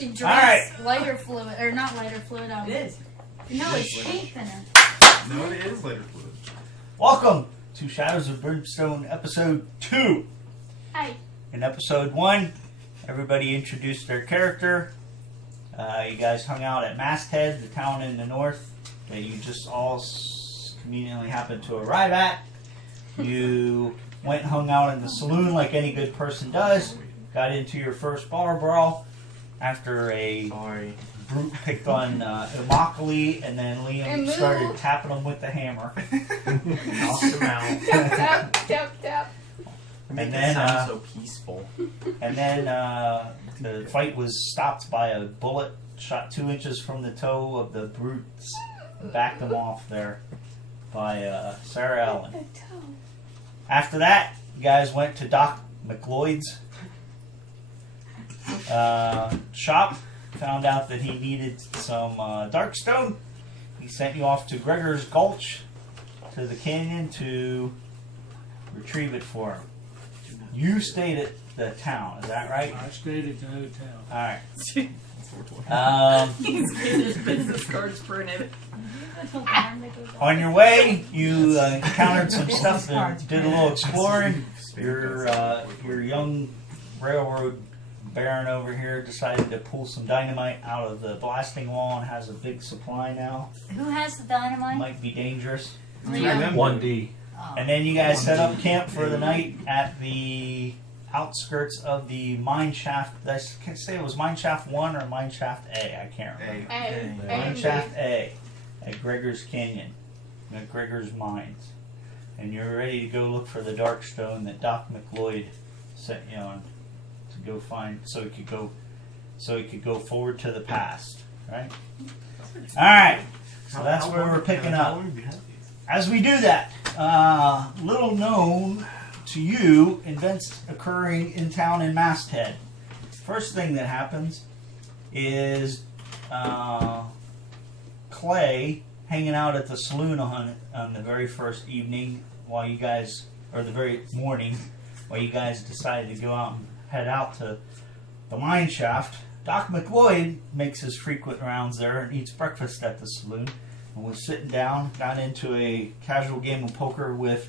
It drinks right. lighter fluid, or not lighter fluid. It is. No, it's paint thinner. No, it is lighter fluid. Welcome to Shadows of Brimstone, Episode 2. Hi. In Episode 1, everybody introduced their character. You guys hung out at Masthead, the town in the north that you just all conveniently happened to arrive at. You went and hung out in the saloon like any good person does. Got into your first bar brawl after a brute picked on Immokalee, and then Liam started tapping him with the hammer. Knocked him out. Tap, tap, tap, tap. And then, sound so peaceful. And then the fight was stopped by a bullet shot 2 inches from the toe of the brutes and backed them off there by Sarah Ellen. After that, you guys went to Doc McLeod's shop, found out that he needed some darkstone. He sent you off to Gregor's Gulch to the canyon to retrieve it for him. You stayed at the town, is that right? I stayed at the hotel. Alright. He's getting his business cards printed. On your way, you encountered some stuff and did a little exploring. Your young railroad baron over here decided to pull some dynamite out of the blasting wall and has a big supply now. Who has the dynamite? Might be dangerous. Liam. 1D. Oh. And then you guys set up camp for the night at the outskirts of the mine shaft. I can't say it was mine shaft 1 or mine shaft A. I can't remember. Mine shaft A at Gregor's Canyon, at Gregor's Mines. And you're ready to go look for the dark stone that Doc McLeod sent you on to go find, so he could go forward to the past, right? All right. So that's where we're picking up. As we do that, little known to you, events occurring in town in Masthead. First thing that happens is Clay hanging out at the saloon on the very first evening while you guys, or the very morning, while you guys decided to go out and head out to the mine shaft. Doc McLeod makes his frequent rounds there and eats breakfast at the saloon. And was sitting down, got into a casual game of poker with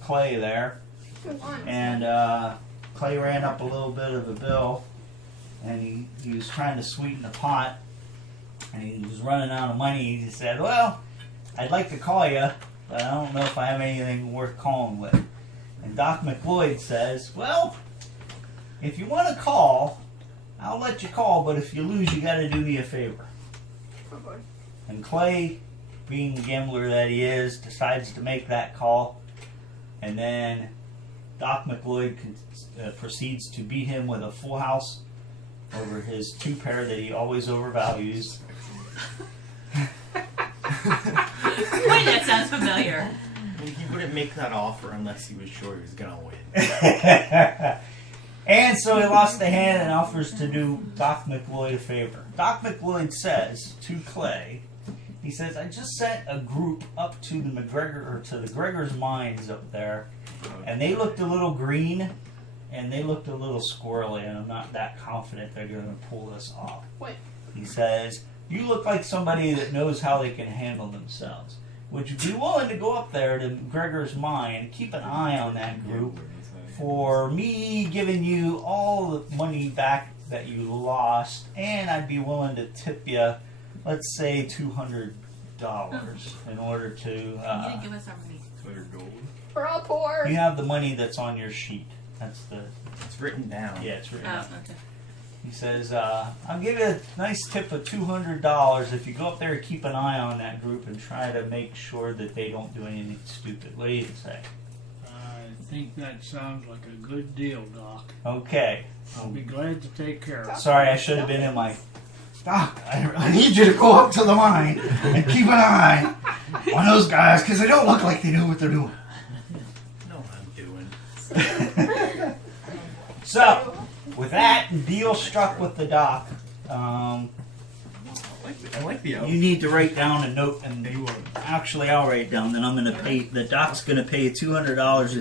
Clay there. And Clay ran up a little bit of a bill, and he was trying to sweeten the pot, and he was running out of money. He said, "Well, I'd like to call you, but I don't know if I have anything worth calling with." And Doc McLeod says, "Well, if you want to call, I'll let you call, but if you lose, you got to do me a favor." And Clay, being the gambler that he is, decides to make that call. And then Doc McLeod proceeds to beat him with a full house over his 2 pair that he always overvalues. Wait, that sounds familiar. He wouldn't make that offer unless he was sure he was going to win. And so he lost a hand and offers to do Doc McLeod a favor. Doc McLeod says to Clay, he says, "I just sent a group up to the Gregor's mines up there, and they looked a little green, and they looked a little squirrely, and I'm not that confident they're going to pull this off." What? He says, "You look like somebody that knows how they can handle themselves. Would you be willing to go up there to Gregor's mine, keep an eye on that group, for me giving you all the money back that you lost, and I'd be willing to tip you, let's say $200 in order to..." You didn't give us our money. We're all poor. You have the money that's on your sheet. That's the... It's written down. Yeah, it's written Oh, down. okay. He says, "I'll give you a nice tip of $200 if you go up there and keep an eye on that group and try to make sure that they don't do anything stupid." What do you say? I think that sounds like a good deal, Doc. Okay. I'll be glad to take care of it. Sorry, I should have been in my... "Doc, I need you to go up to the mine and keep an eye on those guys because they don't look like they know what they're doing." I know what I'm doing. So, with that, deal struck with the Doc. I like the You need to write down a note, and actually, I'll write it down. Then I'm going to pay. The Doc's going to pay you $200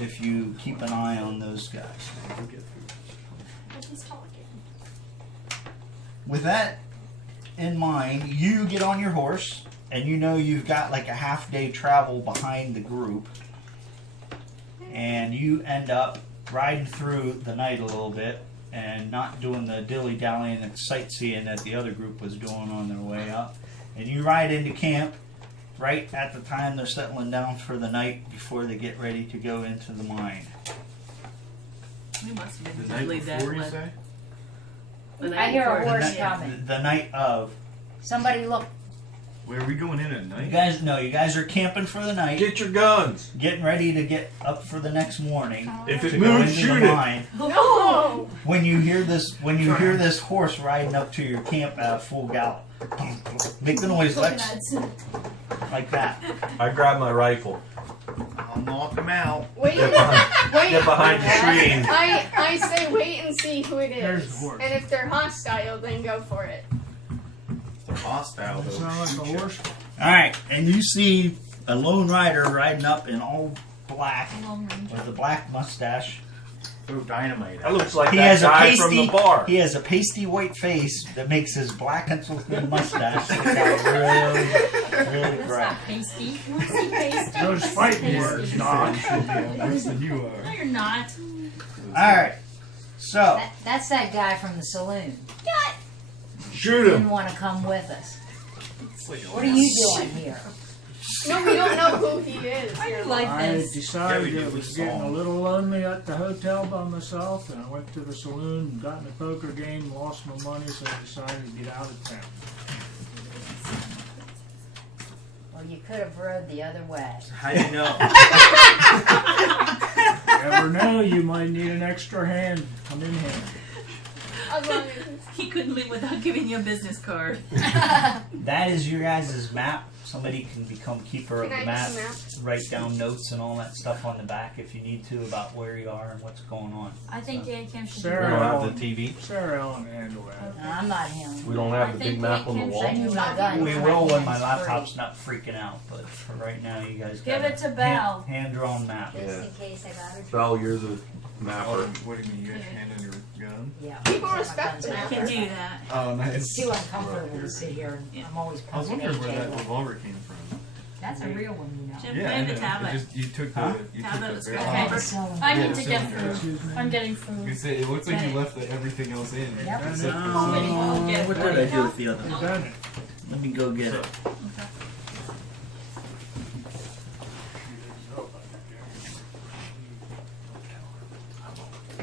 if you keep an eye on those guys. with that in mind, you get on your horse, and you know you've got like a half-day travel behind the group, and you end up riding through the night a little bit and not doing the dilly-dallying and sightseeing that the other group was doing on their way up. And you ride into camp right at the time they're settling down for the night before they get ready to go into the mine. We must have The been night totally dead. before, you say? The night I hear a before. horse coming. The night of. Somebody look. Where are we going in at night? You guys are camping for the night, Get your guns. getting ready to get up for the next morning If to it go moves, into shoot the it. mine. No! When you hear this horse riding up to your camp at full gallop, make the noise like that. I grab my rifle. I'll knock him out. Wait, Get behind, wait. get behind the tree. And I say wait and see who it There's is. the horse. And if they're hostile, then go for it. If they're hostile, Does though. that sound like a horse? Alright, and you see a lone rider riding up in all black with a black mustache. Throw dynamite that at looks like He that has a guy from pasty the bar. He has a pasty white face that makes his black and smooth mustache stick out really bright. Pasty. Those fighting words, Doc. Worse than you are. No, you're not. Alright, so That's that guy from the saloon. Shoot Didn't him. want to come with us. What are you doing here? No, we don't know who he is. I You're like I this. decided Yeah, we it did was the getting a song. little lonely at the hotel by myself, and I went to the saloon and got in a poker game, lost my money, so I decided to get out of town. Well, you could have rode the other way. How do you know? You never know, you might need an extra hand. Come in handy. As long as He couldn't leave without giving you a business card. that is your guys' map. Somebody can become keeper of Can the I map, use the map? write down notes and all that stuff on the back if you need to about where you are and what's going on. I think Cam should We Sarah. don't have the TV. Sarah Ellen handle that. No, I'm not him. We don't have the big map on the I wall. knew my gun. We from will when my hands laptop's free. not freaking out, but for right now you guys Give got it to Belle. hand-drawn map. Just Yeah. in case I got her. Val, you're the mapper. What do you mean? You got your hand on your gun? Yeah. People So my respect gun's the out map. Can there. do that. Oh, nice. It's too uncomfortable to sit here. And I'm always I was punching wondering where that AJ. revolver came from. That's a real one, you know. Jim, put in the tablet. You took Huh? Tablet with scratch barrel. paper. So- I Yeah, need to so- get food. Excuse me. I'm getting food. It looks like Got you it. left everything else in. Yep. Except for No. some- Get it What for did you. I do with the other You one? done it. Let me go get it.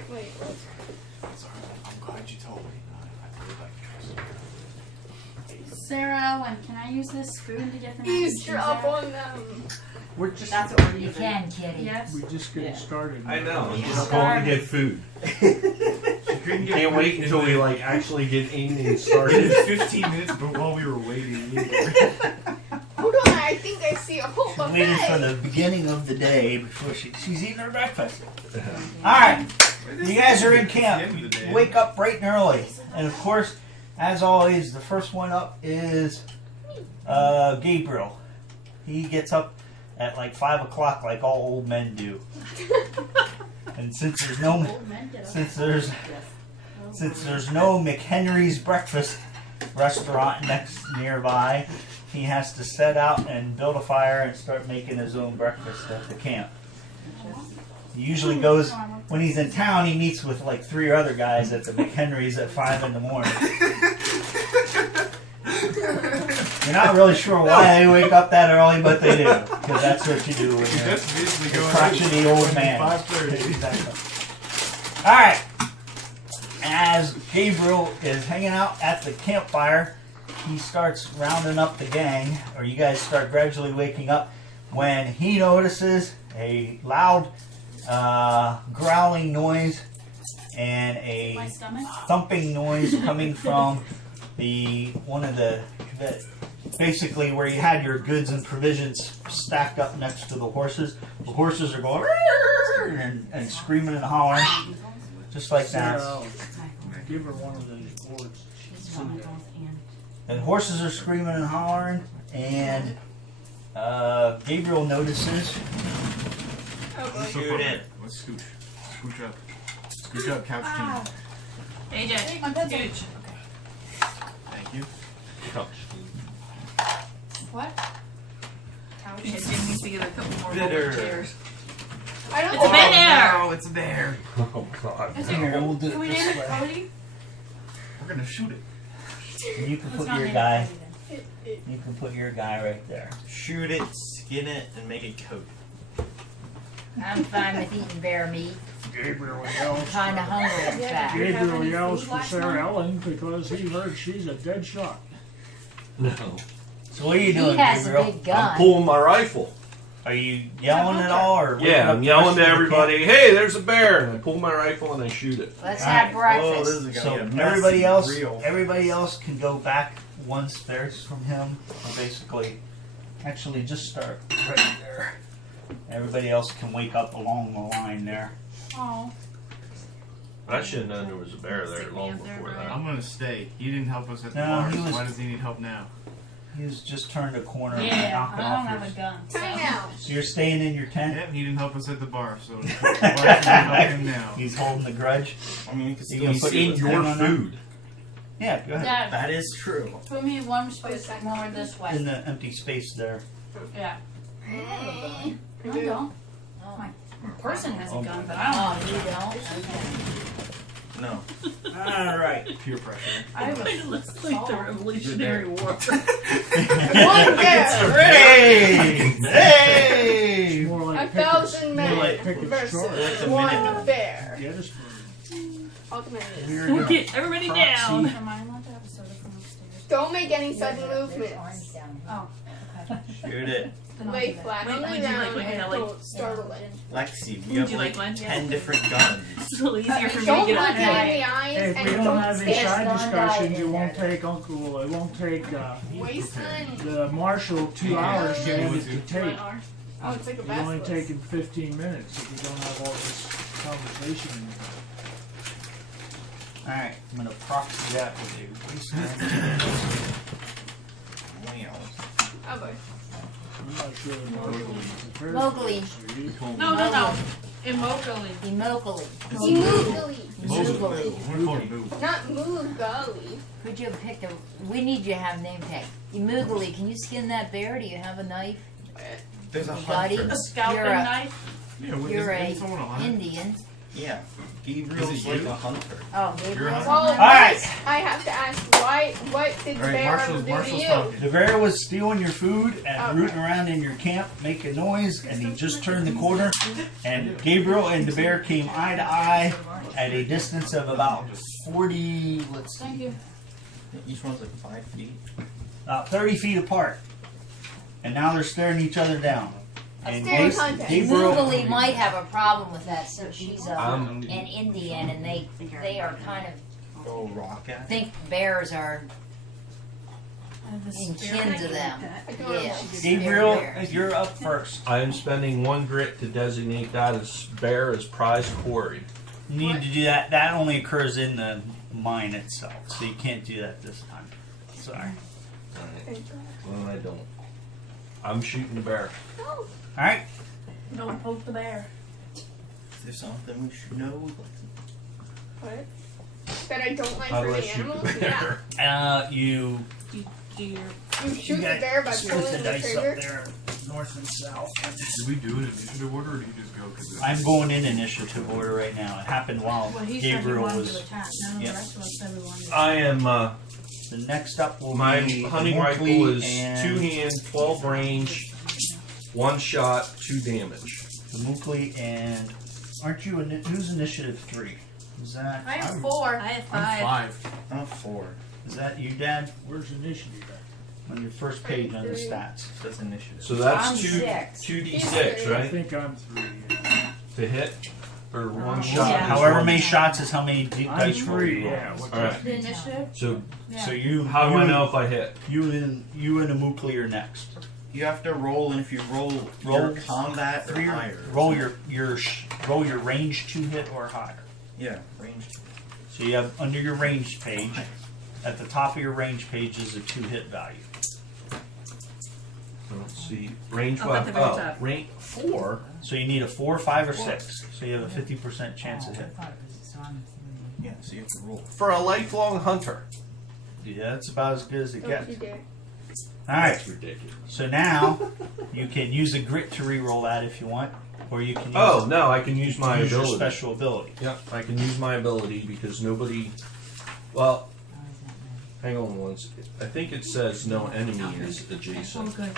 wait. I'm glad you told me. Sarah Ellen, can I use this spoon to get the mac and cheese Eavesdrop out? on them. We're just. That's what we're You using. can, kitty. Yes. We just getting started. I know. I'm Yeah. just going to get food. Can't wait until we like actually get aiming and started. 15 minutes, but while we were waiting, Hold on, I think I see a whole She's waiting for buffet. the beginning of the day before she's eating her breakfast. Alright, you guys are in camp. You wake up bright and early. And of course, as always, the first one up is Gabriel. He gets up at like 5 o'clock like all old men do. And since there's no McHenry's breakfast restaurant nearby, he has to set out and build a fire and start making his own breakfast at the camp. He usually goes, when he's in town, he meets with like 3 other guys at the McHenry's at 5 in the morning. You're not really sure why they wake up that early, but they do, because that's what you do when you're That's basically the going crotchety old man. 5:30. Exactly. Alright. As Gabriel is hanging out at the campfire, he starts rounding up the gang, or you guys start gradually waking up, when he notices a loud growling noise and a My stomach. thumping noise coming from basically where you had your goods and provisions stacked up next to the horses. The horses are going and screaming and hollering, just like that. Sarah Ellen, give her one of those boards. And horses are screaming and hollering, and Gabriel notices. Oh, boy. Shoot it. Let's scooch. Scooch up. Scooch up, couch team. AJ, My pencil. Gooch. Thank you. What? Yeah, Jim needs to get a couple more Bitter. rubber chairs. I don't It's a bear! No, it's a bear. Oh God. Here, we'll do it Can we this name it way. Cody? We're gonna shoot it. And you can Let's put not your name guy. it Cody then. You can put your guy right there. Shoot it, skin it, and make a coat. I'm fine with eating bear meat. Gabriel I'm yells. kind of hungry, in fact. Did you have Gabriel any yells food for last Sarah night? Ellen because he heard she's a dead shot. No. So what are you He doing, has a Gabriel? big I'm gun. pulling my rifle. Are you yelling at all, or waking Yeah, up I'm the yelling rest to of the everybody, hey, there's a bear! And I pull my rifle and I shoot it. Let's All have right. Whoa, this breakfast. is camp? gonna So get messy. everybody else can go back one stairs from him. Or basically, actually, just start right there. Everybody else can wake up along the line there. Oh. I should have known there was a bear there Stick me long up there, before Brian. that. I'm gonna stay. He didn't help us at the No, bar, he so was- why does he need help now? He was just turned a corner and Yeah, knocking I don't off have his. a gun. So. Time out. So you're staying in your tent. Yep, he didn't help us at the bar, so why should we help him now? He's holding the grudge. I mean, you can You still gonna put see in what's your going Your on that? food. Yeah, go ahead. Dad, That is true. put me one space more this In way. the empty space there. Yeah. I I do. don't. Oh, Person has a Oh, gun, but I don't. oh, you don't? Okay. No. All right. Peer pressure. I have It a looks like the Revolutionary War. One bear. Hey! It's Hey! more like A Pickett's, thousand more like men Pickett's versus charge. Like a one minute. bear. Gettysburg. Ultimately. We're gonna Get everybody proxy. down. Am I allowed to have a soda from upstairs? Don't make any sudden There's movements. orange down here. Oh, okay. Shoot it. Then I'll Lay do that. flat on Would the you like ground one, and Kelly? don't startle it. Lexi, we Would have you like like one? 10 different guns. It's a little easier for me to Don't get look on it in there. the eyes Hey, if we and don't don't have any stand. side Don't discussions, die it in won't there. take Uncle, it won't take Waste time. the marshal 2 hours to edit the tape. Oh, it's like a It's only basilisk. taking 15 minutes if you don't have all this conversation. Alright, I'm gonna proxy that with a wasteland. Wow. Oh boy. I'm not sure about it. Locally. No, no, no. Immocally. Immokalee. Moogly. Immokalee. Not Moogly. Could you have picked a? We need you to have a name tag. Immokalee. Can you skin that bear? Do you have a knife? There's a Buddy. hunter. A scalping You're a- knife. Yeah, what, You're isn't someone a a hunter? Indian. Yeah. Gabriel's like a hunter. Oh, Gabriel's a a Well, hunter. Alright. I have to ask, what did the Alright, bear Marshall's do to you? talking. The bear was stealing your food and Okay. rooting around in your camp, making noise, and he just turned the corner. And Gabriel and the bear came eye to eye at a distance of about 40, let's Thank see, you. Each one's like 5 feet. about 30 feet apart. And now they're staring each other down. And Staring contest. Gabriel, Immokalee might have a problem with that since she's Um, an Indian and they are kind of Throw a rock at it. think bears are I have a in spear kin knife to them. I don't know. Yeah. Gabriel, Bears. you're up first. I am spending 1 grit to designate that as bear as prize quarry. You need to do that. That only occurs in the mine itself, so you can't do that this time. Sorry. Well, I don't. I'm shooting the bear. All right. Don't poke the bear. Is there something we should know? What? That I don't like How do I hurting shoot the animals? Yeah. bear? You Do your You shoot the got bear by split pulling the the dice trigger. up there, north and south. Did we do it in initiative order, or did you just go? Cause I'm going in initiative order right now. It happened while well, he said he Gabriel wanted was. to attack. None of Yep. the rest of us said we wanted to. I am, The next up will my be hunting Mookley rifle is and 2 hand, 12 range, 1 shot, 2 damage. The Mookley and aren't you? Who's initiative 3? Is that? I have 4. I have 5. I'm 5. I'm 4. Is that you, Dad? Where's initiative at? On your first page on the stats. It says initiative. So that's I'm 2 6. 2d6, I right? think I'm 3. To hit? Or 1 Yeah. shot? Yeah. is However one- many shots is how many I'm dice roll 3, you roll. yeah. What's Alright. The initiative? So, So you. how do you I and- know if I hit? You and a Mookley are next. You have to roll, and if you roll your combat or higher. Roll your range 2 hit or higher. Yeah, range. So you have under your range page, at the top of your range page is a 2 hit value. Let's see. Range Up at the very what? top. Range 4? So you need a 4, 5, or 6. So you have a 50% chance of hit. Yeah, so you have to roll. For a lifelong hunter. Yeah, that's about as good as it Don't gets. you dare. All right. That's ridiculous. So now you can use a grit to re-roll that if you want, or you can use, Oh no, I can use my use your ability. special ability. Yep, I can use my ability because nobody. Well, hang on one second. I think it says no enemy is Oh, adjacent. good.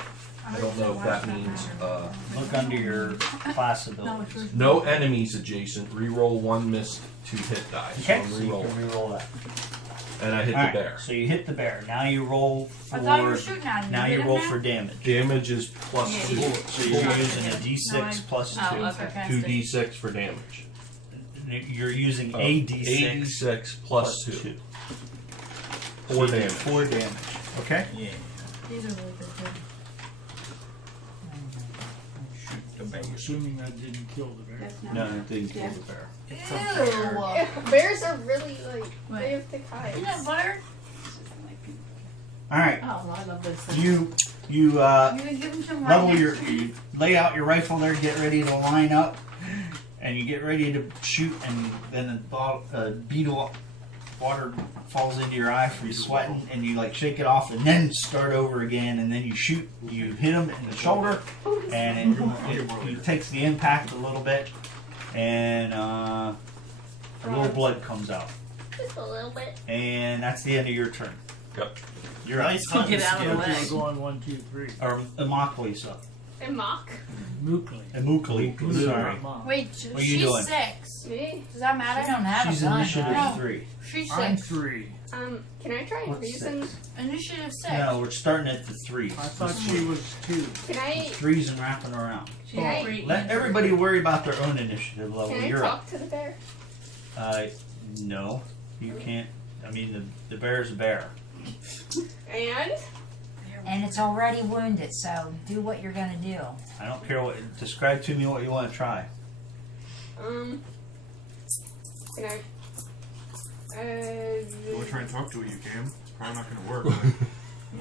I don't know if that means Look under your class No, abilities. it's no enemies adjacent. Reroll one missed 2 hit die. So Okay, I'm so you rerolling. can re-roll that. And I hit All the right, bear. so you hit the bear. Now you roll for. I thought you were shooting at him. Now You you hit him roll now? for damage. Damage is plus Yeah. 2. So you're using a d6 plus 2. Oh, okay. 2d6 for damage. You're using Oh, a d6 86 plus 2. 2. 4 damage. 4 damage. Okay. Yeah. These are really good too. Shoot the bear. I'm assuming that didn't kill the bear. That's not No, it didn't kill the bear. Ew. Bears are really like What? they have thick hides. Peanut butter? All right. Oh, I love this. You You can give him some right level next your to you. you lay out your rifle there, get ready to line up, and you get ready to shoot, and then a beetle water falls into your eye for you sweating, and you like shake it off, and then start over again, and then you shoot. You hit him in the shoulder, and it takes the impact a little bit, and a little blood comes out, Just a little bit. and that's the end of your turn. Yep. You're up. Nice hunting Get out of the skills. way. We're going 1, 2, 3. Or Immokalee, so And mock. Mookly. Immokalee. Sorry. Wait, What are you she's doing? 6. Me? Does that I matter? don't have She's a gun. initiative right? 3. She's I'm 6. 3. Can I try and What's reason? 6? Initiative 6. No, we're starting at the 3s. I thought she was 2. Can I 3s and wrapping around. She's Hey. great. Let everybody worry about their own initiative level. can I You're talk to the bear? up. No, you can't. I mean, the bear's a bear. And And it's already wounded, so do what you're gonna do. I don't care what. Describe to me what you want to try. can I? You want to try and talk to it, you can. It's probably not going to work.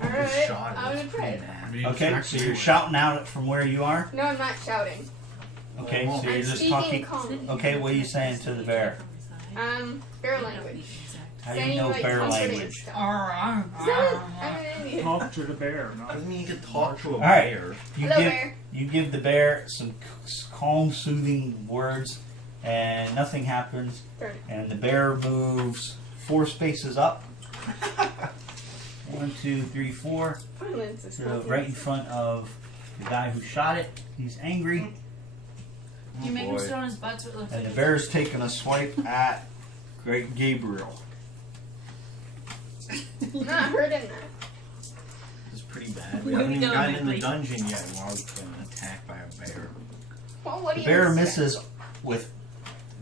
All right. Shot I'm it. gonna try. I mean, Okay, it's so actually you're shouting out from where you are. No, I'm not shouting. Okay, so you're I'm just speaking talking. calmly. Okay, what are you saying to the bear? Bear language. How do you Saying, know like, bear comforting language? stuff. Arr, I'm an idiot. Talk to the bear, not Doesn't mean you can talk to a right. bear. You Hello, give bear. you give the bear some calm, soothing words, and nothing happens. Turn. And the bear moves 4 spaces up. 1, 2, 3, 4. Violence is So not right in front of the guy who shot it. He's angry, You make him boy. sit on his butt so it looks and the like bear's taking a swipe at Great Gabriel. I'm not hurting that. It's pretty bad. We Where haven't you even going, gotten in the Lee? dungeon yet. We're already getting attacked by a bear. Well, what do The you bear expect? misses with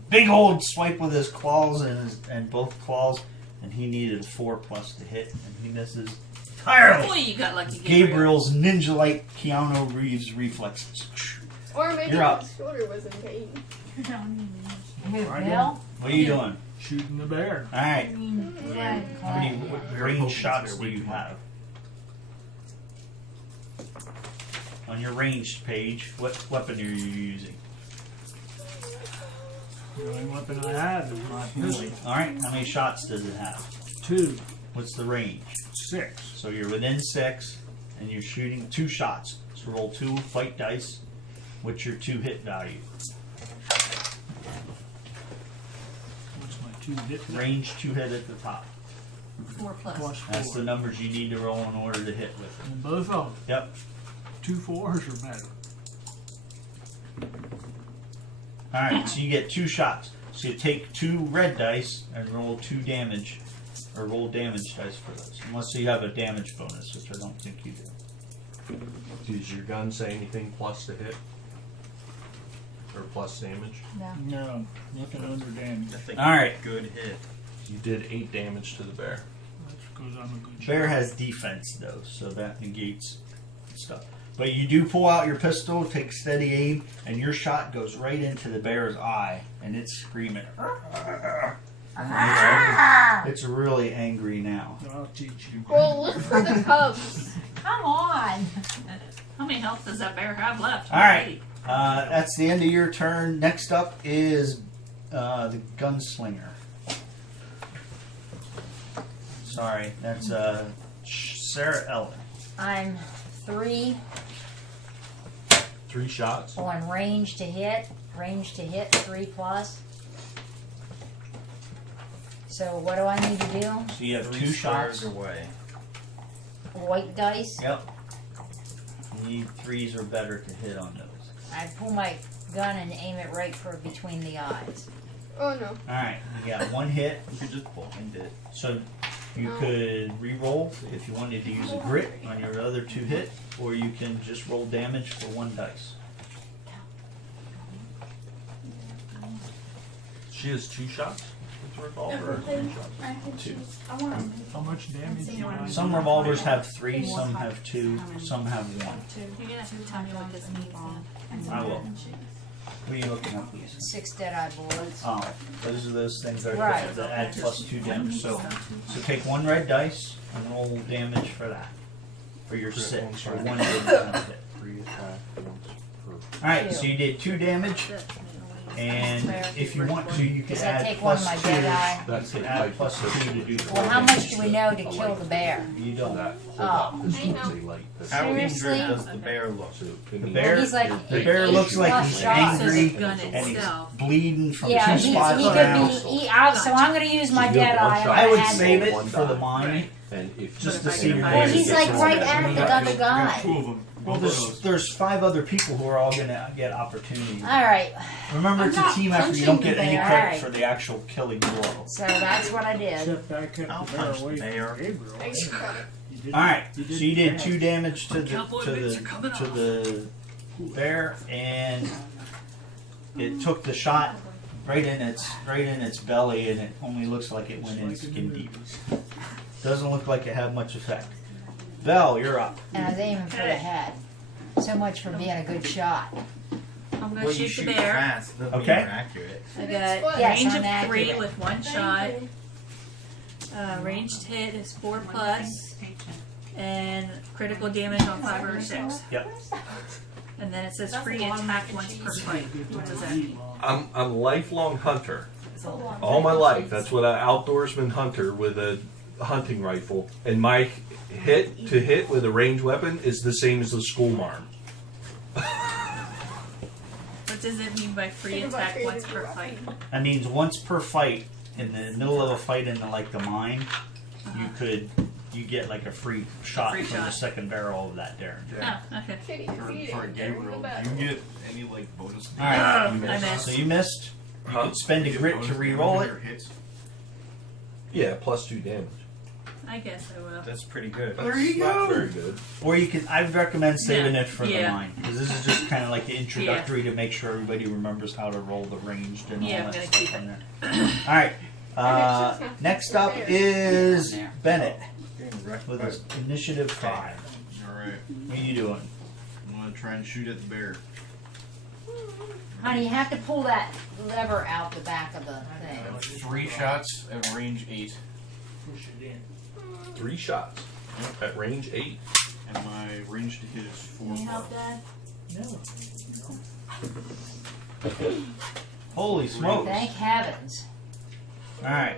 big old swipe with his claws and both claws, and he needed a 4+ to hit, and he misses entirely. Boy, you got lucky, Gabriel's ninja-like Keanu Reeves reflexes. Or maybe You're up. his shoulder was in pain. Who, Right Bill? What are you doing? shooting the bear. All right. Good. How many range shots do you have? On your ranged page, what weapon are you using? The only weapon I have is my pistol. All right. How many shots does it have? 2, What's the range? 6. So you're within 6, and you're shooting 2 shots. So roll 2 fight dice. What's your 2 hit value? What's my 2 hit? Range 2 hit at the top. 4+. Plus That's the 4. numbers you need to roll in order to hit with it. And both of them. Yep. 2 4s or better. All right. So you get 2 shots. So you take 2 red dice and roll 2 damage, or roll damage dice for those. Unless you have a damage bonus, which I don't think you do. Does your gun say anything plus to hit? Or plus damage? No, nothing under damage. I think All right. good hit. You did 8 damage to the bear. That's because I'm a good Bear shot. has defense though, so that negates stuff. But you do pull out your pistol, take steady aim, and your shot goes right into the bear's eye, and it's screaming. It's really angry now. I'll teach you. Well, look for the cubs. Come on. How many health does that bear have left? All right. That's the end of your turn. Next up is the gunslinger. Sorry, that's Sarah Ellen. I'm 3 3 shots. on range to hit. Range to hit 3+. So what do I need to do? So you have 3 2 squares shots. away. White dice. Yep. You need 3s or better to hit on those. I pull my gun and aim it right for between the eyes. Oh no. Alright, you got 1 hit. You could just blind it. So you could re-roll if you wanted to use a grit on your other 2 hit, or you can just roll damage for 1 dice. She has 2 shots with the revolver. Or 3 shots. I can 2. choose. I want to How much damage you want? Some revolvers have 3, some have 2, some have 1. You're gonna have to tell me what this means then. I will. What are you looking at, please? 6 dead-eye bullets. Oh, those are those things that Right. that add +2 damage. So take 1 red dice and roll damage for that. For your 6 or 1 damage hit. 3 attack once per. Alright, so you did 2 damage, and if you want to, you can Does that add take one of my +2. dead-eye? You can add +2 to do the Well, roll how much damage. do we know to kill the bear? You don't. That Oh. hold up. This I one's know. a light. This How Seriously? injured does the bear look? So The bear, He's like the bear looks like he's shot. So angry the gun and he's itself. bleeding from Yeah, 2 he spots could around. be. So I'm going to use my So you have dead one eye. shot. I would and save it One for the die. mine. And if Just you to see hit where Well, it he's is. like right at the other You got guy. 2 of them. Well, there's 5 other people who are all gonna get opportunities. All right, Remember, I'm it's a not team effort. You don't get any punching the credit bear. for the actual killing blow. so that's what I did. Except I kept I'll the bear punch the away bear. from Gabriel. I just got it. You didn't- All right, so didn't you did bad. 2 damage to the Cowboy to boots the are coming to off. the bear, and it took the shot right in its belly, and it only looks like it went in Just like skin in the deep. movies. Doesn't look like it had much effect. Belle, you're up. And I was aiming for the head. So much for being a good shot. I'm gonna Well, you shoot shoot the bear. fast. It'll be Okay. more accurate. I got Yes, range I'm of 3 accurate. with 1 shot. Ranged hit is 4+, and critical damage on 5 or 6. Yep. And then it says free attack once per fight. What does that mean? I'm a lifelong hunter. All my life. That's what an outdoorsman hunter with a hunting rifle. And my hit to hit with a ranged weapon is the same as the school marm. What does it mean by free Think about attack creating once a per weapon. fight? That means once per fight, in the middle of a fight in the mine, you get like a free shot free from the shot. second barrel of that derringer. Oh, okay. Kitty, For eating. Gabriel, do you get any like bonus? All right, you I missed. missed. So you missed. You Huh? could spend a You get grit bonus to re-roll damage it, on your hits? Yeah, +2 damage. I guess I will. That's pretty good. There you Not go. very good. or you can. I'd recommend saving Yeah. it for the Yeah. mine because this is just kind of like the introductory to make sure everybody remembers how to roll the ranged and Yeah, all I'm that gonna stuff keep in there. All right. Next up is Bennett Getting wrecked with by- his initiative 5. Alright, What are you doing? I'm gonna try and shoot at the bear. Honey, you have to pull that lever out the back of the thing. 3 shots at range 8, Push it in. 3 shots at range 8. and my range to hit is 4. Can you help, Dad? No. Holy smokes! Thank heavens. All right,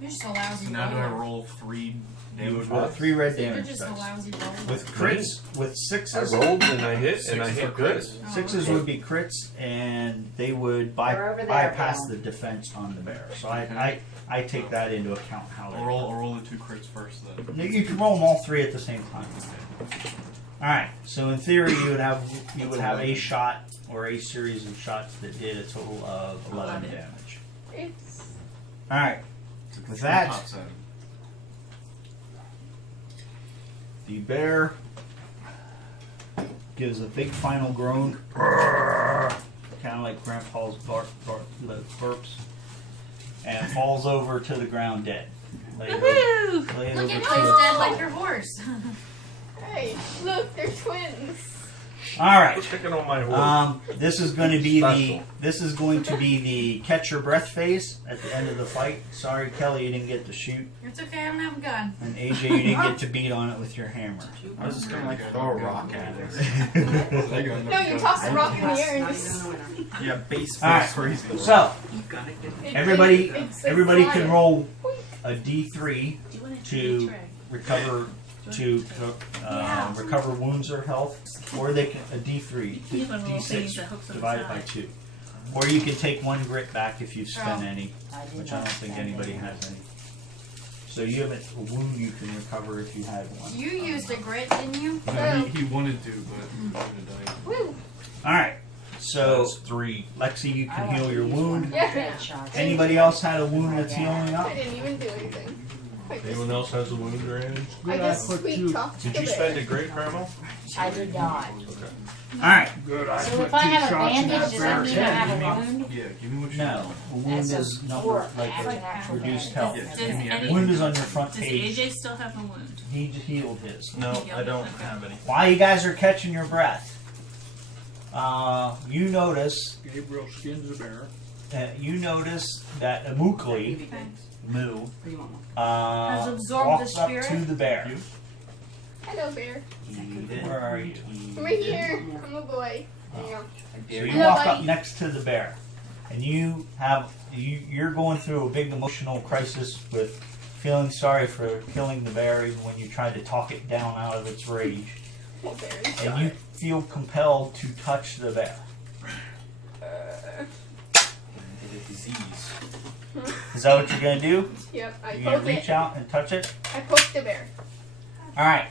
You're just a lousy So now do I roller. roll 3 you damage? would roll 3 red You're damage just a dice. lousy roller. With crits, with I 6s. rolled and I hit, and I 6 hit for good. crits. 6s would be crits, and they would They're over there, bypass Bill. the defense on the bear. So I take that into account. How they I'll roll the 2 crits first then. You can roll them all 3 at the same time. All right. So in theory, you would have a shot or a series of shots that did a total of 11 damage. It's All right. With that, Top 7. the bear gives a big final groan, kind of like Grandpa's burps, and falls over to the ground dead. Laid over Woohoo! to Look at the- plays dead like your horse. hey, look, they're twins. All right. Quit picking on my horse. This is going to be Special. the catch your breath phase at the end of the fight. Sorry, Kelly, you didn't get to shoot, It's okay, I don't have a gun. and AJ, you didn't get to beat on it with your hammer. I was just gonna like throw a rock at it. No, you toss the rock in the air and just. Yeah, base All right. crazy. So It- everybody it's can flying. roll a D3 Do you want a to tray? recover recover wounds or health, or they can a D3 You have one of those things D6 that hooks on the divided by side. 2, or you can take 1 grit back if you spend Oh. any, I did which I not don't think spend anybody any. has any. So you have a wound you can recover if you had one. You used a grit, didn't you? No, he wanted to, but he would have died. Woo! All right, so That's 3. Lexi, you I can want heal to your use wound. one of Yeah. the red shots. Anybody else had a wound that's healing up? I didn't even do anything. I just, Anyone else has a wound or anything? I Good, just put sweet two. talked Did the you bear. spend a great, Grandma? I did not. Okay. All right, Good. I So put if I 2 have a shots in bandage, that does that bear's mean I head. have a wound? Yeah, give me what you no, want. a wound That's a is number four, like that's an a actual reduced bandage. health. Yeah, Does give me any- Wound is on your front Does page. AJ still have a wound? He healed his. No, Yeah, I don't okay. have any. While you guys are catching your breath, you notice Gabriel skins the bear. that Amukli, Moo, Has absorbed walks the up spirit? to the bear. Hello, bear. Where are you? I'm right here. I'm a boy. There you go. So you Hello, walk up buddy. next to the bear, and you're going through a big emotional crisis with feeling sorry for killing the bear, even when you tried to talk it down out of its rage, Well, bear is and you feel compelled to touch the bear. Get a disease. Is that what you're gonna do? Yep, I You're gonna poke reach it. out and touch it? I poked the bear. All right.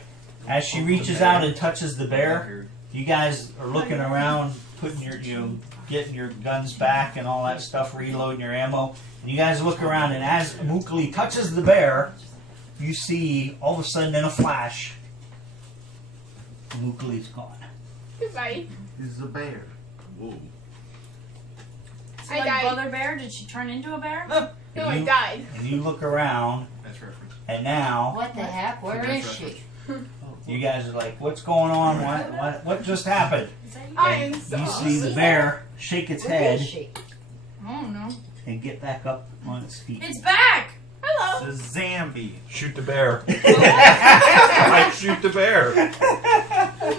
As she reaches out and touches the bear, you guys are looking around, putting getting your guns back and all that stuff, reloading your ammo. And you guys look around, and as Mukli touches the bear, you see all of a sudden in a flash, Mukli's gone. Goodbye. He's a bear. Whoa. So I like died. Mother Bear, did she turn into a bear? No, I You- died. And you look around, Nice reference. and now What the heck? Where Nice is she? you guys are like, "What's going on? What just happened?" I am so You see the bear shake its Where head is she? Oh no. and get back up on its feet. It's back! Hello. It's a Zambi. Shoot the bear. I shoot the bear.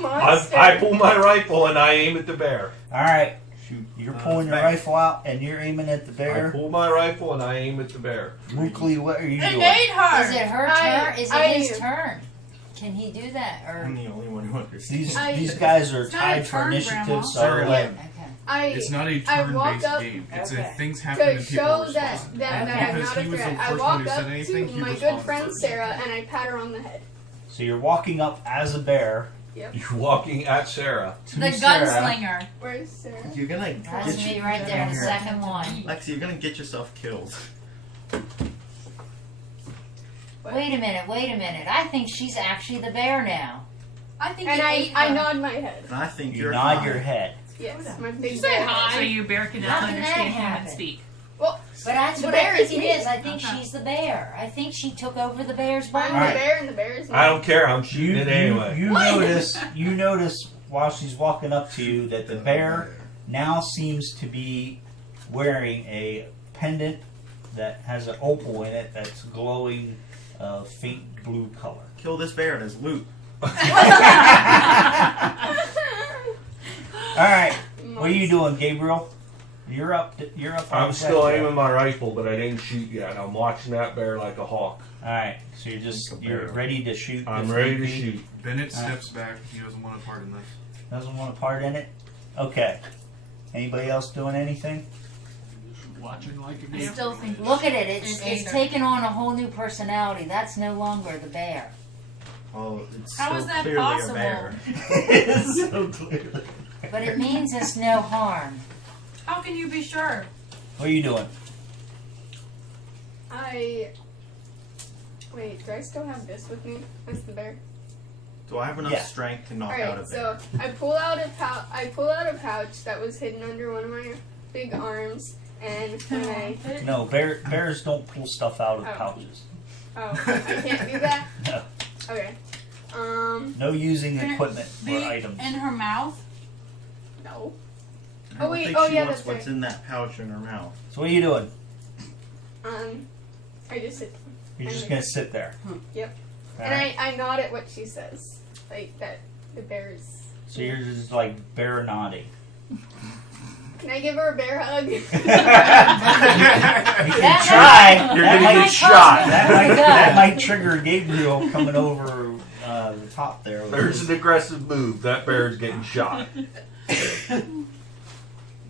Monster. I pull my rifle and I aim at the bear. All right. Shoot. You're pulling your back. rifle out and you're aiming at the I bear. pull my rifle and I aim at the bear. Mukli, what are you It doing? ate her! Is it her I- turn? Is I- it his turn? Can he do that? I'm Or the only one who understands. These guys are It's not a tied for turn, initiative, Grandma. so they're like, okay. It's not a I walk turn-based up game. It's Okay. if things happen to and people show respond. that I'm Because not a he was the threat. I first one walk who up said anything, to he my good responded friend first. Sarah and I pat her on the head. so you're walking up as a bear You're walking at Sarah. to The Sarah. gunslinger. Where's Sarah? You're gonna That's get me right there, the Here. second one. Lexi, you're gonna get yourself killed. Wait a minute. I think she's actually the bear now. I think And it ate I her. nod my head. And I think You you're nod fine. your head. Yes, my big say bear. hi. So your bear can How now can that understand human happen? speak. Well, But that's But what I bear think is it me. is. I think Okay. she's the bear. I think she took over the bear's I'm body. the Alright. bear and the bear is me. I don't care. I'm shooting it anyway. You notice while she's walking up to you that the bear now seems to be wearing a pendant that has an opal in it that's glowing faint blue color. Kill this bear and his loot. All right, what are you doing, Gabriel? You're up. I'm on still deck there. aiming my rifle, but I didn't shoot yet. I'm watching that bear like a hawk. All right, so you're ready to shoot. I'm if ready need to be. shoot. Bennett steps back. He doesn't want a part in this. Doesn't want a part in it. Okay. Anybody else doing anything? Just watching like a I game. still think Look at it. It's It ate her. taken on a whole new personality. That's no longer the bear. Oh, it's How so is that clearly possible? a bear. So clearly. But it means it's no harm. How can you be sure? What are you doing? Wait, do I still have this with me? That's the bear. Do I have enough Yeah. strength to knock out a Alright, bear? so I pull out a pouch that was hidden under one of my big arms, and when I No, bears don't pull stuff out of Oh. pouches. I can't do that. No. Okay. No using Can it equipment or Be items. in her mouth? No. I don't wait, think oh, she yeah, wants that's what's right. in that pouch in her mouth. So what are you doing? I just sit. You're just gonna sit there. Yep. All And right. I nod at what she says, like that the bear's. So you're just like bear nodding. Can I give her a bear hug? You can try. You're That gonna might- get shot. That might trigger Gabriel coming over the top there. There's an aggressive move. That bear's getting shot.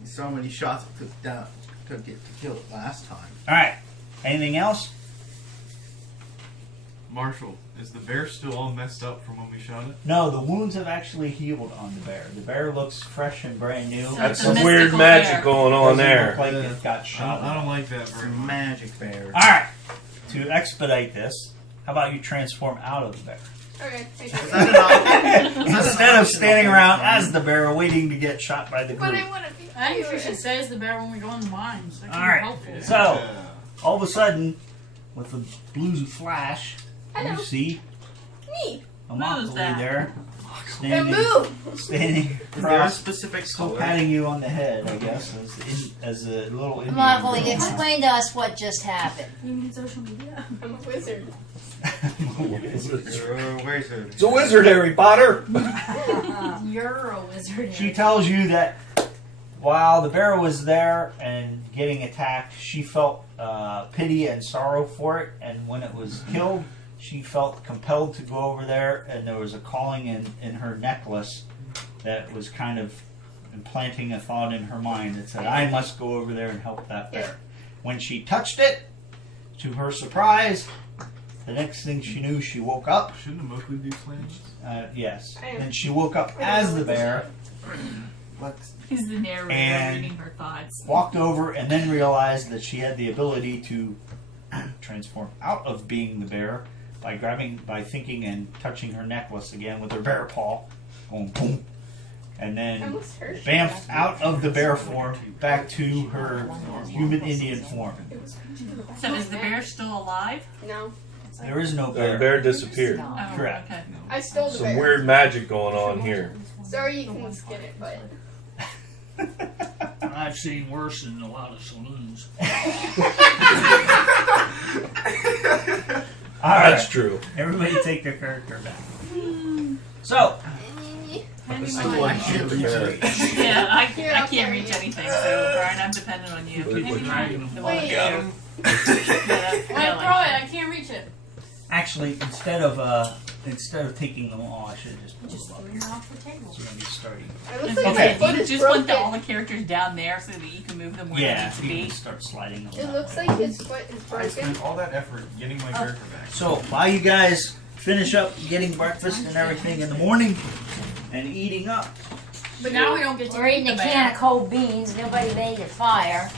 So many shots it took it to kill it last time. All right. Anything else? Marshall, is the bear still all messed up from when we shot it? No, the wounds have actually healed on the bear. The bear looks fresh and brand new. So That's it's a some weird mystical magic bear. going on Doesn't there. look like it got shot. I don't like that It's very a much. magic bear. All right. To expedite this, how about you transform out of the bear? Okay. I Is do. that an option? Instead of standing around as the bear waiting to get shot by the But group. I want to be. I think we should say it's the bear when we go in the mines. That could All be right. helpful. So, all of a sudden, with the blue flash, Hello. you see Me. a Who's Motley that? there, And move. standing Is there a across, specific still color? patting you on the head, I guess, as a little Indian. Lovely. girl. Explain to us what just happened. You mean social media? I'm a wizard. It's Wizard. a wizard, Harry Potter. You're a wizard. She tells you that while the bear was there and getting attacked, she felt pity and sorrow for it, and when it was killed, she felt compelled to go over there, and there was a calling in her necklace that was kind of implanting a thought in her mind that said, I must go over there and help that bear. When she touched it, to her surprise, the next thing she knew, she woke up. Shouldn't a Mowgli be playing this? Yes. And she woke up as the bear, He's the narrator And- reading her thoughts. walked over, and then realized that she had the ability to transform out of being the bear by thinking and touching her necklace again with her bear paw, boom, boom, and I then almost hurt. bamfed out of the bear form back to her human Indian form. So is the bear still alive? No. There is no The bear. bear disappeared. Oh, Correct. okay. I stole the Some bear. weird magic going on here. Sorry you can skin it, but. I've seen worse in a lot of saloons. All right, That's true. everybody take their character back. So, Yeah, I can't reach anything, so Brian, I'm dependent on you. Keep dragging them. Wait. Yeah, Wait, really. throw it. I can't reach it. actually, instead of taking them all, I should have just Just put throw them it up here. off the table. So we're gonna be starting. It looks Okay, like Okay. my foot you is just want broken. all the characters down there so that you can move them where Yeah, they you need can to be. start sliding them. It out. looks like his foot is I broken. spent all that effort getting my character back. So while you guys finish up getting breakfast and everything in the morning and eating up, But now we don't get to We're eating eat a the can bear. of cold beans. Nobody made a fire.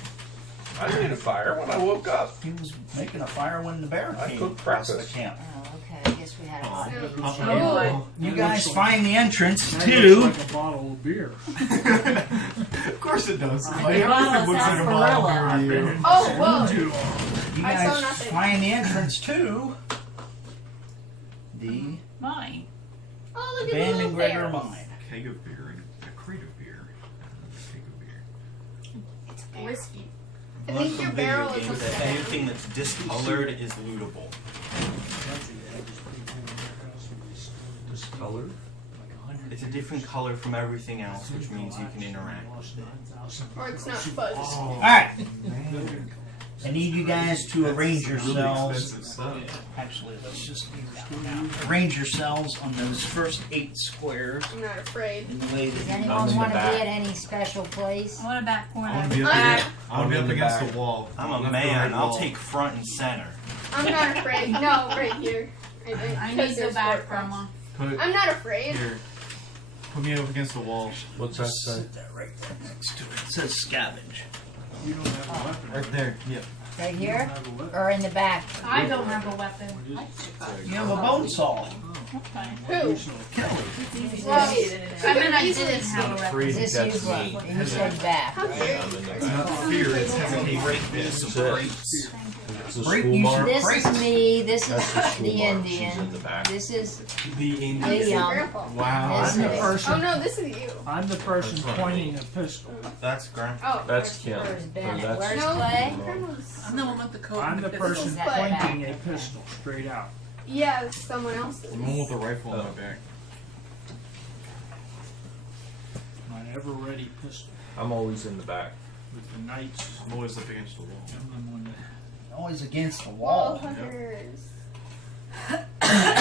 I made a fire when I woke up. he was making a fire when the bear I came cooked across the breakfast. camp. Oh, okay. I guess we had a lot. Oh. You guys find the entrance That to. looks like a bottle of beer. Of course it does. Like, Like, wow, everything looks like a that's bottle Barilla. of beer. Oh, whoa. Too long. You I saw guys nothing. find the entrance to the Mine. Oh, look at the Van little McGregor bears. mine. A keg of beer and a crate of beer. A keg of beer. Whiskey. I think your barrel is That upset. anything that's discolored is lootable. Discolored? It's a different color from everything else, which means you can interact with it. Or it's not fuzz. All right. I need you guys to arrange Really yourselves. expensive stuff. Actually, let's just leave that one out. Arrange yourselves on those first 8 squares I'm not afraid. in the way Does that you anyone in the want to be back. at any special place? I want a back I want corner. to be up, I'm against, I wanna be I'm up in the against back. the wall. I'm Left a or man. right I'll wall. take front and center. I'm not afraid. No, right here. I Because need the there's back, 4 Grandma. Put I'm not afraid. here. Put me up against the wall. What's that say? sit that right there next to it. It says scavenge. You don't have a weapon. Right there. Yep. Right You here don't have a weapon. or in the back? I don't have a weapon. You have a bone saw. Okay. Who? Well, I mean, I didn't have a weapon. Is this you? You said back. How dare you? It's not fear, it's hesitation. It's the Break school you marm. This is me. This That's the is school the marm. She's Indian. in the back. This is The Oh, Indian. this is Yeah. Grandpa. Wow. This I'm the is- Oh person. no, this is you. I'm the person pointing a pistol. That's Grant. Oh. That's Kim. where's Bennett? That's- Where's No, Clay? Grandma's. I'm the one with the coat. I'm and the pistol. person That back. pointing a pistol straight out. Yeah, it's someone else's. The one with the rifle on my back. My ever-ready pistol. I'm always in the back. with the knights. I'm always up against the wall. Emblem on the Always against the Wall wall. hunters. Are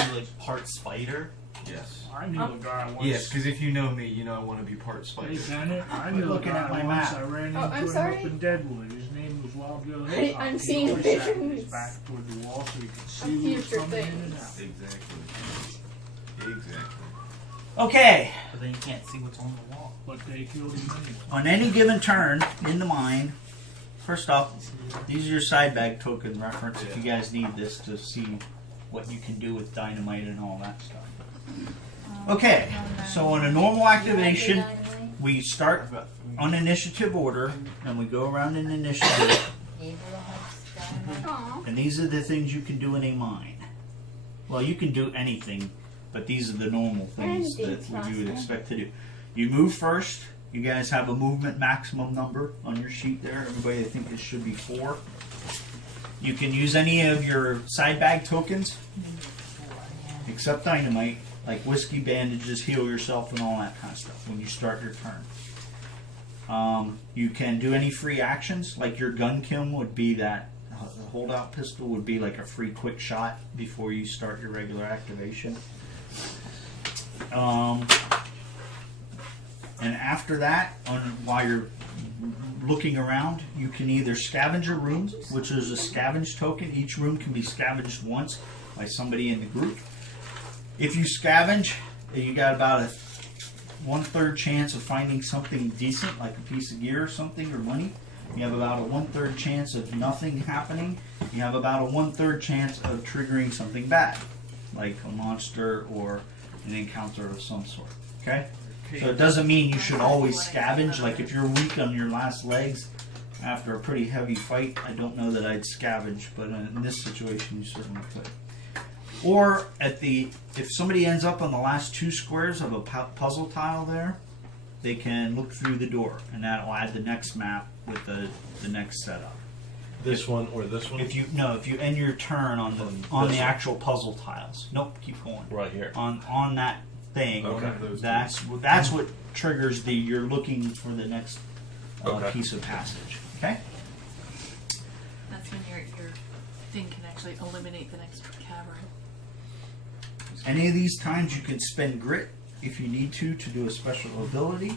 you like part spider? Yes. I knew a guy once. Yes, because if you know me, you know I want to be part spider. Hey, Bennett, I knew a Looking guy at my once. map. I ran Oh, into I'm him sorry? up in Deadwood. His name was Wild Joe Hey, Hickok. I'm He seeing always sat with his visions back toward the wall so he could of see who was future coming in and things. out. Exactly. Exactly. Okay. But then you can't see what's on the wall. But they killed him anyway. On any given turn in the mine, first off, these are your side bag token reference if you guys need this to see what you can do with dynamite and all that stuff. Okay, so on a normal activation, we start on initiative order and we go around in initiative, Aw. and these are the things you can do in a mine. Well, you can do anything, but these are the normal things that you would expect to do. You move first. You guys have a movement maximum number on your sheet there. Everybody, I think it should be 4. You can use any of your side bag tokens, except dynamite, like whiskey, bandages, heal yourself, and all that kind of stuff when you start your turn. You can do any free actions, like your gun kiln would be that. The holdout pistol would be like a free quick shot before you start your regular activation. And after that, while you're looking around, you can either scavenge your room, which is a scavenge token. Each room can be scavenged once by somebody in the group. If you scavenge, you got about a 1/3 chance of finding something decent, like a piece of gear or something, or money. You have about a 1/3 chance of nothing happening. You have about a 1/3 chance of triggering something bad, like a monster or an encounter of some sort. Okay? So it doesn't mean you should always scavenge. Like if you're weak on your last legs after a pretty heavy fight, I don't know that I'd scavenge, but in this situation you certainly could. Or if somebody ends up on the last 2 squares of a puzzle tile there, they can look through the door, and that'll add the next map with the next setup. This one or this one? If you end your turn on the actual puzzle tiles. Nope, keep going. Right here. On that thing. Okay. That's what triggers you're looking for the next piece of passage. Okay? That's when your thing can actually eliminate the next cavern. Any of these times you can spend grit if you need to do a special ability.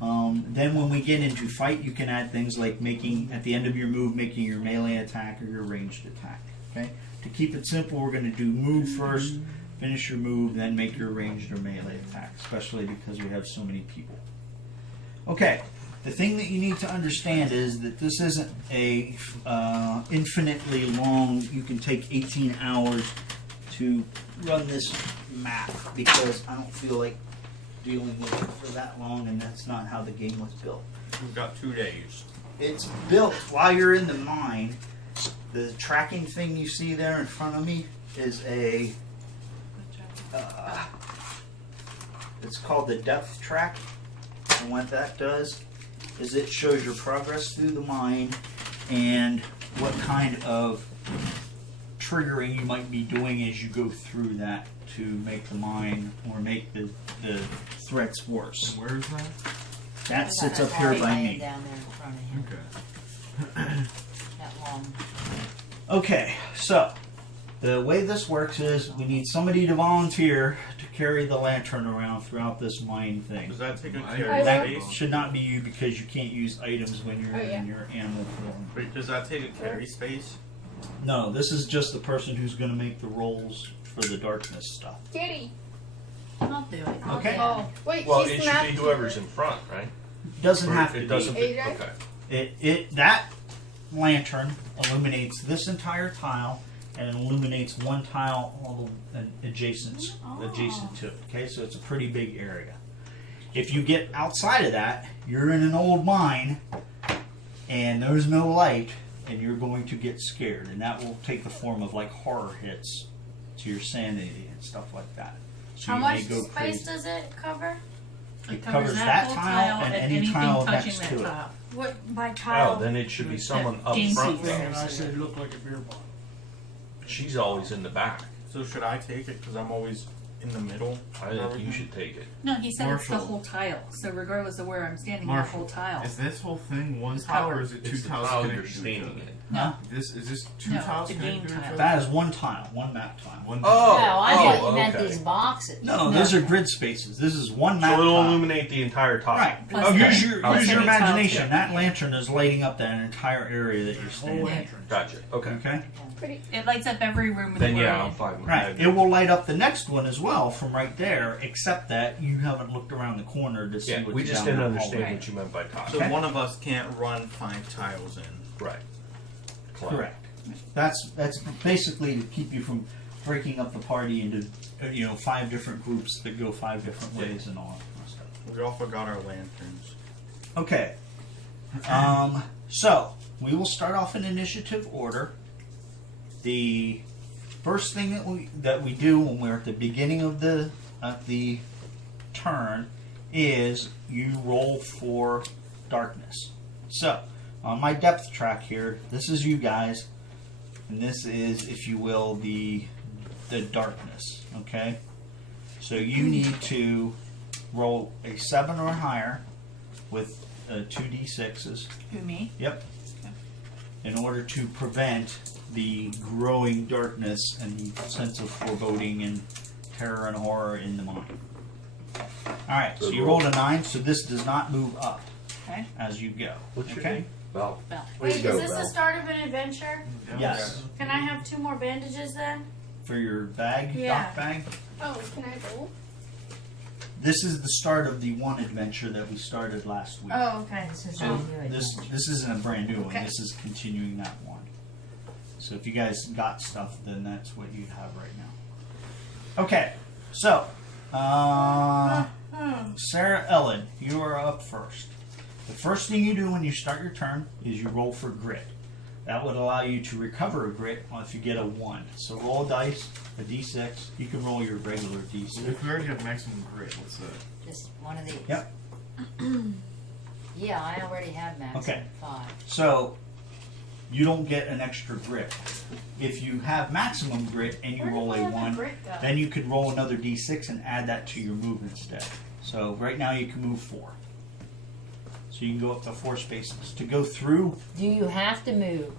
Then when we get into fight, you can add things like at the end of your move, making your melee attack or your ranged attack. Okay? To keep it simple, we're going to do move first, finish your move, then make your ranged or melee attack, especially because we have so many people. Okay, the thing that you need to understand is that this isn't a infinitely long, you can take 18 hours to run this map, because I don't feel like dealing with it for that long, and that's not how the game was built. We've got 2 days. It's built while you're in the mine. The tracking thing you see there in front of me is it's called the depth track, and what that does is it shows your progress through the mine and what kind of triggering you might be doing as you go through that to make the mine or make the threats worse. Where is that? That sits up here by me. Down there in front of him. Okay. That long. Okay, so the way this works is we need somebody to volunteer to carry the lantern around throughout this mine thing. Does that take a I carry That space? should not be you because you can't use items when you're in your animal form. Wait, does that take a carry space? No, this is just the person who's going to make the rolls for the darkness stuff. Kitty. I'll do it. Okay? Oh, wait, Well, she's it the should map be whoever's keeper. in front, right? Doesn't Or have to it doesn't be. be. AJ? Okay. That lantern illuminates this entire tile and illuminates one tile all the adjacent to it. Okay, so it's a pretty big area. If you get outside of that, you're in an old mine and there's no light, and you're going to get scared, and that will take the form of like horror hits to your sanity and stuff like that. So How you much may go space crazy. does it cover? It covers that whole tile and any anything tile touching next that to it. tile. What by Oh, tile? then it should be someone up James front. sees. And I said it looked like a beer bottle. She's always in the back. So should I take it? Because I'm always in the middle. I think you should take it. No, he said it's the Marshall. whole tile. So regardless of where I'm standing, the Marshall, whole tile. Is this whole thing one It's tile or covered. is it two It's the tiles tile connected you're to each standing other? in. No. Is this two No, tiles it's a connected game to each tile. other? That is one tile, one map tile. One Oh, No, I thought you meant okay. these boxes. No, No. those are grid spaces. This is one map So it'll tile. illuminate the entire tile. Right. Plus Oh, the- use your plus any tile imagination. too. That lantern is lighting up that entire area that you're standing Whole in. entrance. Gotcha. Okay. Okay. Pretty. It lights up every room in Then the yeah, world. I'm fine with Right. that. It will light up the next one as well from right there, except that you haven't looked around the corner to see Yeah, what's we just down didn't that understand hallway. what you meant by tile. So Okay. one of us can't run 5 tiles in. Right. Correct. That's basically to keep you from breaking up the party into 5 different groups that go 5 different ways and all that kind of stuff. We all forgot our lanterns. Okay. So we will start off in initiative order. The first thing that we do when we're at the beginning of the turn is you roll for darkness. So on my depth track here, this is you guys, and this is, if you will, the darkness. Okay. So you need to roll a 7 or higher with 2d6s. Who, me? Yep. In order to prevent the growing darkness and the sense of foreboding and terror and horror in the mind. Alright, so you rolled a 9, so this does not move up Okay. as you go. What's your Okay? name? Val. Bell. Way Wait, to go, is this Val. the start of an adventure? Yes. Can I have 2 more bandages then? For your bag, Yeah. dock bag. Oh, can I roll? This is the start of the one adventure that we started last week. Oh, okay. This is So a new this isn't a brand new one. Okay. This is continuing that one. So if you guys got stuff, then that's what you'd have right now. Okay, so Sarah Ellen, you are up first. The first thing you do when you start your turn is you roll for grit. That would allow you to recover a grit if you get a 1. So roll a dice, a d6. You can roll your regular d6. If we already have maximum grit, what's that? Just one of these. Yep. Yeah, I already have maximum Okay. 5. So you don't get an extra grit. If you have maximum grit and you Where roll did a my other 1, grit go? then you could roll another d6 and add that to your move instead. So right now you can move 4. So you can go up to 4 spaces. To go through, Do you have to move?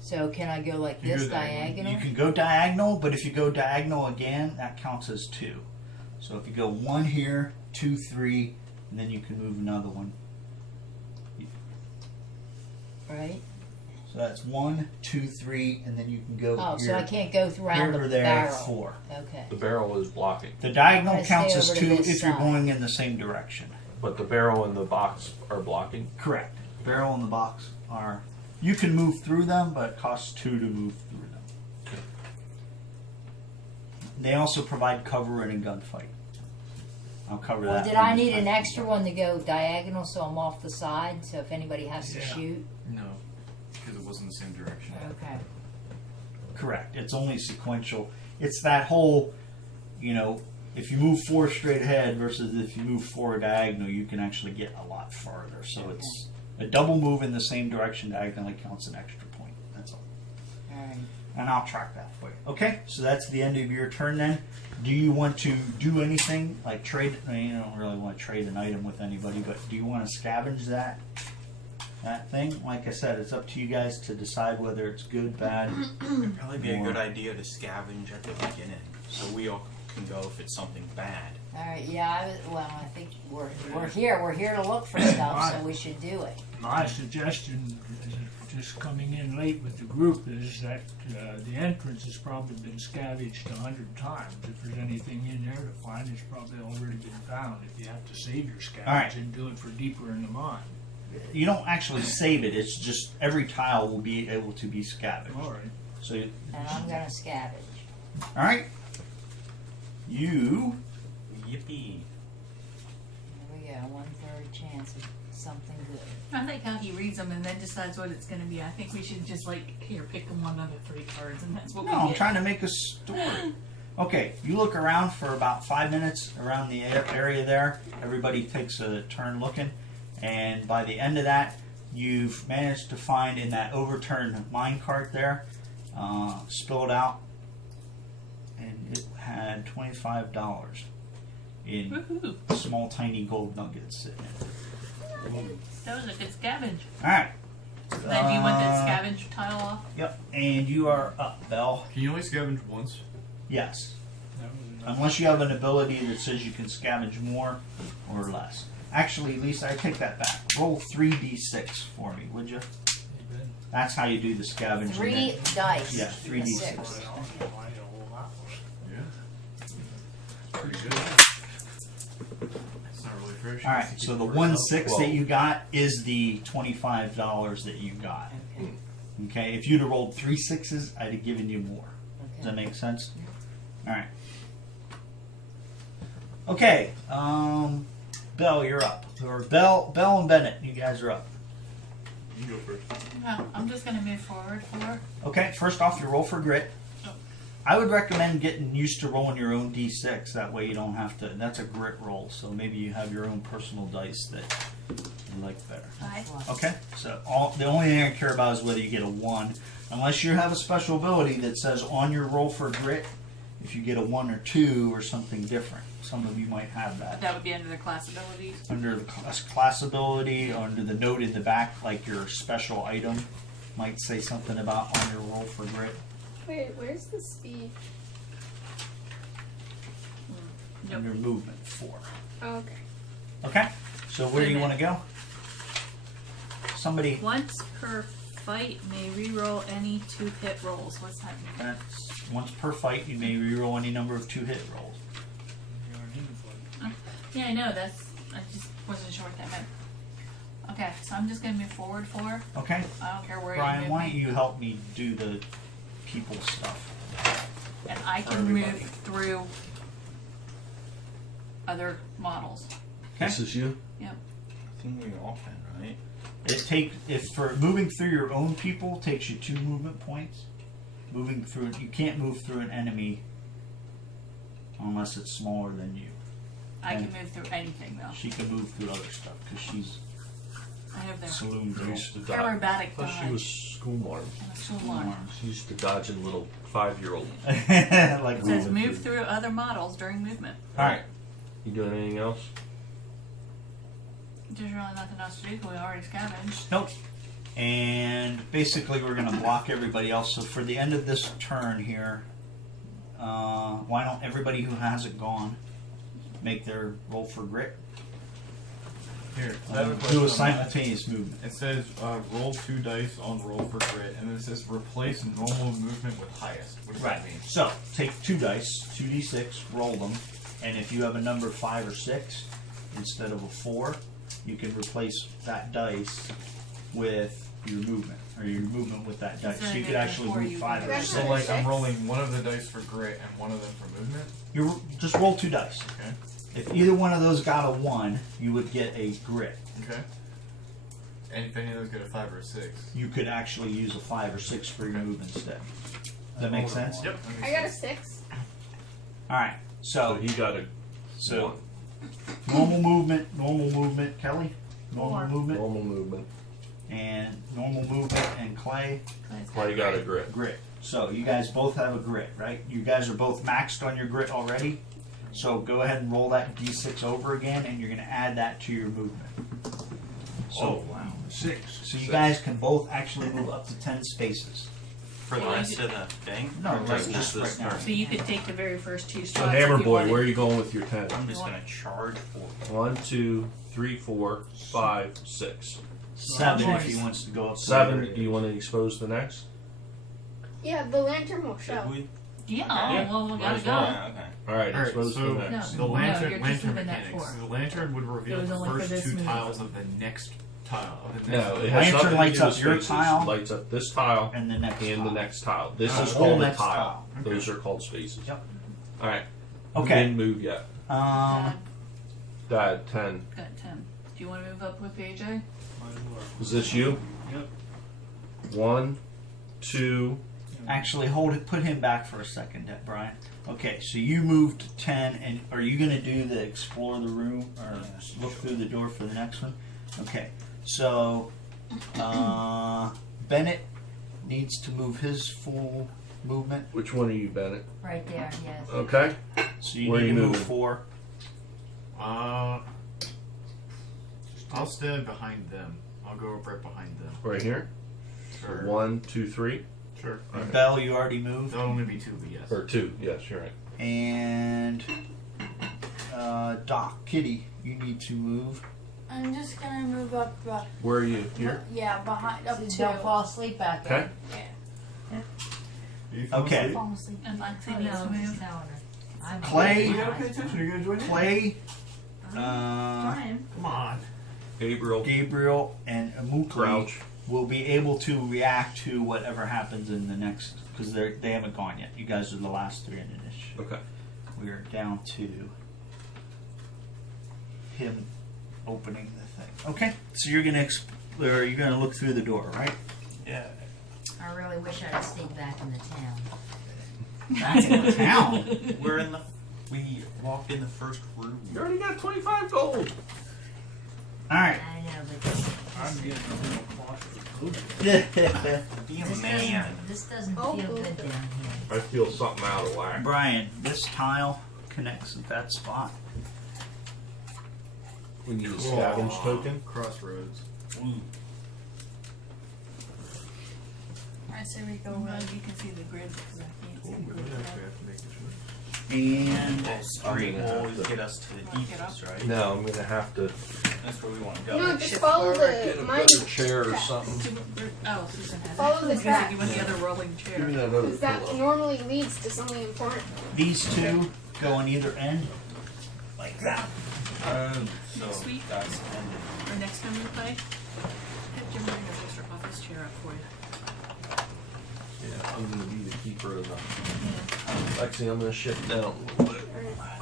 So can I go like You this go diagonal. you can go diagonal, but if you go diagonal again, that counts as 2. So if you go 1 here, 2, 3, and then you can move another one. Right? So that's 1, 2, 3, and then you can go Oh, here, so I can't go here around or the there, barrel. 4. Okay. The barrel is blocking, The diagonal Gotta counts stay as over to 2 this if you're side. going in the same direction. but the barrel and the box are blocking. Correct. Barrel and the box are. You can move through them, but it costs 2 to move through them. They also provide cover in a gunfight. I'll cover Well, that. did in I the need an fight. extra one to go diagonal so I'm off the side? So if anybody has to Yeah. shoot? No, because it wasn't the same direction. Okay. Correct. It's only sequential. It's that whole, if you move 4 straight ahead versus if you move 4 diagonal, you can actually get a lot farther. So it's a double move in the same direction diagonally counts an extra point. That's all. Alright. And I'll track that for you. Okay, so that's the end of your turn then. Do you want to do anything like trade? I mean, you don't really want to trade an item with anybody, but do you want to scavenge that thing? Like I said, it's up to you guys to decide whether it's good, bad. It'd probably be a More. good idea to scavenge at the beginning, so we all can go if it's something bad. Alright, yeah, I think we're here. We're here to look for stuff, so we should do it. My suggestion, just coming in late with the group, is that the entrance has probably been scavenged 100 times. If there's anything in there to find, it's probably already been found. If you have to save your scavenge All right. and do it for deeper in the mine. You don't actually save it. It's just every tile will be able to be scavenged. All right. So, And I'm gonna scavenge. all right. You. Yippee! Here we go. 1/3 chance of something good. I like how he reads them and then decides what it's going to be. I think we should just here pick one of the 3 cards, and that's what No, we I'm get. trying to make a story. Okay, you look around for about 5 minutes around the area there. Everybody takes a turn looking, and by the end of that, you've managed to find in that overturned minecart there, spilled out, and it had had $25 in Woohoo! small, tiny gold nuggets sitting in it. That was a good scavenge. All right. Then do you want that scavenge tile off? Yep. And you are up, Belle. Can you only scavenge once? Yes. That was enough. Unless you have an ability that says you can scavenge more or less. Actually, Lisa, I take that back. Roll 3d6 for me, would you? That's how you do the scavenging. 3 dice. Yeah, 3d6. Six. Yeah. Pretty good. That's not really fair. She All has right, to so keep the hers 1 up. 6 that you got is the $25 that you got. Okay, if you'd have rolled 3 6s, I'd have given you more. Does that make sense? All right. Okay, Belle, you're up. Or Belle and Bennett, you guys are up. You can go first. Well, I'm just gonna move forward 4. Okay, first off, you roll for grit. Oh. I would recommend getting used to rolling your own d6. That way you don't have to. That's a grit roll, so maybe you have your own personal dice that you like better. 5. Okay, so the only thing I care about is whether you get a 1. Unless you have a special ability that says on your roll for grit, if you get a 1 or 2 or something different. Some of you might have that. That would be under the class abilities. Under the class ability, under the note in the back, like your special item might say something about on your roll for grit. Wait, where's the speed? Nope. Under movement 4. Oh, okay. Okay, so where do you want to go? Somebody. Once per fight, may reroll any 2 hit rolls. What's that mean? That's once per fight. You may reroll any number of 2 hit rolls. Yeah, I know. That's. I just wasn't sure what that meant. Okay, so I'm just gonna move forward 4. Okay, I don't care where Brian, you move why don't me. you help me do the people stuff? And I for can everybody. move through other models. Okay. This is you? I think we all can, right? If for moving through your own people takes you 2 movement points. Moving through you can't move through an enemy unless it's smaller than you. I can move through anything though. She can move through other stuff because she's I have their saloon girl. Used to dodge. aerobatic Plus she was dodge schoolmarm. and a school arm. She used to dodge a little 5-year-old. Like It says moving move through other models during movement. All right. You doing anything else? There's really nothing else to do because we already scavenged. Nope. And basically, we're going to block everybody else. So for the end of this turn here, why don't everybody who hasn't gone make their roll for grit? Here, so I have a question Do a on that. simultaneous movement. It says roll 2 dice on roll for grit, and then it says replace normal movement with highest. What does that mean? So take 2 dice, 2d6, roll them, and if you have a number 5 or 6 instead of a 4, you can replace that dice with your movement, or your movement with that dice. So you could actually move 5 or That's 6. So like I'm Six? rolling one of the dice for grit and one of them for movement. You just roll 2 dice. Okay. If either one of those got a 1, you would get a grit. Okay. And if any of those get a 5 or a 6. You could actually use a 5 or 6 for your move instead. Does that make sense? Yep. I got a 6. All right. So So, he got a so normal movement, Kelly. Normal 4. movement normal movement. and normal movement and Clay. Clay got a grit. Grit. So you guys both have a grit, right? You guys are both maxed on your grit already. So go ahead and roll that d6 over again, and you're going to add that to your movement. So, wow. 6. so you guys can both actually move up to 10 spaces. For the rest of the thing? No, Or right, just just right now. So you could take the very first 2 So spots. Hammer if you Boy, wanted. where are you going with your 10? I'm just gonna charge for 1, 2, 3, 4, 5, 6. 7 if he wants to go up. to 7. whatever it Do you is. want to expose the next? Yeah, the lantern will should show. we? Yeah, Yeah. well, we Might gotta as go. well. Yeah, okay. All right, Alright, expose so the next. No. the lantern, you're just lantern moving that mechanics. forward. The lantern would reveal It was the only for first this 2 move. tiles of the next tile. Of the next No, it has Lantern nothing to lights do up with your spaces. tile. Lights up this tile And the next and the tile. next tile. This Oh, is the called a next tile. tile. Those are called spaces. Yep. All right. Okay. Didn't move yet. Dad, 10. Got 10. Do you want to move up with AJ? Is this you? Yep. 1, 2. Actually, hold it. Put him back for a second, Brian. Okay, so you moved to 10, and are you going to do the explore the room or look through the door for the next one? Okay, so Bennett needs to move his full movement. Which one are you, Bennett? Right there, yes. Okay. So you Where need you to move moving? 4. I'll stand behind them. I'll go up right behind them. Right here. Sure. 1, 2, 3, Sure. Bell, you already moved. There'll only be 2, but yes. or 2. Yes, you're right. And Doc, Kitty, you need to move. I'm just gonna move up. Where are you? Here. Yeah, behind up So to. don't fall asleep out Okay. there. You fall Okay. asleep? Fall asleep. And Lexi Oh, needs no, to move. just telling her. I'm Clay? You gotta pay attention. You're gonna join in. Clay, Fine. Come on. Gabriel. Gabriel, and Amukli Crouch. will be able to react to whatever happens in the next, because they haven't gone yet. You guys are the last 3 in initiative. Okay. We are down to him opening the thing. Okay, so you're gonna look through the door, right? Yeah. I really wish I'd have stayed back in the town. Back in the town. We walked in the first room. You already got 25 gold. All right. I know, but I'm getting a little claustrophobic. Be a this man. doesn't Oh, feel cool. good down here. I feel something out of whack. Brian, this tile connects at that spot. We need a scavenge token. Crossroads. I say we go Well, with. you can see the grid because I can't see the We grid. have to make the choice. And Straight will always get us to the Look it up. deepest, right? No, I'm gonna have to That's where we want to go. No, just follow get the a mine better chair or something. Oh, Susan has Follow it. the I was gonna track. say, you want the other rolling Give me chair. that other because that pillow. normally leads to something important. these 2 go on either end, like that. So Next week? that's Or next time we play, have Jim bring his extra office chair up for you. Yeah, I'm gonna be the keeper of the. Actually, I'm gonna shift down a little bit.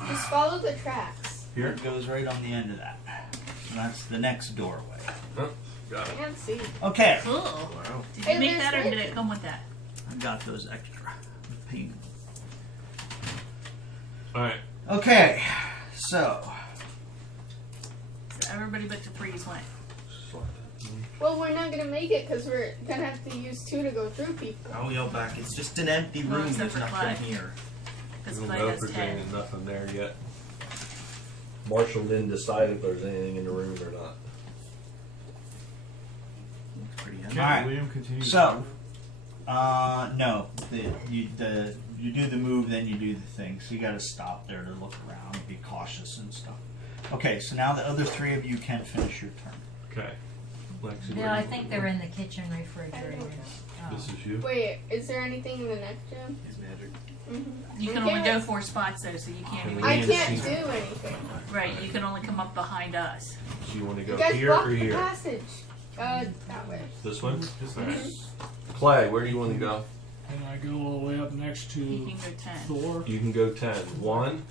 Just follow the tracks. Here it goes right on the end of that. And that's the next doorway. Oh, got it. Can't see. Okay. Cool. Wow. Did Hey, you make there's that or did Nick. it come with that? I got those extra. Pink. All right. Okay. So So everybody but the threes went. Well, we're not gonna make it because we're gonna have to use 2 to go through people. I'll yell back. It's just an empty Well, room. except There's for nothing Clyde. here. I Because don't Clay know if has there's 10. nothing there yet. Marshall didn't decide if there's anything in the room or not. Looks pretty empty. Can Alright. William continue? So, no. You do the move, then you do the thing. So you got to stop there to look around, be cautious and stuff. Okay, so now the other 3 of you can finish your turn. Okay. Lexi, Bill, where I you think moving? they're in the kitchen refrigerator. Oh. This is you. Wait, is there anything in the next gym? His magic. Mm-hmm. You can only go 4 spots though, so you can't Okay, even. I Yeah, can't see. do anything. Right, you can only come up behind us. Do you want to You go guys here blocked or the here? passage. That way. This one? Just Mhm. that. Clay, where do you want to go? Can I go all the way up next You to can go 10. Thor? You can go 10. 1,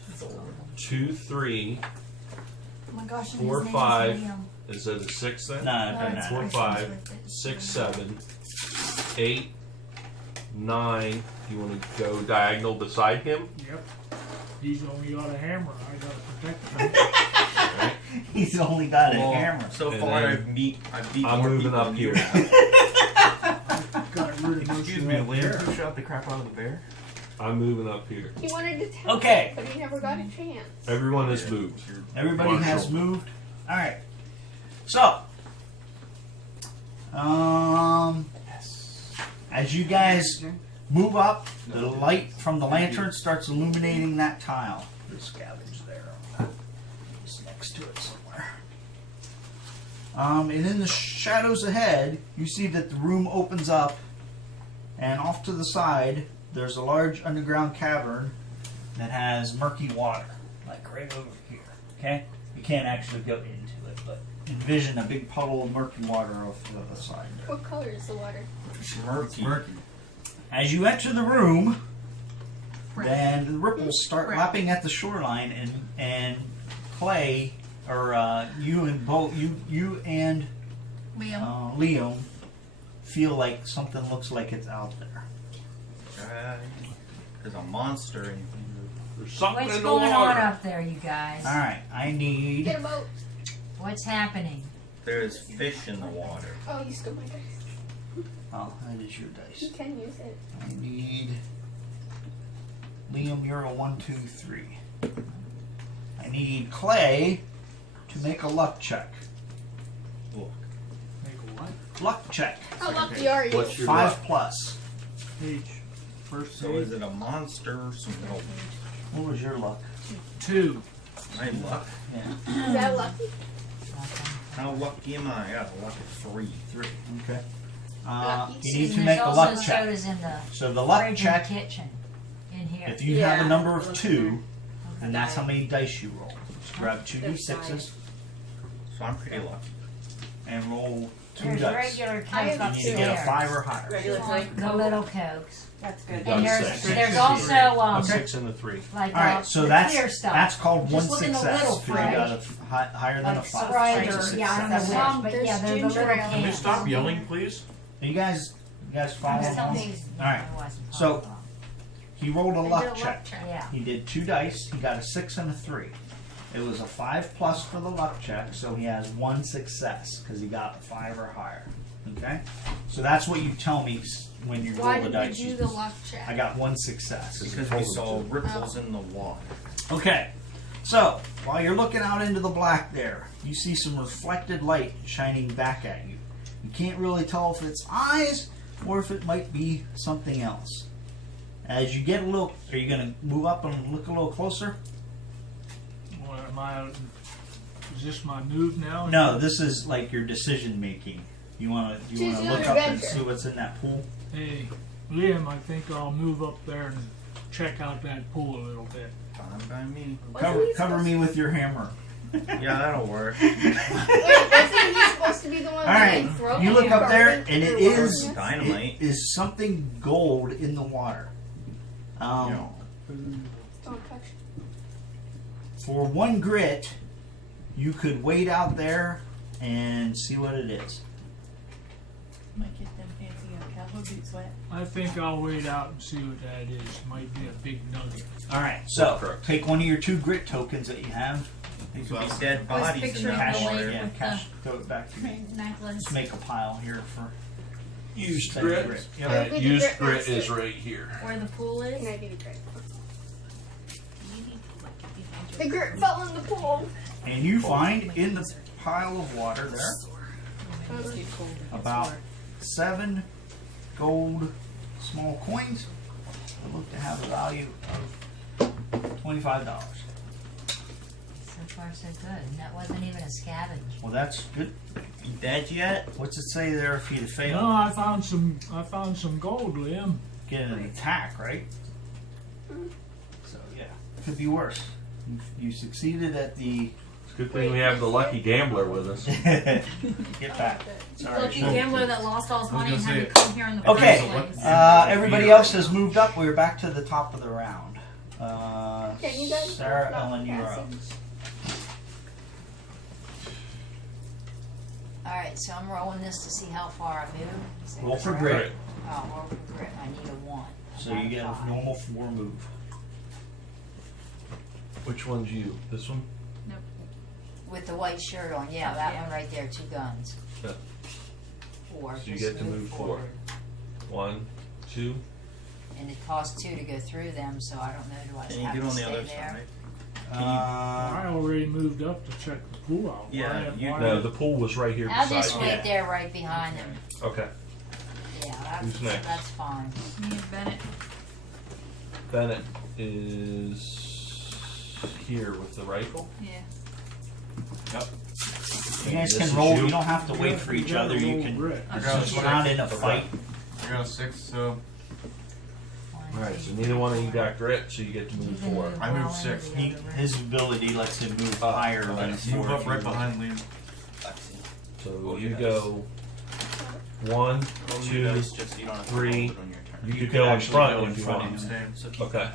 2, 3. Oh my gosh, and 4, his name 5. is Liam. Is that a 6 then? No, No, no, it's no. 4, Christians 5, with it. 6, 7, 8, 9. You want to go diagonal beside him? Yep. He's only got a hammer. I gotta protect him. He's only got a Well, hammer. So And far, then I've beat I'm more moving people up than you here. have. Got rid of most Excuse of me, that William. bear. Who shot the crap out of the bear? I'm moving up here. He wanted to tell Okay. us, but he never got a chance. Everyone has moved. Everybody has Marshall. moved. All right. So, as you guys move up, the light from the lantern starts illuminating that tile. There's scavenge there. It's next to it somewhere. And in the shadows ahead, you see that the room opens up, and off to the side, there's a large underground cavern that has murky water, like right over here. Okay? You can't actually go into it, but envision a big puddle of murky water off to the other side there. What color is the water? Murky. Murky. As you enter the room, Right. then the ripples start Right. lapping at the shoreline, and Clay, or you and Liam. Liam feel like something looks like it's out there. There's a monster in There's something What's in the going water. on up there, you guys? All right, I need. Get a boat. What's happening? There's fish in the water. Oh, you stole my dice. Oh, that is your You dice. can use it. I need Liam, you're a 1, 2, 3. I need Clay to make a luck check. Make a what? Luck check. How lucky are you? What's your 5 luck? plus. Page. First So page. is it a monster or some elf? What was your luck? 2. My luck? Yeah. Is that lucky? How lucky am I? I got a luck of 3. Okay. Lucky. You need to And make there's a also luck check. sodas in the So the luck fridge check, in the kitchen. In here. if you have a Yeah. number of 2, and that's how many dice you roll. Just grab 2 d6s So I'm pretty lucky. and roll 2 There's dice. regular I Coke have You need to get a upstairs. 5 or higher. Regular Coke. The little Cokes. That's good. Got And a there's 6. there's also A 6 and a 3. like Alright, so the that's clear stuff. that's called Just 1 look in the success. little Because you got a fridge. higher than a Like 5. Sprite It's a or success. yeah, I don't know which, Mom, but there's yeah, they're the ginger little ale. cans. Can you stop yelling, please? You guys I follow was telling along? these. Alright, so he rolled a luck check. Yeah. He did 2 dice. He got a 6 and a 3. It was a 5 plus for the luck check, so he has 1 success because he got a 5 or higher. Okay, so that's what you tell me when you Why roll the did dice. you do the luck check? I got 1 success. Because we saw ripples in the water. Okay, so while you're looking out into the black there, you see some reflected light shining back at you. You can't really tell if it's eyes or if it might be something else. As you get a little, are you going to move up and look a little closer? What am I? Is this my move now? No, this is like your decision making. You want to Choose your look up and adventure. see what's in that pool? Hey, Liam, I think I'll move up there and check out that pool a little bit. Fine by me. Cover me with your hammer. Yeah, that'll work. Wait, wasn't he supposed to be the one All right, that throw you look up there, and it is Dynamite. it is something gold in the water. No. Don't touch. For 1 grit, you could wait out there and see what it is. Might get them fancy cowboy boots wet. I think I'll wait out and see what that is. Might be a big nugget. All right, so Correct. take one of your 2 grit tokens that you have. They could Well, be dead I was bodies in picturing that cash, the water. lake. yeah, with cash. Throw it back to me. Necklace. Let's make a pile here for Used spending grit. grit. Yep. Alright, Maybe used grit grit master. is right here. Where the pool Can is. I be the grit? You need to look behind The your grit fell in the pool. And you find in the pile of water there about 7 gold small coins that look to have a value of $25. So far, so good. And that wasn't even a scavenge. Well, that's good. You dead yet? What's it say there if you'd have failed? No, I found some gold, Liam. Get an attack, right? So yeah, could be worse. You succeeded at the. It's a good thing we have the lucky gambler with us. Get back. Sorry. Lucky gambler that lost all his money and gonna had say to come here in the Okay. first place. Everybody else has moved up. We're back to the top of the round. Can you guys Sarah, not Ellen, you're up. passing? Alright, so I'm rolling this to see how far I move. Is that Roll for correct? grit. Oh, roll for grit. I need a 1. So you get a normal 4 move. Which one's you? This one? With the white shirt on, yeah, that Yeah. one right there, 2 guns. Yeah. 4. So you just get to move 4. forward. 1, 2. And it costs 2 to go through them, so I don't know, do I Can you have get to on the stay other there? side? I already moved up to check the pool out. Yeah, you- No, the pool was right here I'll beside just you. wait there right behind them. Okay. Yeah, Who's next? that's fine. Me and Bennett. Bennett is here with the rifle. Yeah. You guys This can is roll. you. You don't have to wait for each other. You can. Grit. Since we're not in a Okay. fight. I got a 6, so Alright, so neither one of you got grit, so you get to You move can 4. I moved well 6. into the He, other room. his ability lets him move Oh, higher okay. than a 4. move up if you right roll. behind Liam. So you go 1, Roll 2, your dice just so you don't have to 3. roll it on your turn. You You could could go in actually front go if in you front want. of him. So keep Okay.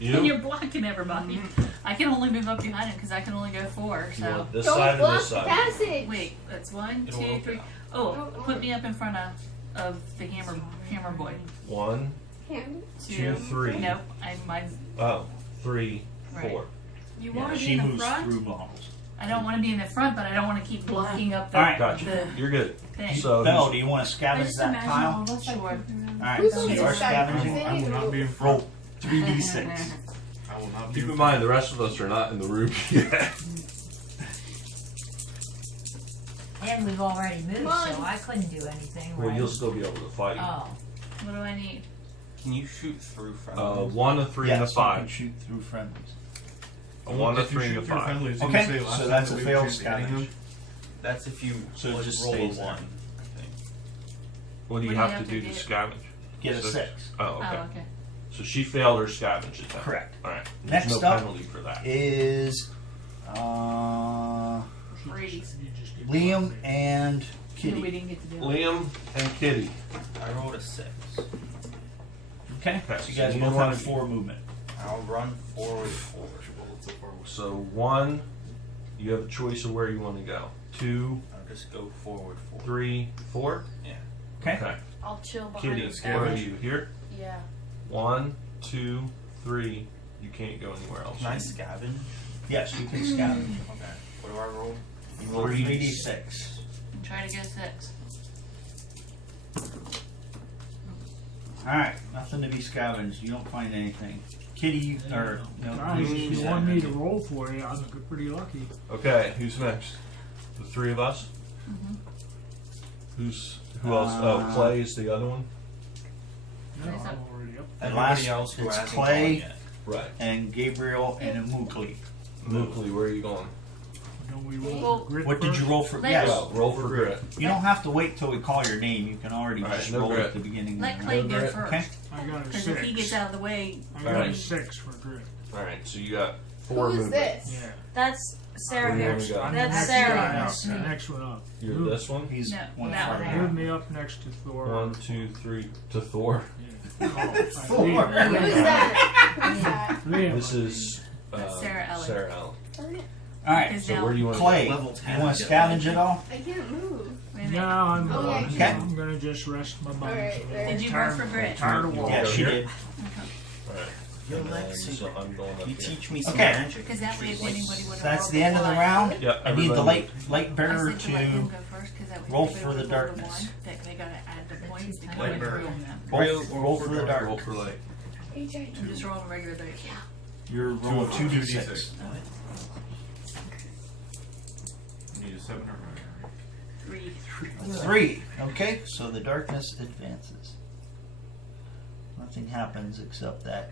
And You? you're blocking everybody. I can only move up behind him because I can only go 4. You So want this Don't side or block this the side? passage. wait, that's 1, It'll 2, open 3. up. Oh, put me up in front of the hammer boy. 1, Hand. 2, 3. Nope, mine's 3, Right. 4. You Yeah, want to be she in the moves front? through models. I don't want to be in the front, but I don't want to keep blocking up the, Alright. Gotcha. the You're good. thing. So Belle, who's- do you want to I scavenge just that imagine pile? all of us like Sure. walking around. Alright, Who's so on you the are side? scavenging. I will not be in front. Roll 3d6. I will not Keep be. in mind, the rest of us are not in the room yet. And we've already moved, Come on. so I couldn't do anything, Well, right? you'll still be able to fight. Oh. What do I need? Can you shoot through from? 1, a 3, and a Yes, you can 5. shoot through friendlies. A 1, a If you 3, and a shoot through 5. friendlies, you Okay, can say last so time that's that a we failed were hitting scavenge. them. That's if you So it like, just roll a stays there. 1. I think. What do you have to do to get? scavenge? Get a 6. Oh, okay. Oh, okay. So she failed her scavenge attempt. Correct. Alright. Next There's no up penalty for that. is Freeze. Liam and No, we Kitty. didn't get to do it. Liam and Kitty. I rolled a 6. Okay, Okay, so you so guys you both wanna- have 4 movement. I'll run forward 4. So 1, you have a choice of where you want to go. 2, I'll just go forward 4. 3, 4. Okay. Okay. I'll chill behind Kitty, the where are scavenge. you? Here? Yeah. 1, 2, 3. You can't go anywhere else. Can I scavenge? Yes, you can scavenge. Okay. What do I roll? You roll 3d6. And try to get a 6. Alright, nothing to be scavenged. You don't find anything. Kitty, or, no, Guys, Liam, if you want me to roll for you, I'm pretty lucky. Okay, who's next? The 3 of us? Who else? Oh, Clay is the other one? No, Nice I'm up. already up. And Everybody last, else who it's hasn't Clay gone yet. Right. and Gabriel and Mukli. Mookley, where are you going? Don't we roll Well, for grit What did you first? roll for? Let- Yes. Well, roll for grit. You don't have to wait till we call your name. You can already Alright, just no roll grit. at the beginning. Let of the Clay round. go Grit. first. Okay. I got a Because 6. if he gets out of the way, I got a Alright. 6 for grit. Alright, so you got 4 Who's movement. this? Yeah. That's Sarah Where do you here. wanna go? I'm That's the next Sarah. guy up, That's the me. next one up. You're Move- this one? He's No, one that farther. one. Move me up next to Thor. 1, 2, 3 to Thor. Yeah. Thor. Who's that? Who's that? Liam, This is That's Sarah Ellen. Sarah Ellen. Alright, Because So now, where do you want to Clay, go? you want to scavenge at all? I can't move. wait a minute. no, I'm, Oh, yeah, Okay. I'm gonna just rest my bones. Alright, there. Did you Tired- roll for grit? Tired of You walking. Yeah, go she here? did. Alright. Yo, And then, Lexi, so I'm going up you here. teach me some Okay. magic. Because that way, if anybody would have That's rolled the end of the one, round. Yeah, I need the everybody- light bearer I said to let him to go first, because that way roll if for everybody the would've rolled darkness. one, that they gotta add the points to Light go bearer. through them. roll for the dark. Roll for light. AJ. I'm just rolling regular dice. You're rolling 2d6. You need a 7 or a 3. 3. Okay, so the darkness advances. Nothing happens except that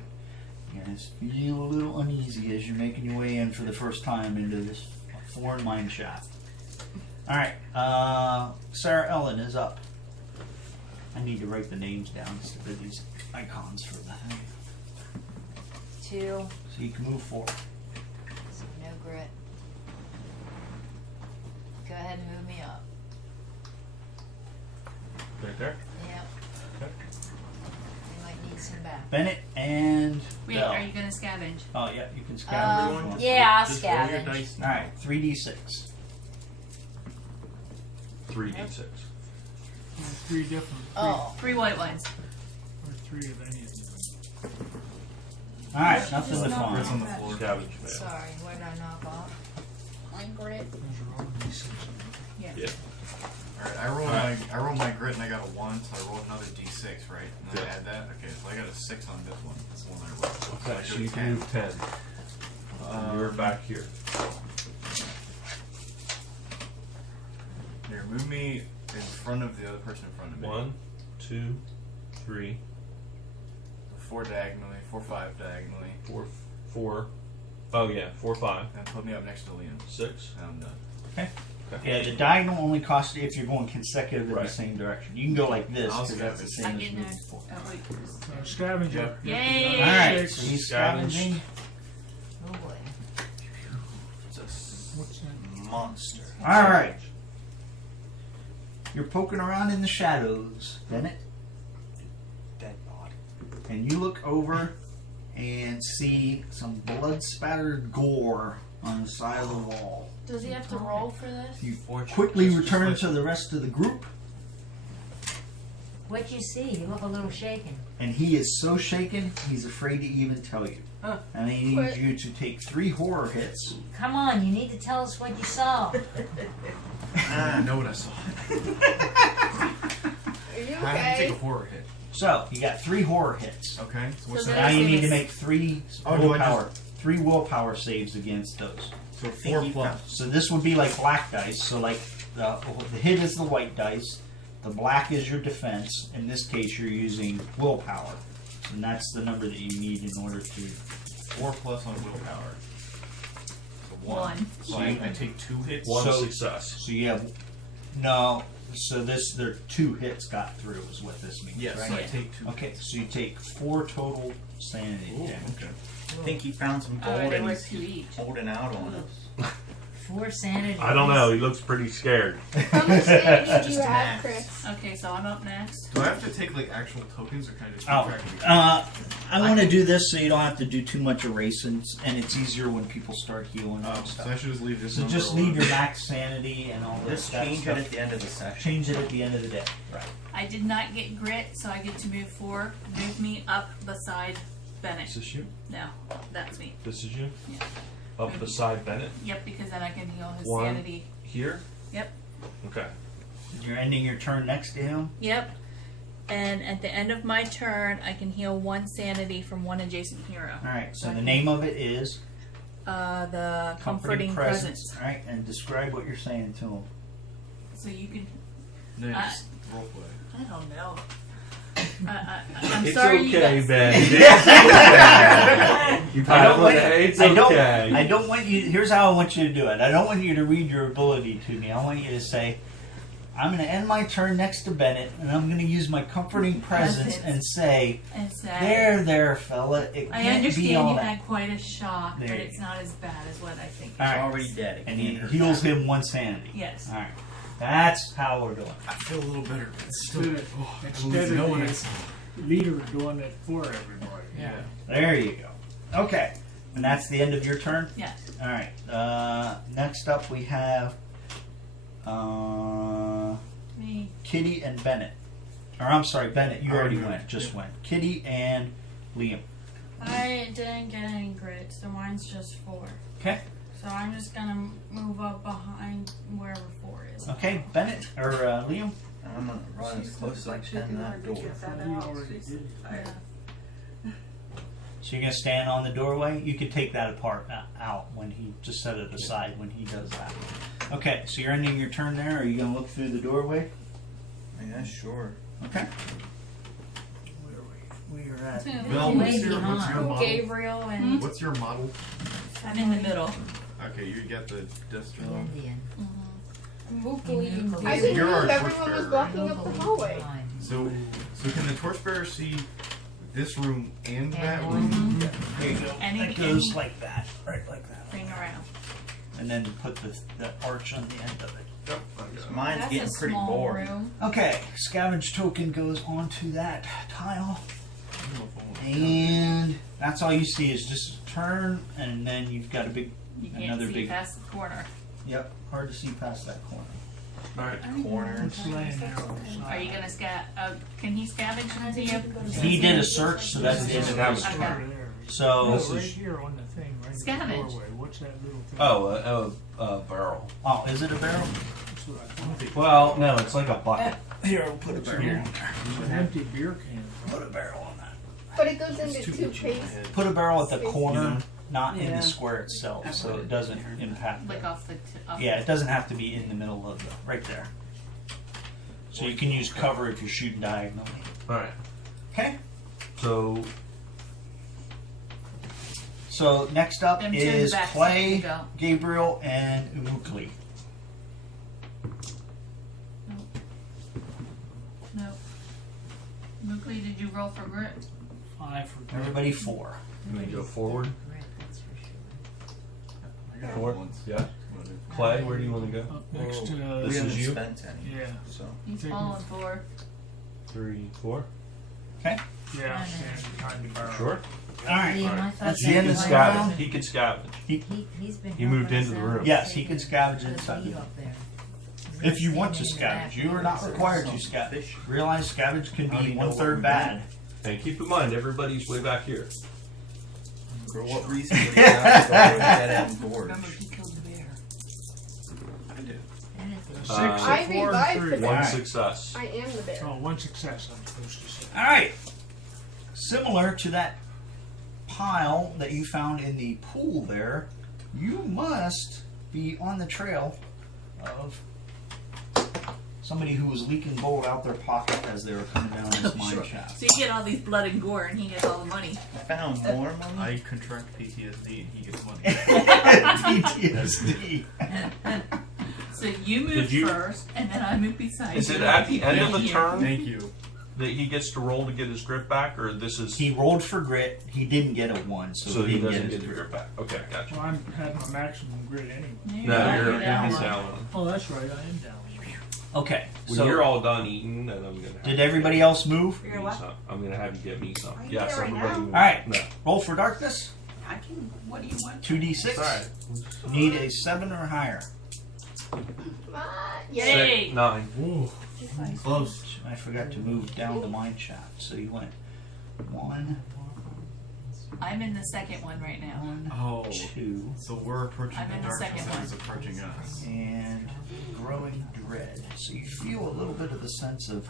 you guys feel a little uneasy as you're making your way in for the first time into this foreign mine shaft. Alright, Sarah Ellen is up. I need to write the names down instead of these icons for the thing. 2. So you can move forward. So no grit. Go ahead and move me up. Right there? Yep. Okay. You might need some back. Bennett and Wait, Bell. are you gonna scavenge? Oh yeah, you can scavenge. if you want. Yeah, I'll Just roll your scavenge. dice now. Alright, 3d6. 3d6. 3 different. Oh. 3 white ones. Or 3 of any of them. Alright, nothing to It's on find. the floor. Scavenge fail. Sorry, what did I knock off? My grit. Those are all D6. Yeah. Alright, I rolled my grit and I got a 1, so I rolled another d6, right? And then I Yeah. add that? Okay, so I got a 6 on this one. That's the one I rolled. So I Okay, so should you have can move 10. You're back here. Here, move me in front of the other person in front of me. 1, 2, 3, 4 diagonally, 4, 5 diagonally. 4, 4. Oh yeah, 4, 5, And put me up next to Liam. 6. And I'm done. Okay. Yeah, the diagonal only costs you if you're going consecutive in Right. the same direction. You can go like this I'll because that's the scavenge. same I as get moving next. forward. Oh, wait. Scavenger. Yay! Alright, so 6. he's Scavenge. scavenging. Oh boy. It's a What's that? monster. Alright. You're poking around in the shadows, Bennett, Dead body. and you look over and see some blood spattered gore on the side of the wall. Does he have to roll for this? You Fortune. quickly Just return like- to the rest of the group, What'd you see? You look a little shaken. and he is so shaken he's afraid to even tell you. Huh. And he needs What? you to take 3 horror hits. Come on, you need to tell us what you saw. I know what I saw. Are you I have to take okay? a horror hit. So you got 3 horror hits. Okay. So what's So that? Now you Same need to as- make 3 Oh, do I willpower. 3 willpower saves against those. So 4 plus. So this would be like black dice. So like the hit is the white dice, the black is your defense. In this case, you're using willpower, and that's the number that you need in order to. 4 plus on willpower. So 1. So I take 2 hits. One So- success. So you have no. So there 2 hits got through is what this means. Yes, Right? so I take 2 Okay. So you take 4 total sanity Ooh, damage. okay. I think he found some gold They and were he's 2 each. holding out on us. 4 sanity. I don't know. He looks pretty scared. How much sanity do you Just have, max. Chris? Okay, so I'm up next. Do I have to take like actual tokens or can I just keep Oh, track of it? I want to do this so you don't have to do too much erasing, and it's easier when people start healing and So I stuff. should just leave this So number just alone. leave your max sanity and all this Just that change it stuff. at the end of the session. Change it at the end of the day. Right. I did not get grit, so I get to move 4. Move me up beside Bennett. Is this you? No, that's me. This is you? Yeah. Up beside Bennett? Yep, because then I can heal his One. sanity. Here? Yep. Okay. You're ending your turn next to him. Yep. And at the end of my turn, I can heal 1 sanity from 1 adjacent hero. All right. So I the can- name of it is The comforting presence. All right, and describe what you're saying to him. So you can. Next, role play. I don't know. I'm It's sorry, you okay, guys. Ben. It's okay. You pat him on the head. It's okay. I don't want you. Here's how I want you to do it. I don't want you to read your ability to me. I want you to say, "I'm going to end my turn next to Bennett, and I'm going to use my comforting presence and say, And say, there, fella. It I can't understand be all you that." had quite a shock, There but you it's not as bad as what I think. All He's right. already dead. It And he can't hurt heals now. him 1 sanity. Yes. All right. That's how we're doing. I feel a little better, but still. Instead of no one the leader doing it for everybody. Yeah. There you go. Okay. And that's the end of your turn? Yes. All right. Next up, we have Me. Kitty and Bennett. Or I'm sorry, Bennett. You already moved. went. Just went. Kitty and Liam. I didn't get any grit, so mine's just 4. Okay. So I'm just gonna move up behind wherever 4 is. Okay, Bennett or Liam. I'm gonna run as close as I can to that door. You already did it. Yeah. So you're gonna stand on the doorway. You could take that apart out when he just set it aside when he does that. Okay, so you're ending your turn there. Are you gonna look through the doorway? Yeah, sure. Okay. We are at. Bill, Way what's your behind. model? Gabriel and What's your model? I'm in the middle. Okay, you get the Destro. Indian. Mukli. I So didn't you're know our if everyone was torchbearer. blocking up the hallway. So can the torchbearer see this room and that And room? There you go. Any- That goes any- like that, right like that, Ring around. and then put the arch on the end of it. Yep. I got it. Mine's That's getting a pretty small boring. room. Okay, scavenge token goes onto that tile, I don't know if I wanna- and that's all you see is just a turn, and then you've got a big. You can't Another see big- past the corner. Yep, hard to see past that corner. Alright. Corner. It's laying there on the side. Are you gonna can he scavenge into you? He did a search, so that's the end of his Okay. turn. Over there. So, Oh, right here on the thing, right in the Scavenge. doorway. What's that little thing? Barrel. oh, is it a barrel? That's what I thought. Well, no, it's like a bucket. Here, we'll put a barrel Here. on there. It's an empty beer can. Put a barrel on that. But it goes It's into too much in my toothpaste. head. Put a barrel at the Space. corner, not in Yeah. the square itself, so it doesn't impact. Like off the. Off Yeah, it doesn't have to be in the middle of the right there. So you can use cover if you're shooting diagonally. Alright. Okay. So, So next up Them two in the is back, so Clay, you go. Gabriel, and Umukli. No. Mukli, did you roll for grit? 5 for Everybody 4. you want to go forward? Correct, that's for sure. I got it Forward? once. Yeah. Clay, where do you want to go? Up next to, This We is haven't you? spent any. yeah, So He's Taking- falling for. 3, 4. Okay. yeah, standing behind the barrel. Sure. All right. Liam, I thought That's you the end were of lying scavenge. around. He could scavenge. He's been He moved helping into us the out, room. Yes, he can taking scavenge the inside the meat room. up there. If you want to Standing in the back. scavenge, you are not required to scavenge. Realize scavenge can How do be you know what 1/3 we're bad. And keep in mind, everybody's way back here. for what reason would you have to go to a dead end gorge? Remember, he killed the bear. I did. And it's- 6 Uh, or I 4 revived and the 3. One Alright. success. I am the bear. Oh, 1 success, I'm supposed to say. All right. Similar to that pile that you found in the pool there, you must be on the trail of somebody who was leaking gold out their pocket as they were coming down this mine Sure. shaft. So you get all these blood and gore, and he gets all the money. I found more money. I contract PTSD and he gets money. PTSD. So you move Did you- first, and then I move beside Is you. it at the end of the Thank you. turn Thank you. that he gets to roll to get his grip back, or this is He rolled for grit. He didn't get a 1, so, so he didn't doesn't get get his his grip back? Okay, gotcha. Well, I'm had my maximum grit anyway. You No, got you're it down he's one. down. Oh, that's right, I am down. Okay, When so you're all done eating, then I'm gonna. did everybody else move? Get me some. I'm gonna have you get me some. Are you Yes, there right everybody. now? move. All right. No. Roll for darkness. I can. What do you want? 2d6. It's all right. Need a 7 or higher. Come on. Yay. 6, 9. Close. I forgot to move down the mine shaft, so you went 1, I'm in the second one right now. 1, Oh. 2, So we're approaching I'm in the darkness second and one. it's approaching us. and growing dread. So you feel a little bit of the sense of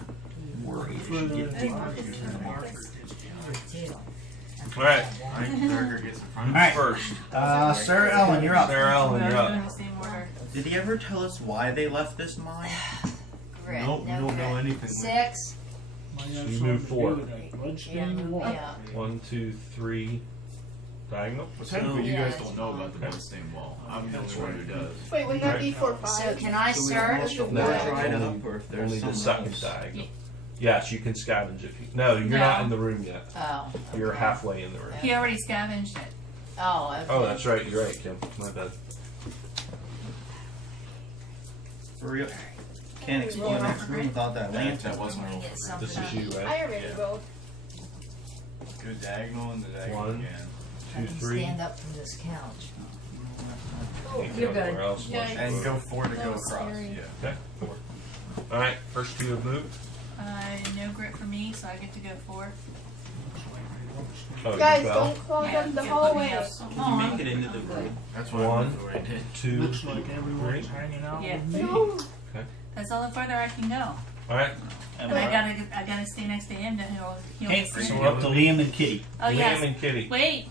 worry as you get deeper into the marker. All right. I think Darker gets in front of All right. First, Sarah Ellen, you're up. Sarah Ellen, Well, you're we're up. in the same order. Did he ever tell us why they left this mine? Grit. Nope, we no don't know grit. anything. 6. Might have You something move to do forward. with that Yeah, bloodstained move wall. me up. 1, 2, 3. Diagonal. Well, technically, you Yeah, guys it's don't know fine. about the bloodstained wall. I'm the only one who does. Wait, wouldn't that be 4, 5? So can I search? No, Dried only- up, or if there's Only the something second else. diagonal. Yes, you can scavenge if you. No, you're No. not in the room yet. Oh. You're okay. halfway in the room. He already scavenged it. Oh, okay. Oh, that's right. You're right, Kim. My bad. For real. Can't explore the next room without that lantern. That wasn't a roll Get for something This is up. you, I right? already Yeah. rolled. Good diagonal and the diagonal 1, again. I 2, can 3. stand up from this couch. You're good. Where else was And it? go 4 to That go was across. scary. Yeah. Okay, 4. All right, first two have moved. No grit for me, so I get to go 4. Oh, Guys, you fell. don't clog Yeah, up the yeah, hallways. put me Can you make it into the room? That's why I 1, moved the way I did. 2. Looks like everyone's hanging out Yeah. with me. No. That's all the farther I can go. All right. And I gotta stay next to him to heal Okay, me. so we're up to Liam and Kitty. Oh Liam yes. and Kitty. Wait.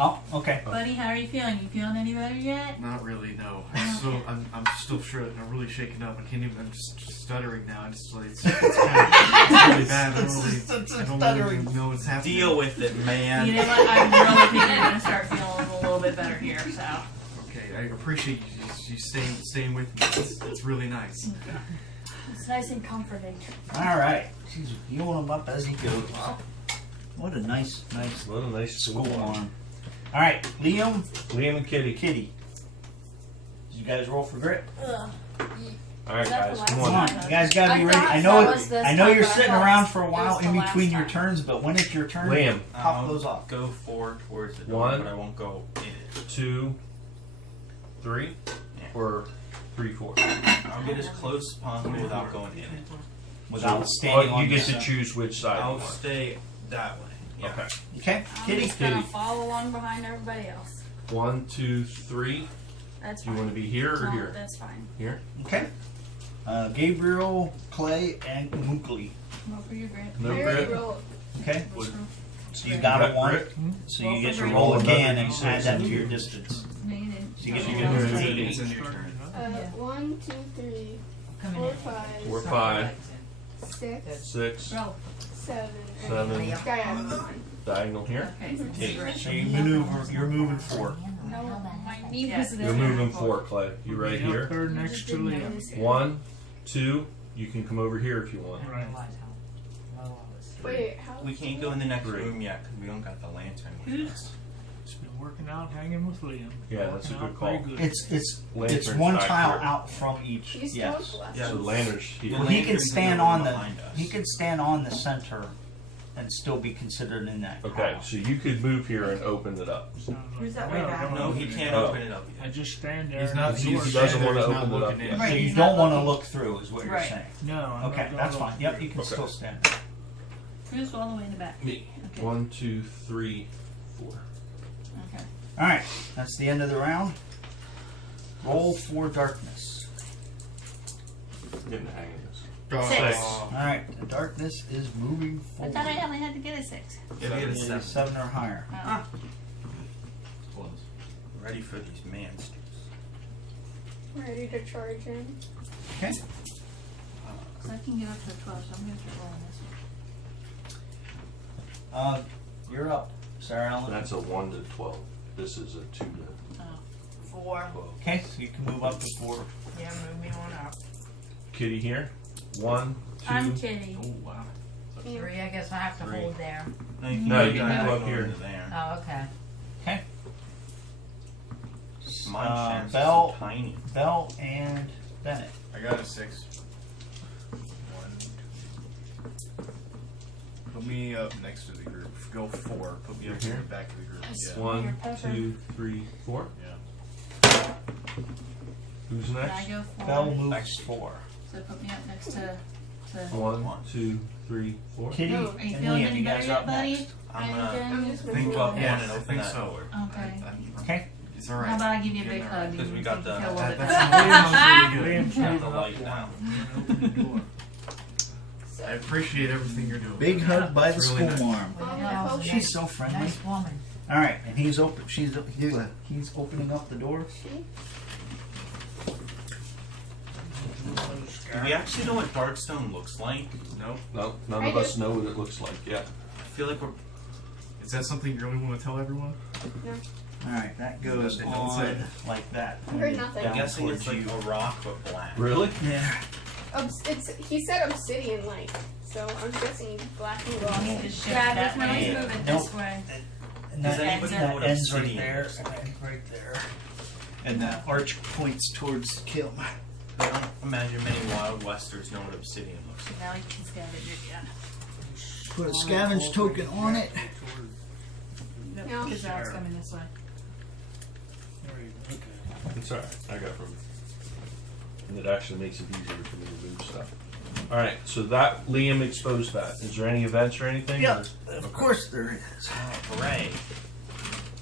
Oh, okay. Buddy, how are you feeling? You feeling any better yet? Not really, no. I'm still sure. I'm really shaken up. I can't even. I'm just stuttering now. I just like it's kind of it's really bad. I don't really know what's happening. Deal with it, man. You know what? I'm really think I'm gonna start feeling a little bit better here. So. Okay, I appreciate you staying with me. It's really nice. It's nice and comforting. All right. She's healing him up as he goes. What a nice What a nice school school arm. All right, Liam, Liam and Kitty. Kitty. Did you guys roll for grit? Ugh. All right, Is that guys, the come Come on. on, you guys gotta be I ready. thought I know that was this I know time, you're but I sitting thought around for a it while was the in last between your time. turns, but when it's your turn, Liam, pop those off. Go forward towards the door, 1, but I won't go in it. 2, 3, or 3, 4. I'll get as close as possible without going in it. Without standing on you get the to choose which side you I'll want. stay that way. Yeah. Okay. Okay, I'm Kitty. just gonna Kitty. follow along behind everybody else. 1, 2, 3. That's Do you fine. want to be here or No, here? That's fine. Here. Okay. Gabriel, Clay, and Mookley. Roll for your grit. No I already grit. rolled. Okay, Which roll? so you got a Got 1, grit? so Roll you get for to grit. roll Roll again another and D6. add that to your distance. No, you didn't. So you get to You go can to move 8. It's in your turn. 1, 2, 3, Coming 4, in. 5, 4, 5, 6, 6, Roll. 7, 7. and diagonal 1. Diagonal here. Okay, so it's Eight. grit. So you maneuver, you're moving 4. No, my knee Yeah. was You're there. moving 4, Clay. You right Up here. there next to Liam. 1, 2. You can come over here if you want. Right. Wait, how? We can't go in the next 3. room yet because we don't got the lantern with Who's- us. It's been working out, hanging with Liam. Yeah, that's a Working good out call. very good. It's Lantern's one back tile here. out from each. You still Yes. have left. Yeah. So Lander's here. Well, he can Lantern's in stand the room on the behind us. he can stand on the center and still be considered in that. Okay, pile. so you could move here and open it up. Sounds like- Who's that No, way back? No, he can't Oh. open it up I yet. just stand there. He's and not. absorb He it. doesn't want to He's not open it up looking yet. in. Right. So you he's don't not want to looking. look through, is what you're Right. saying. No, I'm Okay, not that's gonna fine. look Yep, through. you can Okay. still stand there. Who's all the way in the back? Me. Okay. 1, 2, 3, 4. Okay. All right, that's the end of the round. Roll for darkness. Getting the hang of this. Six. Alright, the darkness is moving I forward. thought I only had to get a 6. Yeah, we get a It is 7. 7 or higher. Close. Ready for these man stews. Ready to charge in. Okay. So I can get up to a 12, so I'm going to start rolling this one. You're up, Sarah Ellen. That's a 1 to 12. This is a 2 to 4. 12. Okay, so you can move up to 4. Yeah, move me on up. Kitty here. 1, 2. I'm kidding. Oh wow. 3, I guess I have to Three. hold there. No, you can move up here. There. Oh, okay. Okay. Mine shafts are Bell. so tiny. Bell and Bennett. I got a 6. 1, 2. Put me up next to the group. Go 4. Put me up Here? in the back of the group. Yeah. 1, 2, 3, 4. Yeah. Who's Can I next? go 4? Bell moves 4. So put me up next to 1, 2, 3, 4. Kitty No. and Are you feeling Liam, any you better guys are yet, up buddy? next. I'm gonna I'm just think moving about forward. one and open that so. door. Okay. Okay. It's How alright. about I give you a big Getting hug? Because and we you got can the- feel a little bit That's better? really good. Got the light now. Open the door. I appreciate everything you're doing. Big hug by the It's school really nice. marm. Well, Oh, that was a she's nice- so friendly. Nice woman. All right, and he's open. He's opening up the door. Do we actually know what Darkstone looks like? Nope. No, none I of do. us know what it looks like yet. I feel like we're. Is that something you really want to tell everyone? All right, that goes Don't on say. like that. I heard nothing. Down I'm guessing towards it's like you. a rock but black. Really? Yeah. He said obsidian like, so I'm guessing black and You glossy. need to shift Yeah, that just now he's way. moving Nope. this way. And Does that, anybody know that what ends right obsidian there, looks and like? then right there, and the arch points towards Kim. I don't imagine many Wild Westers know what obsidian looks like. Now you can scavenge it, yeah. Put a scavenge token on it. No. Because now it's coming this way. There you go. Okay. It's alright. I got room. And it actually makes it easier for me to move stuff. Alright, so that Liam exposed that. Is there any events or anything? Yeah, of course there is. Oh, hooray.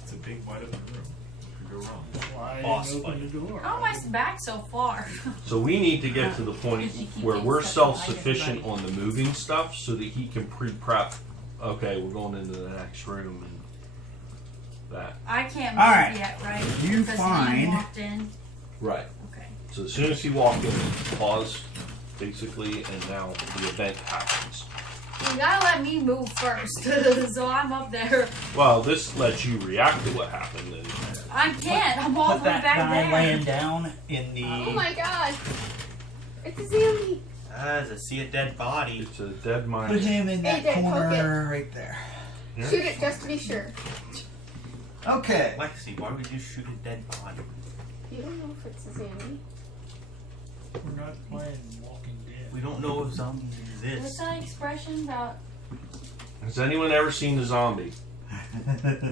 It's a big wide open room. What could go wrong? Why Boss didn't you open fight. the door? How am I back so far? So we need to get to the point Because you keep where getting we're stuff behind self-sufficient everybody. on the moving stuff so that he can pre-prep. Okay, we're going into the next room and that. I can't All move right. yet, right? You Because find- Liam walked in. Right. Okay. So as soon as he walked in, pause, basically, and now the event happens. You gotta let me move first, so I'm up there. Well, this lets you react to what happened. And I can't. I'm all Put the way that back guy there. laying down in the. Oh my god! It's a zombie! As I see a dead body. it's a dead Put mind. him in that Hey, Dad, poke corner right there. Yeah. Shoot it just to be sure. Okay. Lexi, why would you shoot a dead body? You don't know if it's a zombie. We're not playing Walking Dead. We don't know if zombies What's exist. that expression about? Has anyone ever seen a zombie?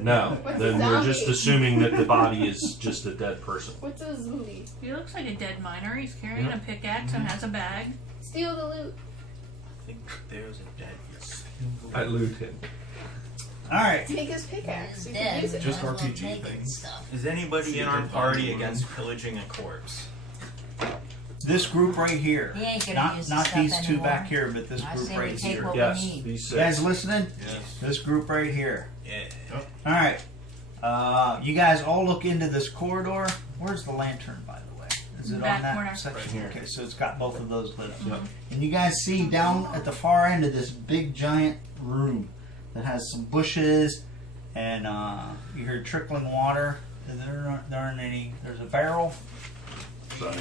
No. What's Then a we're just zombie? assuming that the body is just a dead person. What's a zombie? He looks like a dead miner. He's carrying Yeah. a pickaxe and has a bag. Steal the loot. I think there's a dead. I loot him. Alright. Take his pickaxe. You can Dead. use it. Just Might as well RPG take it thing. and stuff. Is anybody in our party against pillaging a corpse? This group right here. He ain't gonna Not use the not stuff these two anymore. back here, but this I group say we right take here. what Yes, we need. these You guys six. listening? Yes. This group right here. Yeah. Alright. You guys all look into this corridor. Where's the lantern, by the way? Is it Back on that corner. section? Right here. Okay, so it's got both of those lit up. Yep. And you guys see down at the far end of this big giant room that has some bushes and you hear trickling water. There aren't any. There's a barrel. Sorry.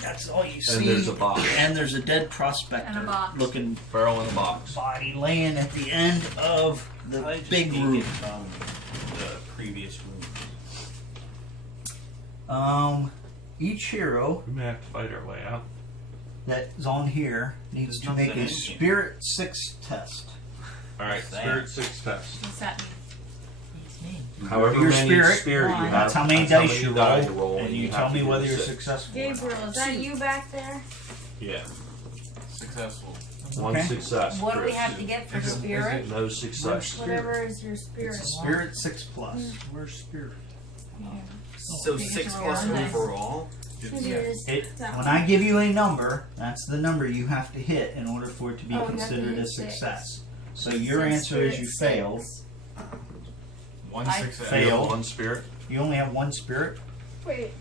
That's all you see. And there's a box. And there's a dead prospector And a box. looking Barrel in a box. body laying at the end of the I just big take room. it from the previous room. Each hero We may have to fight our way out. that's on here needs There's to make nothing a in here. Spirit 6 test. Alright, What's that? Spirit 6 test. What's that mean? It's me. However Your many spirit, you have, That's how many that's dice you die roll, and you have tell to me do whether the you're 6. successful. Gabriel, is that you back there? Yeah. Successful. One Okay. success. What do we Chris. have to get for Is it- spirit? No success. Whatever is your spirit. It's a Spirit 6 plus. Where's Spirit? So You get 6 to roll plus one dice. overall. Maybe it is that When one. I give you a number, that's the number you have to hit in order for it to be Oh, you have to considered hit a six. success. So your Six, answer is you spirit, failed. six. One I success. Fail. One spirit. You only have one spirit. Wait.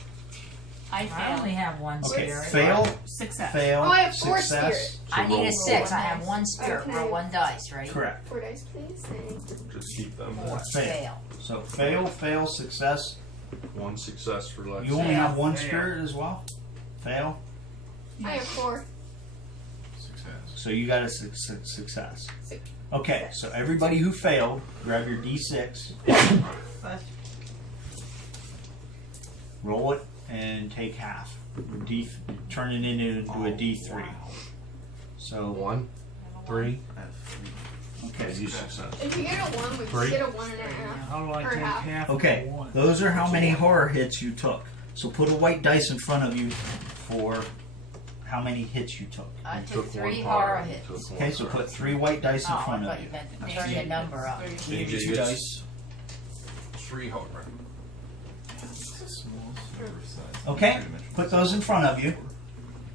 I I only failed. have one Okay, spirit. fail, Success. fail, Oh, I have 4 success. spirit. I need a roll 6. four I have dice. one spirit. Okay. Roll 1 dice, right? Correct. 4 dice, please. Thanks. Just keep them. Four. Fail. Fail. So fail, fail, success. One success for Lexi. You only have one Fail. spirit as well. Fail. I have 4. Success. So you got a success. Six. Okay, so everybody who failed, grab your D6, roll it, and take half. Turn it into a D3. So 1, 3. I have 3. okay, You success. If you get a 1, we Three. just get a 1.5. How do I Or take half. half okay. of one? Those are how many horror hits you took. So put a white dice in front of you for how many hits you took. I You took 3 one horror horror, hits. you took one Okay, so horror. put 3 white dice in Oh, I front of thought you. you meant to turn the number up. AJ Two gets dice. 3 horror. Okay, put those in front of you.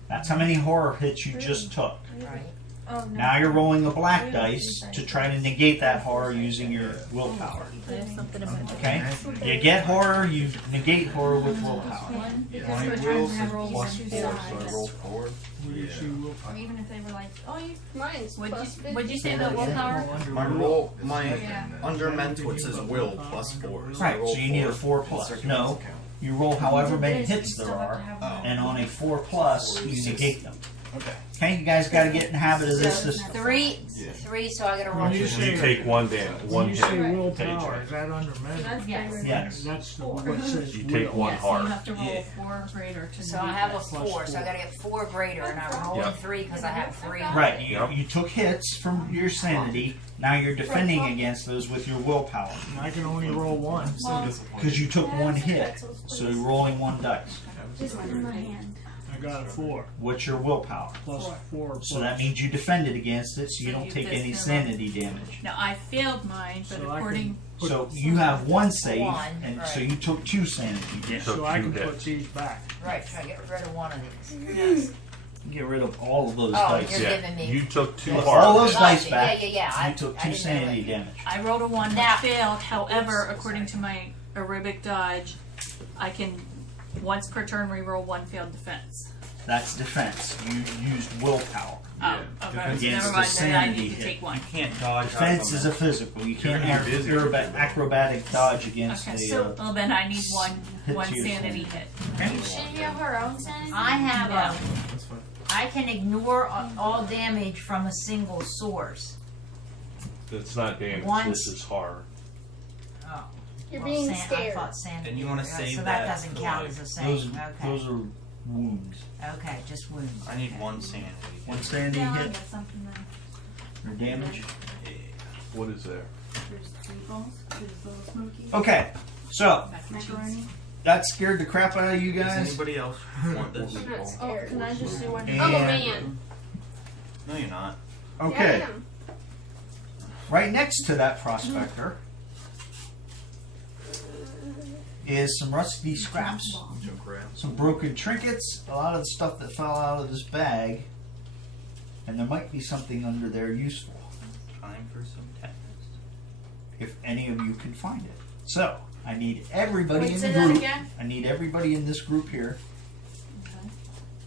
That's how many horror hits you just took. Right. Oh, no. Now you're rolling a black dice to try to negate that horror using your willpower. I have something in my Okay? You get horror, you negate horror with willpower. Because My we're will trying to have rolls plus on 2 4, so I sides. roll 4. What did she will? Or even if they were like, oh, you Mine's What'd plus you, 50. what'd you say about willpower? My roll, my Yeah. under mental it says will plus 4. So I Right, roll so you need a 4 in plus. circumvental No, count. you roll however many This, you hits there still have to are, have Oh. and on a 4 plus, you negate them. Okay. Okay, you guys gotta get in the habit of this system. 3, Yeah. 3, so I gotta roll When you 2. say- You take one damage, When one you hit. say willpower, AJ. is that under mental? that's Yes. bigger. Yes. That's the what says You will. take one Yes, you heart. have to roll Yeah. 4 greater to So I negate have a that. 4, so I gotta get 4 greater, and I'm rolling Yep. 3 because I have 3. Right, Yep. you took hits from your sanity, now you're defending against those with your willpower. And I can only roll 1. So disappointed. Because you took one hit, so you're rolling 1 dice. Just in my hand. I got a 4 What's your willpower? plus 4 plus. So that means you defended against it, so you So don't you take any just sanity damage. Now, I failed mine, but So I according, Put- So you have 1 save, One, and so right. you took 2 sanity damage. So I can two put hits. these back. Right, try to get rid of one of these. Get rid of all of those Oh, dice. you're giving me. You took 2 Put horror. all those hits. dice Gotcha. back. Yeah. I You took I 2 didn't know sanity that. damage. I rolled a 1 Now- that failed. However, according to my aerobic dodge, I can once per turn reroll 1 failed defense. That's defense. You used willpower. Oh, okay. Against Never the mind. Then I sanity need to hit. take 1. Can't dodge. Defense is a physical. You can't You're gonna be busy. acrobatic dodge against Okay, a. so well then I need one hit one to your sanity sanity. hit. Shouldn't you have her own sanity? I have Yeah. That's fine. I can ignore all damage from a single source. It's not damage, Once- this is horror. Oh. You're Well, being I scared. thought sanity. And you wanna so save that that doesn't for, count like, as a save. Those, Okay. those are wounds. Okay, just wounds. I need Okay. 1 sanity. 1 sanity Yeah, I hit got something there. or damage. What is there? There's 3 balls. There's little smoky. Okay, so Back to Macaroni. cheese. that scared the crap out of you Does guys. anybody else want this? I'm not Oh, scared. can I just do one? And- I'm a man. No, you're not. Okay, Yeah, I am. right next to that prospector is some rusty scraps, Junk around. some broken trinkets, a lot of the stuff that fell out of this bag, and there might be something under there useful, Time for some tetanus. if any of you can find it. So, I need everybody Wait, in say the that group. again? I need everybody in this group here.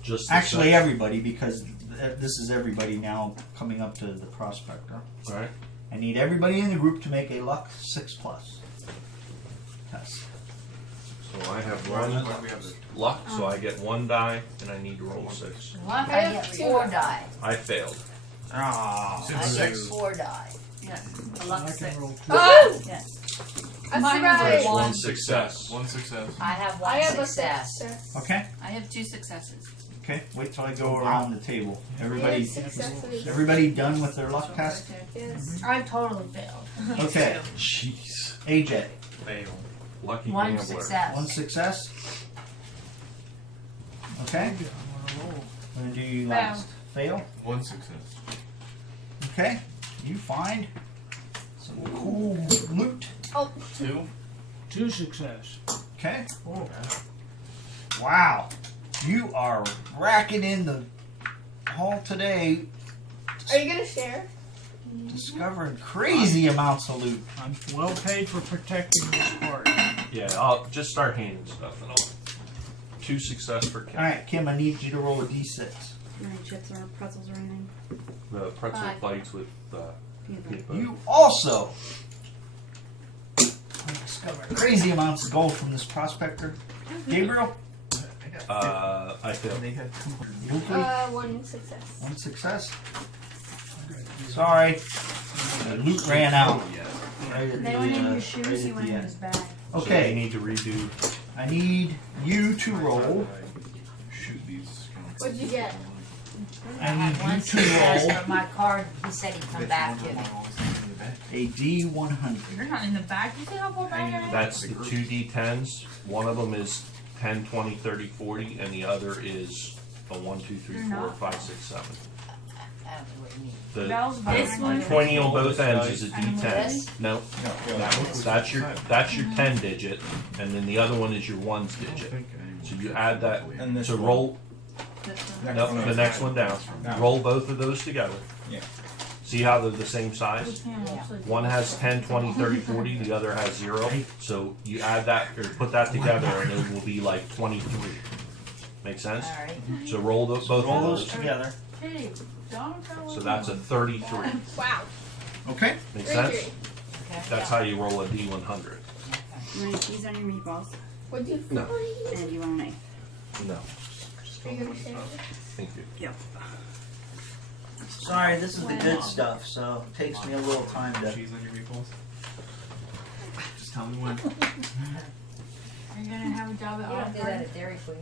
Just the Actually, sex. everybody, because this is everybody now coming up to the prospector. Right? I need everybody in the group to make a luck 6+ test. So I have Why 1 do we have the luck, so I get 1 die, and I need to roll 6. Luck, I I have get 2 4 luck. die. I failed. Ah, I get 4 die. Yes. A I luck can 6. roll 2. Oh! Yes. I Mine survived. was One success. 1 success. I have 1 I have a success. success. Okay? I have 2 successes. Okay, wait till I go around the table. I Everybody, have successes. everybody done with their luck test? Yes. I totally failed. Okay, Jeez. AJ, Fail. Lucky 1 gambler. success. 1 success. Okay, I'm gonna roll. I'm gonna do you last. Fail. 1 success. Okay, you find some cool loot. 2. 2 success. Okay, Oh, wow. You are racking in the hall today, Are you gonna share? discovering crazy amounts of loot. I'm well paid for protecting this party. Yeah, I'll just start handing stuff and all. 2 success for Kim. All right, Kim, I need you to roll a d6. Any chips or pretzels or anything? The pretzel 5. bites with peanut butter. You also discover crazy amounts of gold from this prospector. Gabriel, I failed. They had 200. Hopefully, 1 success. 1 success. Sorry, the loot ran out. Right at They went in the, your shoes, right you at went the in end. his bag. So you Okay, need to redo. I need you to roll. Shoot these. What'd you get? I I had need one you to success, roll but my card, he said he'd come back to me. a d100. You're not in the back. You see how full bag I have? That's the 2 D10s. One of them is 10, 20, 30, 40, and the other is a 1, 2, 3, 4, 5, 6, 7. I don't know what you mean. The Bells, this one. pointy on both ends is a And D10. this? No, that's your 10 digit, and then the other one is your 1's digit. So you add that. And this So one. roll. This one. Nope, the next one down. Roll both of those together. Yeah. See how they're the same size? Which hand actually- One has 10, 20, 30, 40, the other has 0. So you add that, or put that together, and it will be like 23. Make sense? Alright. So roll those, both Roll of those those. together. Hey, don't tell So me. that's a 33. Wow. Okay. Make 33. sense? Okay. That's how you roll a D100. You want cheese on your meatballs? What'd you No. And you want an egg? No, Are you gonna share? thank you. Yep. Sorry, this is the good stuff, so it takes me a little time to. Cheese on your meatballs? Just tell me when. Are you gonna have a job at You don't do that Olive at Dairy Queen.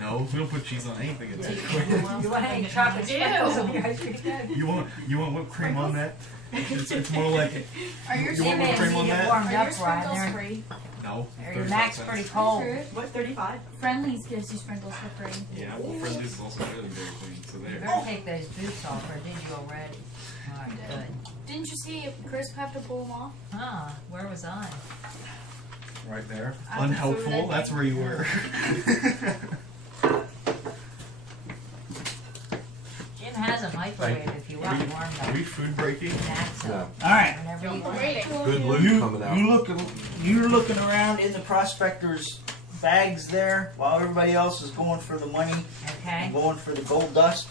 No, we don't put cheese on anything at that point. You want any chocolate sprinkles on your ice cream cake? You want whipped cream on that? It's more like it. Are your You want whipped They cream on need it that? warmed Are your up right sprinkles there. free? No. Your Mac's pretty cold. What, 35? Friendlies gives you sprinkles for free. Yeah, well, Friendly's is also better than Dairy Queen, so You there. better take those boots off, or did you already? Alright, good. Didn't you see if Chris have to pull them off? Huh, where was I? Right there. I have food, I Unhelpful. think. That's where you were. Jim has a microwave if you want warm Are we food breaking? That's No. All right. whenever you I'm want. waiting. Good loot You, coming out. you're looking around in the prospector's bags there while everybody else is going for the money Okay. and going for the gold dust.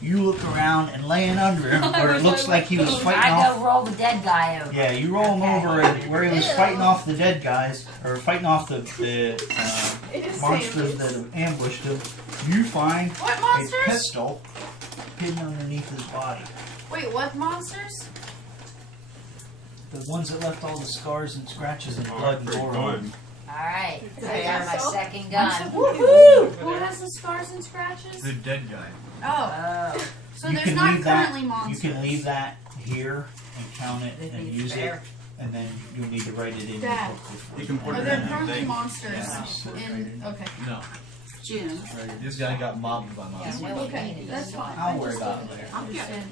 You look around and laying under him where it looks like he was fighting I off. go roll the dead guy over. Yeah, you roll him Okay. over and where he was Ew. fighting off the dead guys or fighting off the It is monsters that sandwiches. have ambushed him. You find What a monsters? pistol hidden underneath his body. Wait, what monsters? The ones that left all the scars and scratches and blood and gore on him. Alright, Is I that got my so? second gun. Woohoo! Who has the scars and scratches? The dead guy. Oh, Oh, so You there's can not leave that- currently You monsters. can leave that here and count it it'd and be use it, fair. and then you'll need to write it in your Dad. book before. You can put Are it there in your currently thing. monsters Yeah. in? Okay, No. June. This guy got mobbed by Yeah, monsters. no, Okay, it that's is. fine. I'll worry about it later.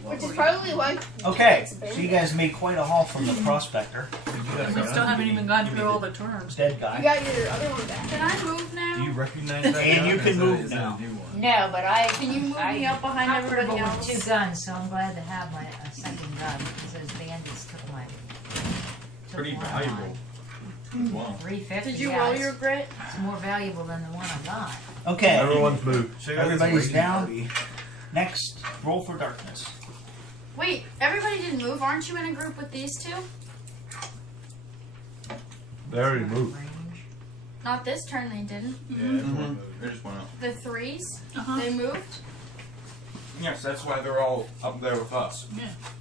Which is probably why. Okay, so you guys made quite a haul from the prospector, We still haven't even gone through all the turns. dead You guy. got your other one back. Can I move now? Do you recognize that? And gun, you or can is that- move is that now. a new one? No, but I. Can you move me up behind I'm everybody comfortable else? with 2 guns, so I'm glad to have my second gun because those bandits took my. Pretty one of valuable. mine. Wow. 350. Did you yeah, roll it's- your grit? It's more valuable than the one I got. Okay, Everyone's moved. So you got this everybody's raiding down. party. Next, roll for darkness. Wait, everybody didn't move. Aren't you in a group with these two? They already moved. Range. Not this turn, they didn't. Yeah, they just went up. The threes, Uh-huh. they moved. Yes, that's why they're all up there with us.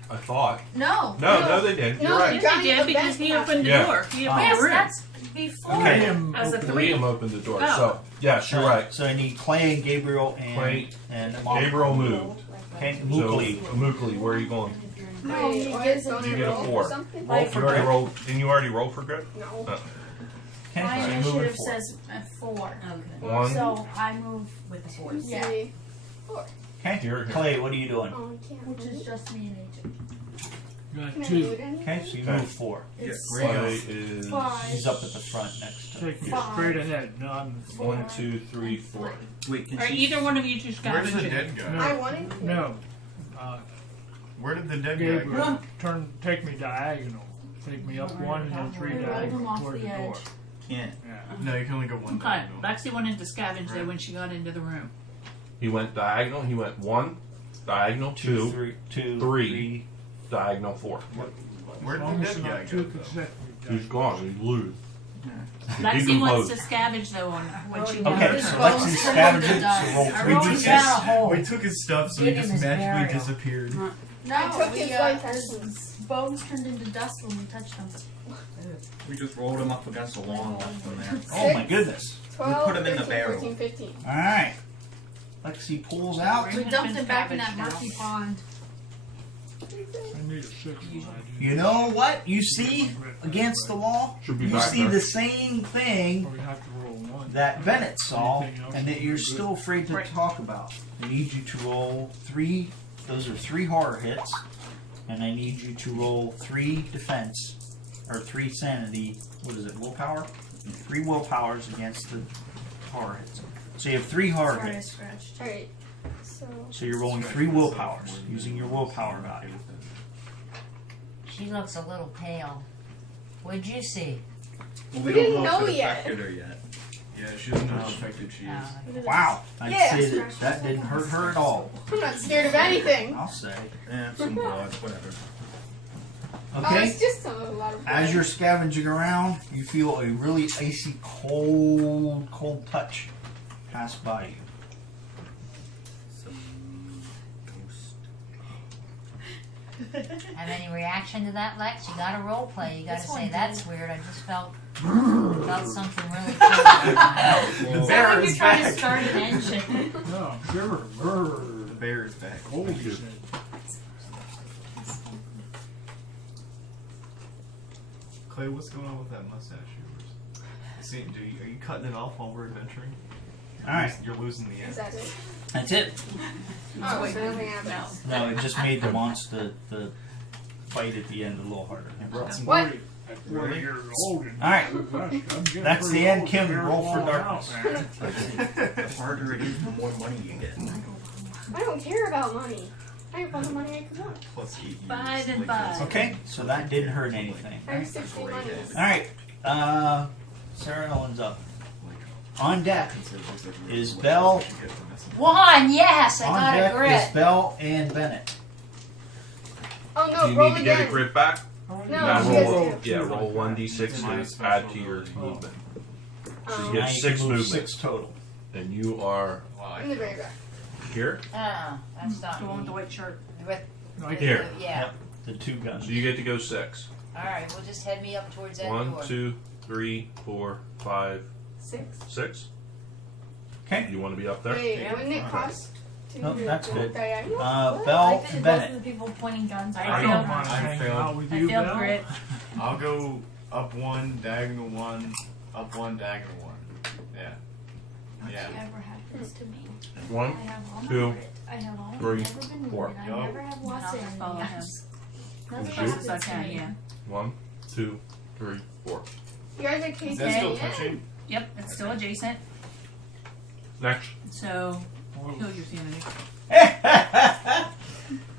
I thought. No. No, they did. You're No, right. Yes, he did because he opened the Yeah. door. He Oh. opened Yes, the room. that's before. Okay. As a Three three. of them opened the door. Oh. So, yes, you're right. So I need Clay and Gabriel Clay. and Gabriel moved. Okay, So, Mukli. Mukli, where are you going? No, he why gets is it. You get a roll 4. or something? Roll for already rolled. Didn't you already roll for good? No. Okay, My so you're moving initiative forward. says 4. Okay. One. So I move With the Two, fours. Yeah. three. Okay, You're here. Clay, what are you doing? Oh, I can't. which is just me and AJ. Got Can I do it 2. anyway? Okay, so you move 4. It's Clay six, is 5, He's up at the front next to Take me 5. straight ahead. No, I'm 1, 2, 3, 4. Wait, can Are she? either one of you two Where's the scavenging? dead guy? No. I wanted to. no. Where did the dead guy Gabriel, go? take me diagonal. Take me up 1 and then 3 Rolled him diagonal off toward the the door. edge. Can't. Yeah. No, you can only go one Okay, diagonal. Lexi wanted to scavenge though when she got into the room. He went diagonal. He went 1, diagonal 2, 3, diagonal 4. Where As did long the as dead not guy 2 go, though? consecutive He's diagonals. gone. He's loose. Lexi wants to Decomposed. scavenge though on when she Okay, got so her. Lexi scavenges, so roll I 3 rolled d6. down a hole. We took his stuff, so he Give him just his magically burial. disappeared. No, I took his we, life his essence. bones turned into dust when we touched them. We just rolled him up against the wall and left him there. Oh my goodness. 12, put him in the 13, barrel. 14, 15. Alright. Lexi pulls out. We dumped him back in that Scavenged murky now. pond. I need a 6 when I do You know what you see against the wall? Should be You back see there. the same thing Or we have to roll 1. that Bennett saw Anything else and that you're good? still afraid to Right. talk about. I need you to roll 3, those are 3 horror hits, and I need you to roll 3 defense, or 3 sanity, what is it, willpower? 3 willpowers against the horror hits. So you have 3 horror Sorry, I hits. scratched. Alright. So. So you're rolling 3 willpowers, using your willpower value. She looks a little pale. What'd you see? Well, We don't didn't know if it yet. affected her yet. Yeah, she doesn't know how affected she is. Wow, I'd Yeah. say that didn't hurt her at all. I'm not scared of anything. I'll say. Some blood, whatever. Oh, Okay? it's just a lot of As blood. you're scavenging around, you feel a really icy, cold touch pass by you. Some ghost. Have any reaction to that, Lex? You gotta role play. You gotta This say one that's did. weird. I just felt something really cool. Sounds like you're trying to start an engine. No, give her a bird. The bear is back. Holy shit. Clay, what's going on with that mustache of yours? See, are you cutting it off while we're adventuring? Alright, You're losing the Is end. that it? that's it. Oh, Wait, so nothing happens. No, it just made the monster, the fight at the end a little harder. Brought some What? At 40 years old. And Alright. I'm getting That's pretty the end. old Kim, to figure roll for it all darkness. out, man. The harder it is, the more money you get. I don't care about money. I have all the money I could want. Plus 8 years. 5 and like 5. Okay, so that didn't hurt anything. I have 60 monies. Alright, Sarah Ellen's up. On deck is Belle. 1, yes, I On got a deck grit. is Belle and Bennett. Oh Do no, you roll need to again. get a grit back? No, Now she roll, has to. yeah, roll 1d6 to add to your movement. So you Now get you 6 can move movement. 6 total. And you are In the very back. here. That's not The one with the me. white shirt. With, Like Here. yeah. Yep, the 2 guns. So you get to go 6. Alright, we'll just head me up towards that 1, door. 2, 3, 4, 5, 6. 6. Okay. You want to be up there? Wait, wouldn't it cost to No, that's go good. diagonal? I Belle like and that both of Bennett. the people pointing guns. I I failed. don't mind I hanging failed. out with I you, failed Belle. grit. I'll go up 1, diagonal 1, up 1, diagonal 1. Yeah. Yeah. Ever happens to me. 1, I have all my 2, grit. I have all. 3, I've never been 4. wounded. I Yup. never have I'll lost just follow anything. him. Nothing As Fast as I happens to can, me. yeah. 1, 2, 3, 4. You guys are Is casing that still it. touching? Yep, it's still adjacent. Next. So, heal your sanity.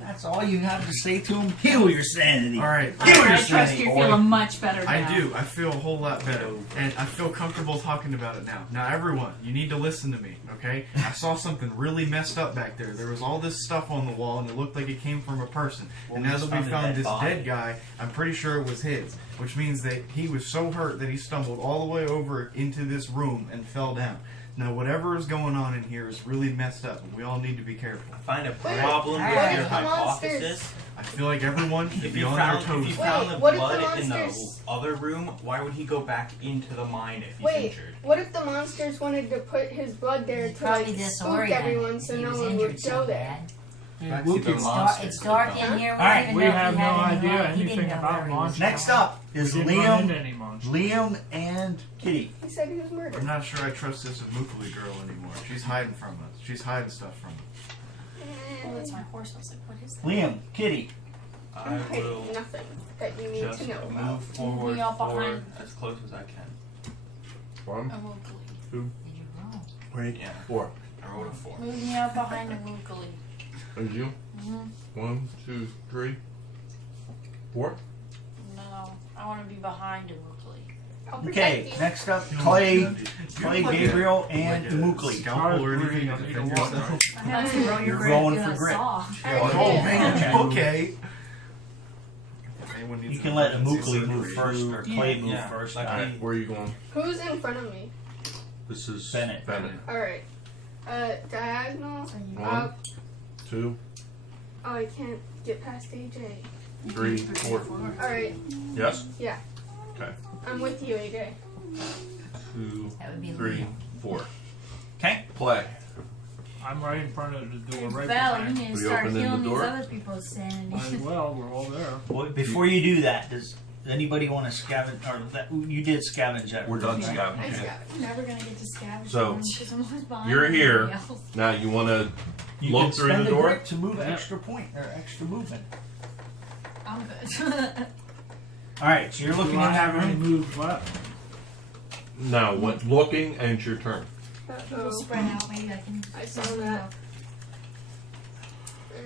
That's all you have to say to him. Heal your sanity. Alright. Heal your I trust sanity, you're boy. feeling much better now. I do. I feel a whole lot better. And I feel comfortable talking about it now. Now, everyone, you need to listen to me, okay? I saw something really messed up back there. There was all this stuff on the wall, and it looked like it came from a person. And now that we found this dead guy, I'm pretty sure it was his. Which means that he was so hurt that he stumbled all the way over into this room and fell down. Now, whatever is going on in here is really messed up, and we all need to be careful. I find a Wait, problem what with if your the hypothesis. monsters- I feel like everyone should If be you on their found, toes. if you found Wait, the what if the blood in the monsters- other room, why would he go back into the mine if he's Wait, injured? what if the monsters wanted to put his blood there He's to like probably spook disoriented. everyone so He no was one injured would so go there? bad. Yeah, See, the It's monsters dark could've in here. We Alright, don't even we know if have he no had any idea luck. He anything didn't know about where he was monsters. Next up is We didn't run into Liam, any monsters. Liam and Kitty. He said he was murdered. I'm not sure I trust this Mukuli girl anymore. She's hiding from us. She's hiding stuff from us. Oh, that's my horse. I was like, what is that? Liam, Kitty. I I'm hiding will nothing that you need just to know move about. forward Moving up for behind. as close as I can. One, Amugly. Did you roll? 3, Yeah. 4. I rolled a 4. Move me up behind Amugly. Is you? Mm-hmm. 1, 2, 3, 4. No, I want to be behind Amugly. I'll protect Okay, you. next up, Clay, like Gabriel, a- and like a Mukli. Scalpel or anything to I need defend to walk yourself. Unless you roll your You're grip, rolling get for a grip. saw. Oh man, Okay. okay. Anyone needs You an can let emergency Mukli move surgery. first, or Clay move Yeah, first. like Alright, where are you going? Who's in front of me? This is Bennett. Alright. Diagonal. One. Up. 2, Oh, I can't get past AJ. 3, 4. Alright. Yes? Yeah. Okay. I'm with you, AJ. 2, That would be 3, Liam. 4. Okay. Play. I'm right in front of the door, right Val, you behind. need to We start opening the healing these door? other people's sanity. Might as well, we're all there. Well, before you do that, does anybody want to scavenge? Or that you did scavenge that? We're done right? scavenging. I got I'm never gonna get to scavenge So, them because I'm always behind you're here. everybody else. Now you want to You look can through spend the a door? grip to move Yeah. extra point or extra movement. I'm good. All right, so you're looking Do in I that have any room. moves left? No, when looking, and it's your turn. People Uh-oh. spread out. Maybe I can. I saw that.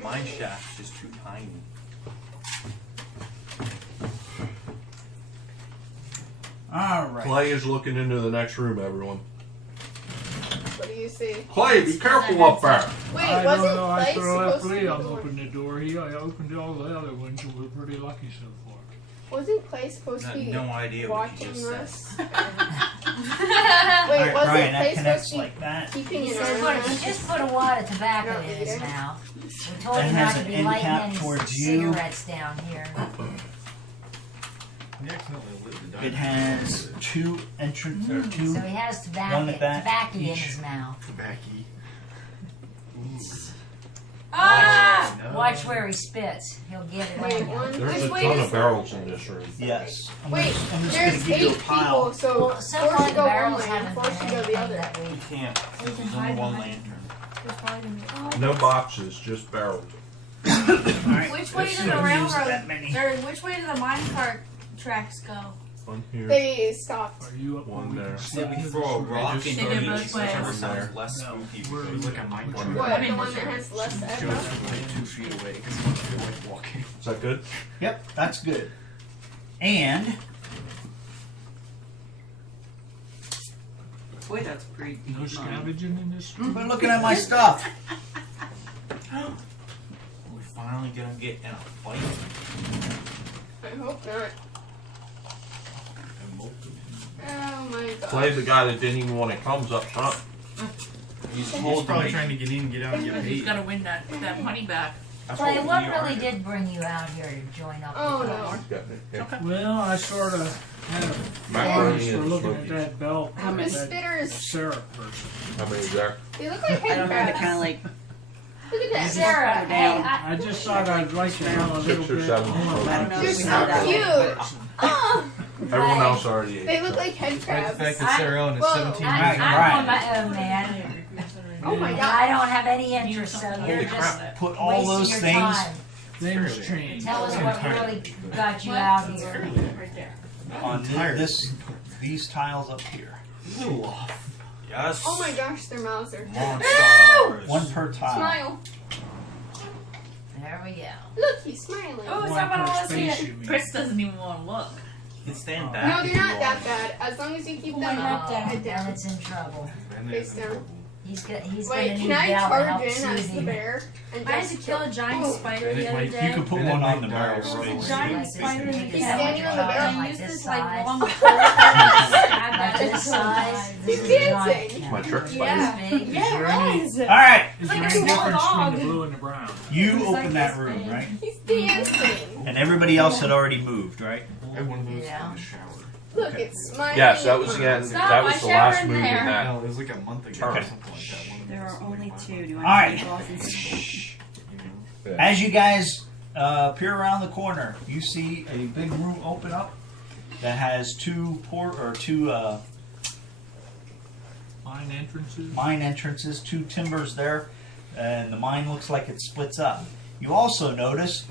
Mine shaft's just too tiny. All right. Clay is looking into the next room, everyone. What do you see? Clay, be careful up there. Wait, I don't wasn't know. I Clay sort of left supposed to be Liam the one? open the door. I opened all the other ones, and we're pretty lucky so far. Wasn't Clay supposed to Got be no idea what you watching just said. us? All Wait, right, wasn't Brian, that Clay connects supposed to like that. be keeping He an said, eye "Look, on he us? just put a wad of tobacco No, in his either. mouth. We told That him has not to an be end lighting cap any towards you. cigarettes down here. He accidentally lit the It diamond. has two entrance or two. So he has One tobacco, at that tobacco in each. his mouth. Tobacco. Ah! No. Watch where he spits. He'll get it Wait, on you. one. There's Which a way ton does- of barrels in this room. Yes. Wait, I'm just there's gonna give you a 8 pile. people, so Well, so 4 far should the go one barrels lane, haven't 4 been should go the anything other. that we... You can't. We This can is hide only one behind- lantern. There's probably gonna be- No boxes, just barrels. All right. Which way Let's do see the if we use railroad, that many. or which way do the minecart tracks go? One here. They stopped. Are you up One there. So we throw a rock just into They go each, both ways. whichever sounds less No, spooky. we're- It was like a mic. One What, I mean, the one that has less Joe's echo? like 2 feet away because he feel like walking. Is that good? Yep, that's good. And Boy, that's pretty. No scavenging in this we're room? looking at my stuff. We finally gonna get in a fight. I hope not. Oh my god. Clay's the guy that didn't even want it comes up front. He's He's holding probably me. trying to get in, get out, and get He's paid. got to win that money back. That's Clay, what what we are. really did bring you out here to join up Oh with no. us? Got it. Yeah. Well, I sort of had a Macaroni fondness for and looking at smokies. that belt. The that spitters, Sarah person. How many is there? they look like I head don't know, to crabs. kind of like. Look at that. Sarah, Go hey, down. I just thought I'd like to know a little 6 or bit 7. more I don't about know They're if we so know that cute. one. Oh, Everyone else already ate. they look like head Despite crabs. the fact that Sarah Ellen is Whoa. 17 I'm, years Right, I'm right. on my own, man. Oh my I god. don't have any interest, so you're Holy just crap. Put all wasting those your things time. things change. Tell us what really got you out here. Right there. on these tiles up here. Yes. Oh my gosh, their mouths are. Monsters. One per tile. Smile. There we go. Look, he's smiling. Oh, One someone per wants to see space, it. you mean. Chris doesn't even want to look. You can stand back. No, if they're you not want. that bad. As long as you keep them Not up, down. head Then down. it's in trouble. Face down. He's Wait, gonna need can I Val to charge help in soothe as the him. bear? And I had to just kill a giant Oh. spider the other Mike, day. You could put And it one on might the die barrel of There was a space. giant Like spider in the this, He's cave. standing on the like barrel. I used this this like size. long pole to stab Like at it this until it size. died. This He's is a giant dancing. cat. My trick spider. Yeah. This big. Yeah, there it any- was. Alright, Is like there a any small difference between dog. the blue and the brown? you It's like open that this room, big. right? He's dancing. And everybody else had already moved, right? I had one of those Yeah. in the shower. Look, it's smiling. Yes, that was the end. Stop, That was I the last showered move in there. that. No, it was like a month ago or Okay. something like that. One of There them are was only like 2. Do I Alright. need to go off and you know? As you guys peer around the corner, you see a big room open up that has two Mine entrances? mine entrances, two timbers there, and the mine looks like it splits up. You also notice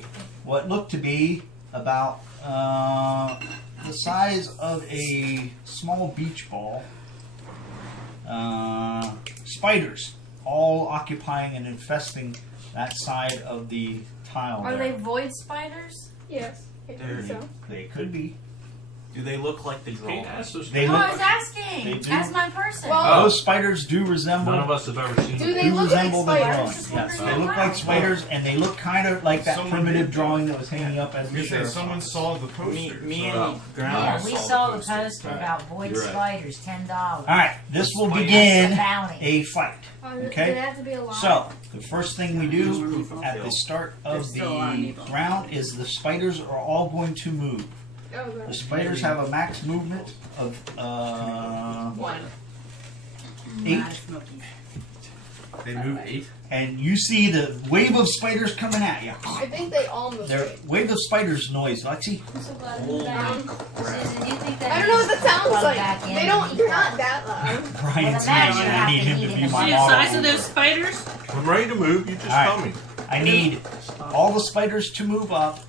what looked to be about the size of a small beach ball. Spiders, all occupying and infesting that side of the tile. Are there. they void spiders? Yes, I think so. They could be. Do they look like the drawing? They No, look. I was asking. They do. Ask my person. Well, Those spiders do resemble. None of us have ever seen Do it. they look like resemble the spiders? drawing. Yes, they look like spiders, and they look kind of like that Someone primitive did. drawing that was hanging up as I the was gonna say, sheriff's someone office. saw the poster. Me so- and Ground Yeah, we saw the poster Right. about void You're right. spiders, $10. All right, this will Spiders. begin Bounty. a fight. Did Okay. it have to be alive? So the first thing we do at the start of There's still a lot of the people. round is the spiders are all going to move. Oh, The God. spiders have a max movement of 1. 8, They move 8. and you see the wave of spiders coming at you. I think they all move. Their wave of spiders noise, Lexi. Um, Susan, do you think that I don't know what that sounds plug like. back in They and don't. be They're not quiet? that loud. Brian's Well, imagine saying you I have need to him heat to it be in my See the the model. size of those spiders? I'm ready to move. You just All right. tell me. I need all the spiders to move up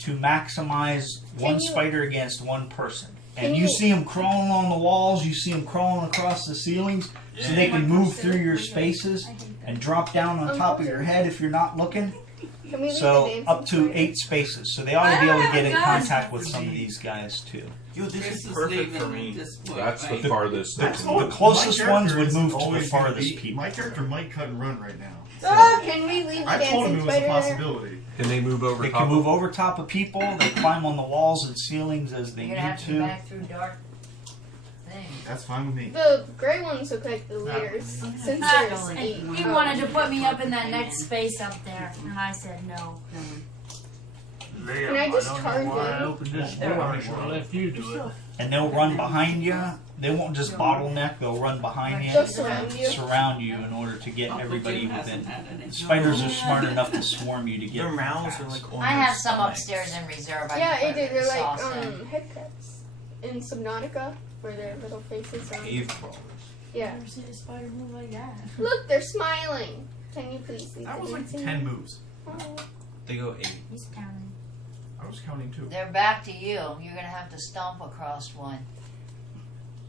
to maximize one you- spider against one person. Can And you you- see them crawling on the walls, you see them crawling across the ceilings, so they can move through your spaces and drop down on top of your head if you're not looking. Can we leave the So dancing up to spider? 8 spaces. So they ought to be able to get in contact with some of these guys too. Yo, this is perfect for me. That's the farthest. That's they can the closest My ones character would is move to the always gonna farthest be- people. My character might cut and run right now. Can we leave the I told him dancing it was a spider there? possibility. Can they move over They top can of move over top of people, they climb on the walls and ceilings as they You're gonna need have to go to. back through dark things. That's fine with me. The gray ones look like the leaders. Since there's And 8. he wanted to put me up in that next space up there, and I said no. Can I just charge Why I in? opened this door, I should have left you do it. And they'll run behind you. They won't just bottleneck, they'll run behind you. They'll surround you. Surround you in order to get everybody within. Spiders are smart enough to swarm you to get Their mouths fast. are like on I their have some stomachs. upstairs in reserve. I Yeah, can it did. They're put like sauce in. head cuts in Subnautica, where their little faces are. Cave crawlers. Yeah. Never seen a spider move like that. Look, they're smiling. Can you please leave That the was like dancing? 10 moves. Oh. They go 8. He's counting. I was counting 2. They're back to you. You're gonna have to stomp across one.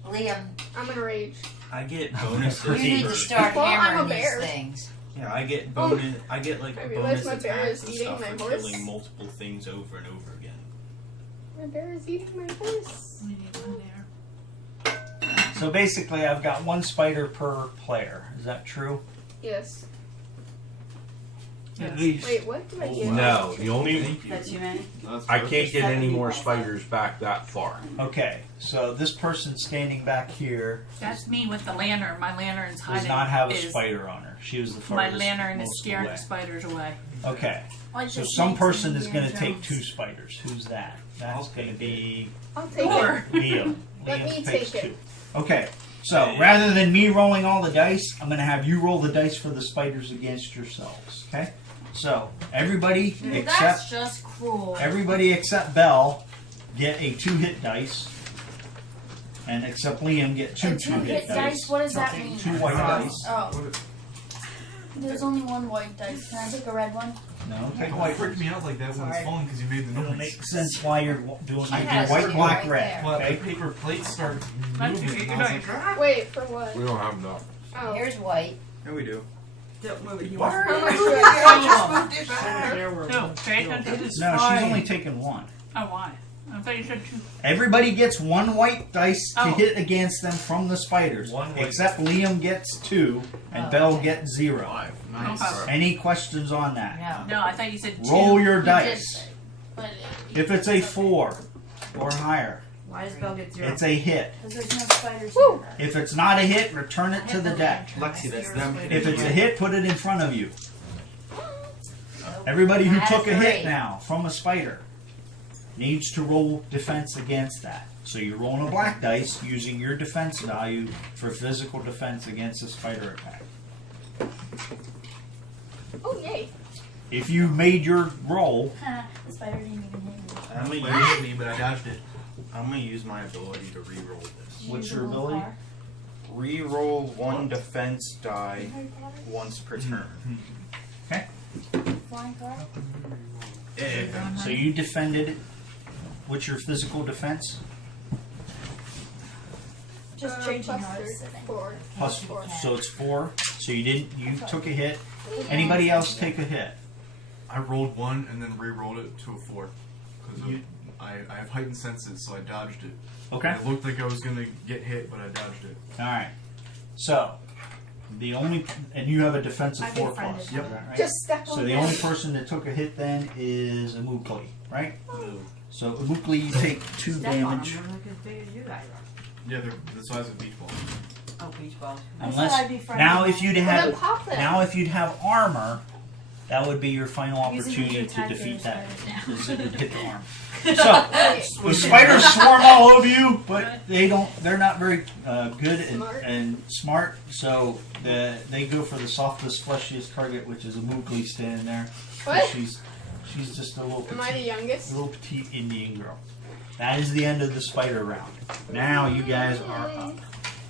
Liam, I'm gonna rage. I get I'm bonuses. gonna you need to for- start Well, I'm a hammering bear. these things. Yeah, I get bonus. I get like I a realized bonus my bear attacks is and eating stuff my for horse. killing multiple things over and over again. My bear is eating my horse. We need one there. So basically, I've got 1 spider per player. Is that true? Yes. At least. Wait, what do I get? No, the only That's too many? I can't get any more spiders back that far. Okay, so this person standing back here That's me with the lantern. My lantern's hiding. does not have a is- spider on her. She was the My farthest lantern is most scaring away. the spiders away. Okay, Like so the some snakes person in is going to Indiana take Jones. 2 spiders. Who's that? That's I'll going to take be I'll take Four. it. Liam. Let Liam me takes take 2. it. Okay, so rather than me rolling all the dice, I'm going to have you roll the dice for the spiders against yourselves. Okay, so everybody except That's just cruel. everybody except Belle get a 2-hit dice, and except Liam get 2 And 2-hit dice? What does that mean? 2 white dice. Oh. There's only 1 white dice. Can I take a red one? No, take Why white. it freaked me out like that when it's Sorry. falling because you made the It'll noise. make sense why you're doing I your had white, a black, right red. there. But the Okay. paper plates started Let's moving. take And your I was dice. like, "Ah." Wait, for what? We don't have enough. Oh. Here's white. Yeah, we do. Don't move it. You What? How much do I get? No, okay, I did it. No, she's only taking 1. Oh, why? I thought you said 2. Everybody gets 1 white dice to Oh. hit against them from the spiders. One white Except Liam gets 2 and Oh, Belle okay. gets 0. Nice. Okay. Any questions on that? No. No, I thought you said 2. Roll your You did dice. say. But If it's a 4 or higher, Why does Belle get 0? it's a hit. because there's no spiders Woo. here. If it's not a hit, return it to the deck. Lexi, that's them. If it's a hit, put it in front of you. Everybody who I had took a hit 3. now from a spider needs to roll defense against that. So you're rolling a black dice using your defense value for physical defense against a spider attack. Oh, yay. If you made your roll, The spider didn't even hit me. I'm gonna It hit me, but I dodged it. I'm gonna use my ability to re-roll this. What's Use your a little ability? car. Re-roll 1 defense die Harry Potter? once per turn. Flying car? Yeah. So you defended. What's your physical defense? Just changing how plus it's sitting. 4. Plus, Four. so it's 4. So you didn't. You took a hit. Anybody else take a hit? I rolled 1 and then re-rolled it to a 4 because You- I have heightened senses, so I dodged it. Okay. It looked like I was gonna get hit, but I dodged it. All right. So the only and you have a defense of I 4 befriended plus. him. Is that right? Just step So on the them. only person that took a hit then is Amukli, right? No. So Amukli, you take 2 Step on damage. them. Look as big as you guys are. Yeah, they're the size of beach balls. Oh, beach balls. I said Unless I'd befriend now, him. if you'd Well, then have pop them. now if you'd have armor, that would be your final Using them opportunity to attack defeat their that. spiders Is it would hit the arm. So Wait, the spiders swarm all over you, but they're not very good Smart. and smart. So they go for the softest, fleshiest target, which is Amukli standing there. What? She's just a little Am I the petite, youngest? little petite Indian girl. That is the end of the spider round. Now you guys are up.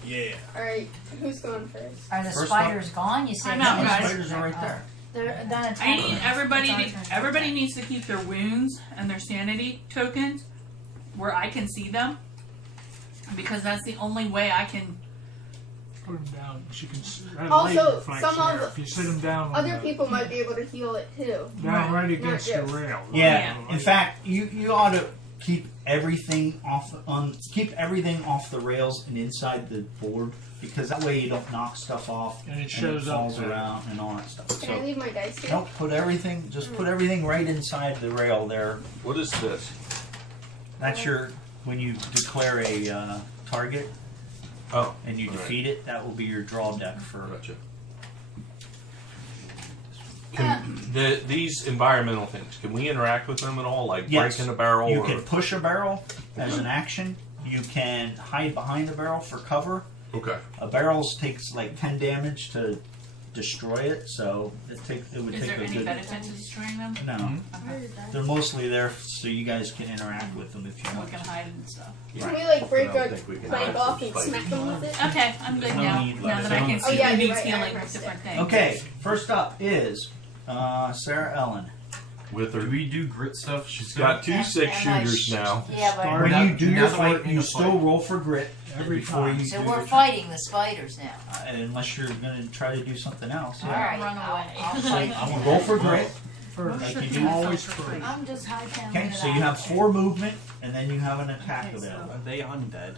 Yeah. Alright, who's going first? Are the First spiders gone? You said I'm out, The guys. spiders are right there. They're done I attacking. need everybody. It's our turn. Everybody needs to keep their wounds and their sanity tokens where I can see them, because that's the only way I can. Put them down. She can. Also, some of if you sit them down, on Other the, people might be able to heal it too. down right Not against the just- rail. Yeah. Right? In fact, you ought to keep everything off the rails and inside the board, because that way you don't knock stuff off And it shows up falls there. around and all that stuff. Can I So leave my dice here? nope, put everything right inside the rail there. What is this? That's your when you declare a target Oh, and you all right. defeat it. That will be your draw deck for. Gotcha. These environmental things, can we interact with them at all? Like Yes. breaking a barrel? You or, can push a barrel as an action. You can hide behind the barrel for cover. Okay. A barrel takes like 10 damage to destroy it, so it would Is take there a any good. benefit to destroying them? No, Okay. they're mostly there so you guys can interact with them if you We want. can hide and stuff. Can we like break I don't our think we can plank hide off from and spiders. smack them with it? Okay, I'm good There's no now. need, Now that I can like- see Oh, yeah, who you're needs right, I healing pressed with different it. things. Okay, first up is Sarah Ellen. With her, Do we do grit stuff? she's got 2 6-shooters now. Yeah, but When Now- you do now your that we're fight, in you a still fight. roll for grit Every before time. you so do we're your fighting the spiders now. unless you're going to try to do something else. All Yeah. right, Run away. I'll fight. Roll for grit. First, Like you it's do. always first. I'm just hightailing Okay, it so you out. have 4 movement, and then you have an attack Okay, so- available. Are they undead?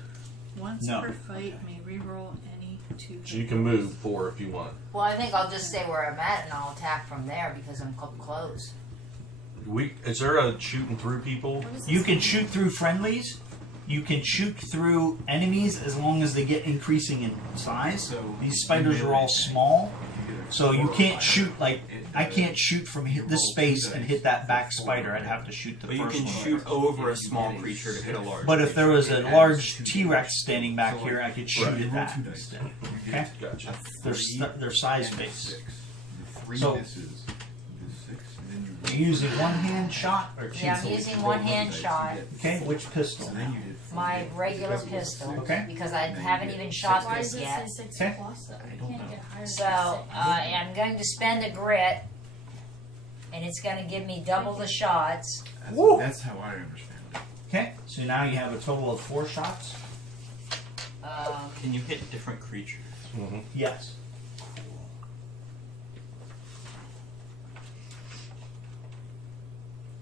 Once No. per fight, may reroll any 2. So you can move 4 if you want. Well, I think I'll just stay where I'm at and I'll attack from there because I'm close. Is there a shooting through people? You can shoot through friendlies. You can shoot through enemies as long as they get increasing in size. So These spiders are all small, so you can't shoot like I can't shoot from this space and hit that back spider. I'd have to shoot the But you first can one. shoot over a small creature to hit a large. But if there was a large T-Rex standing back here, I could shoot at that instead. Okay, Gotcha. they're size based. Three So- misses. The 6, and then Are you using one hand shot or two? Yeah, I'm using one hand shot. Okay, which pistol? So then you did 4. My regular pistol. Okay. Because I haven't even shot Why this does it yet. say 6 Okay. plus though? I can't get higher So than 6. I'm going to spend a grit, and it's going to give me double the shots. That's how I understand it. Okay, so now you have a total of 4 shots. Can you hit different creatures? Mm-hmm. Yes.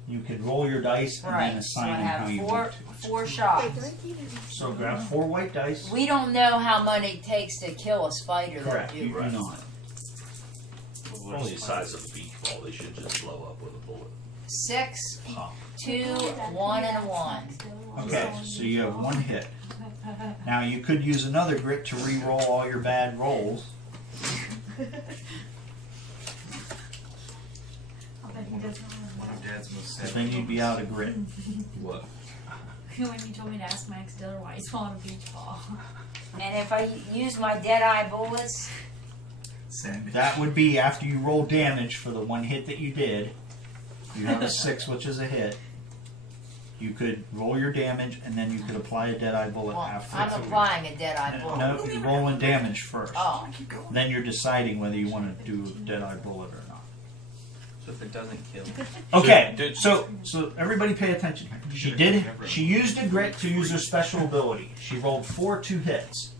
You can roll your dice and then Right. So I assign them how have you four want to. 4 Wait, shots. did I keep it? So grab 4 white dice. We don't know how much it takes to kill a spider, though, Correct, do you we? do not. Only the size of a beach ball. They should just blow up with a bullet. 6, Pop. 2, 1, and a 1. Okay, so you have 1 hit. Now you could use another grit to re-roll all your bad rolls. I bet he doesn't remember. One of Dad's most But sad then you'd be out of grit. What? When you told me to ask my ex-dealer why he's falling a beach ball. And if I use my Deadeye bullets, Sad. That would be after you roll damage for the 1 hit that you did. You have a 6, which is a hit. You could roll your damage and then you could apply a Deadeye bullet well, after. I'm applying a Deadeye bullet. No, you're rolling damage first. Oh, Then you're deciding whether you want to do a Deadeye bullet or not. if it doesn't kill. Okay, Did- so everybody pay attention here. She used a grit to use her special ability. She rolled 4 2 hits.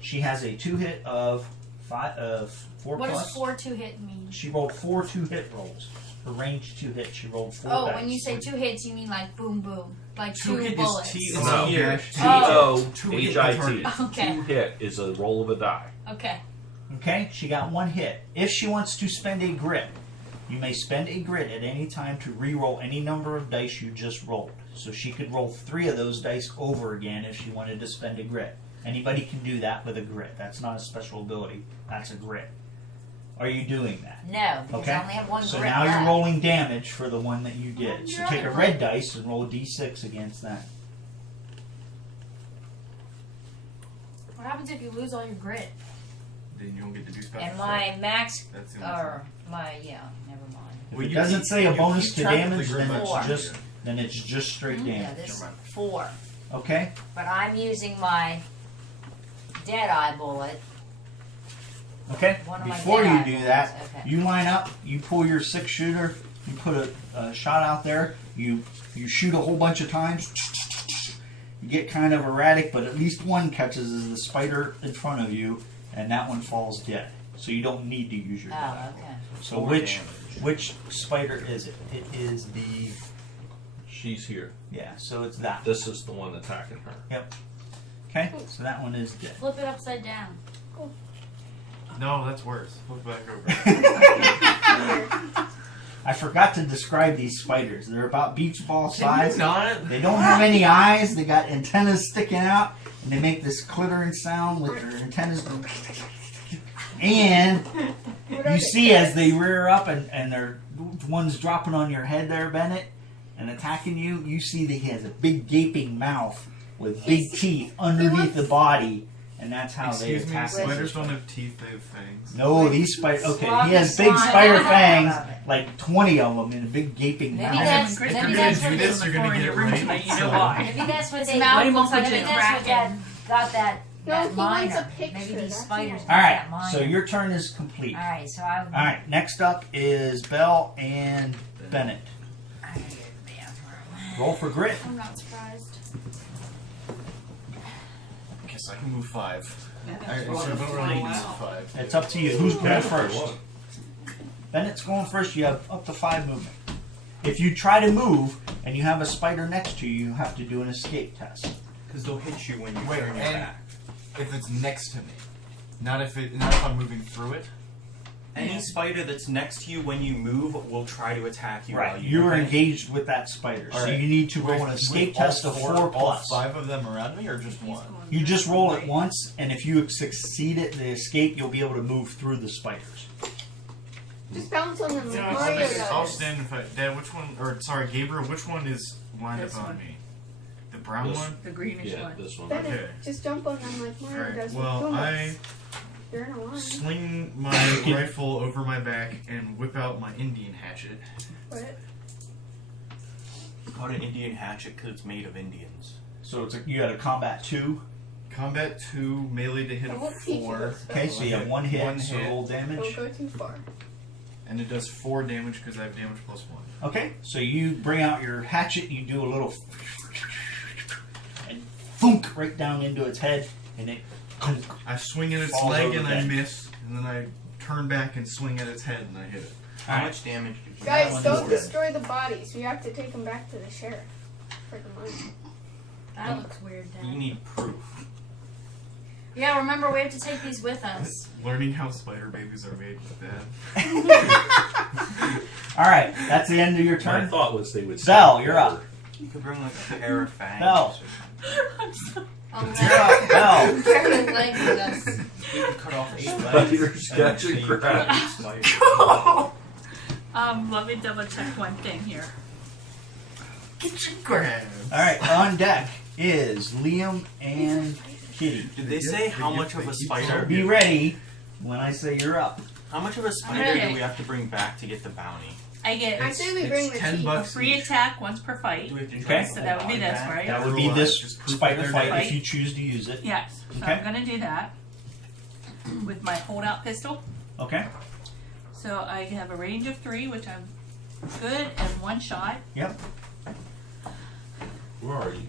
She has a 2 hit of 4 What plus. does 4-2 hit mean? She rolled 4 2 hit rolls. Her range 2 hit. She rolled 4 Oh, dice. when you say 2 hits, you mean like boom boom, like 2 2 hit bullets. is T No. here. T-O-H-I-T. Okay. 2 hit is a roll of a die. Okay. Okay, she got 1 hit. If she wants to spend a grit, you may spend a grit at any time to re-roll any number of dice you just rolled. So she could roll 3 of those dice over again if she wanted to spend a grit. Anybody can do that with a grit. That's not a special ability. That's a grit. Are you doing that? No, because Okay. I only have one So grit now left. you're rolling damage for the one that you did. So You're take a right. red dice and roll a d6 against that. What happens if you lose all your grit? Then you don't get to do special. And my max, That's the only or my, yeah, never mind. If Well, it you doesn't keep- say a you bonus keep to track of the damage, grit then Four. it's just straight Yeah, damage. this 4. Okay? But I'm using my Deadeye bullet. Okay? One of my Before you Deadeye do bullets, that, okay. you line up, you pull your 6-shooter, you put a shot out there, you shoot a whole bunch of times. You get kind of erratic, but at least one catches is the spider in front of you, and that one falls dead. So you don't need to use your die. Oh, okay. So 4 which spider is it? It is the She's here. so it's that. This is the one attacking her. Okay, so that one is dead. Flip it upside down. No, that's worse. Flip back over. I forgot to describe these spiders. They're about beach ball size. Not. They don't have any eyes. They got antennas sticking out, and they make this clittering sound with their antennas. And you see as they rear up and they're one's dropping on your head there, Bennett, and attacking you. You see that he has a big gaping mouth with big teeth underneath the body, and that's how they Excuse me, attack. spiders don't have teeth, they have fangs. No, these spiders. Okay, Sloppy he has big slime. spider fangs, like 20 of them, in a big gaping Maybe mouth. that's- If maybe you're gonna that's do what this, you're gonna get it right. Tonight, you know So- why. Maybe that's what His they. mouth Maybe looks like that's it's what that cracking. got that. No, that he wants minor. a picture, Maybe these that's spiders. all. got All right, that minor. so your turn is complete. All right, so I. All right, next up is Belle and Bennett. I gotta go to the bathroom. Roll for grit. I'm not surprised. Okay, so I can move 5. Yeah, Alright, so vote on 8 and 5. It's up to you. Who's going first? Bennett's going first. You have up to 5 movement. If you try to move and you have a spider next to you, you have to do an escape test. Because they'll hit you when you Wait, turn your and back. if it's next to me, not if I'm moving through it. Any spider that's next to you when you move will try to attack you. While Right, you you're okay? engaged with that spider, so Alright. you need to roll an escape test of 4 All plus. 5 of them around me, or just one? You just roll it once, and if you succeed at the escape, you'll be able to move through the spiders. Just bounce on them Yeah, like I'll, Mario I'll does. stand if I. Dad, which one? Or sorry, Gabriel, which one is lined This up on one. me? The brown This- one. The greenish Yeah, one. this one. Bennett, Okay. just jump on them like Mario Alright. does Well, with I donuts. You're in a line. sling my rifle over my back and whip out my Indian hatchet. What? It's called an Indian hatchet because it's made of Indians. So you had a combat 2. Combat 2, melee to hit I a won't teach you 4, this, but Okay, so you have 1 hit, One so hit. roll don't damage. go too far. and it does 4 damage because I have damage plus 1. Okay, so you bring out your hatchet, you do a little and thunk right down into its head, and it I swing at its Falls leg over and I dead. miss, and then I turn back and swing at its head and I hit it. How Alright. much damage did you Guys, one's don't dead. destroy the bodies. We have to take them back to the sheriff for the money. That looks weird, You Dad. need proof. Yeah, remember we have to take these with us. Learning how spider babies are made with Dad. All right, that's the end of your My turn. thought was they would. Belle, you're up. You could bring like a pair of fangs. Belle. Oh, You're up, Belle. Carry the leg with us. You could cut off 8 Spiders legs. and catching then you could crabs. eat spiders. Let me double check one thing here. Get your grab. All right, on deck is Liam and Kitty. Did they say how much of a spider? Be ready when I say you're up. How much of a spider Okay. do we have to bring back to get the bounty? I get I say we bring the $10 teeth. a free attack once per fight. Do we have to Okay. try So that would be this, right? That would be Realize, this just proof spider that fight they're if you choose to use it. Yes. So Okay. I'm gonna do that with my holdout pistol. Okay. So I have a range of 3, which I'm Good and one shot. Yep. Where are you?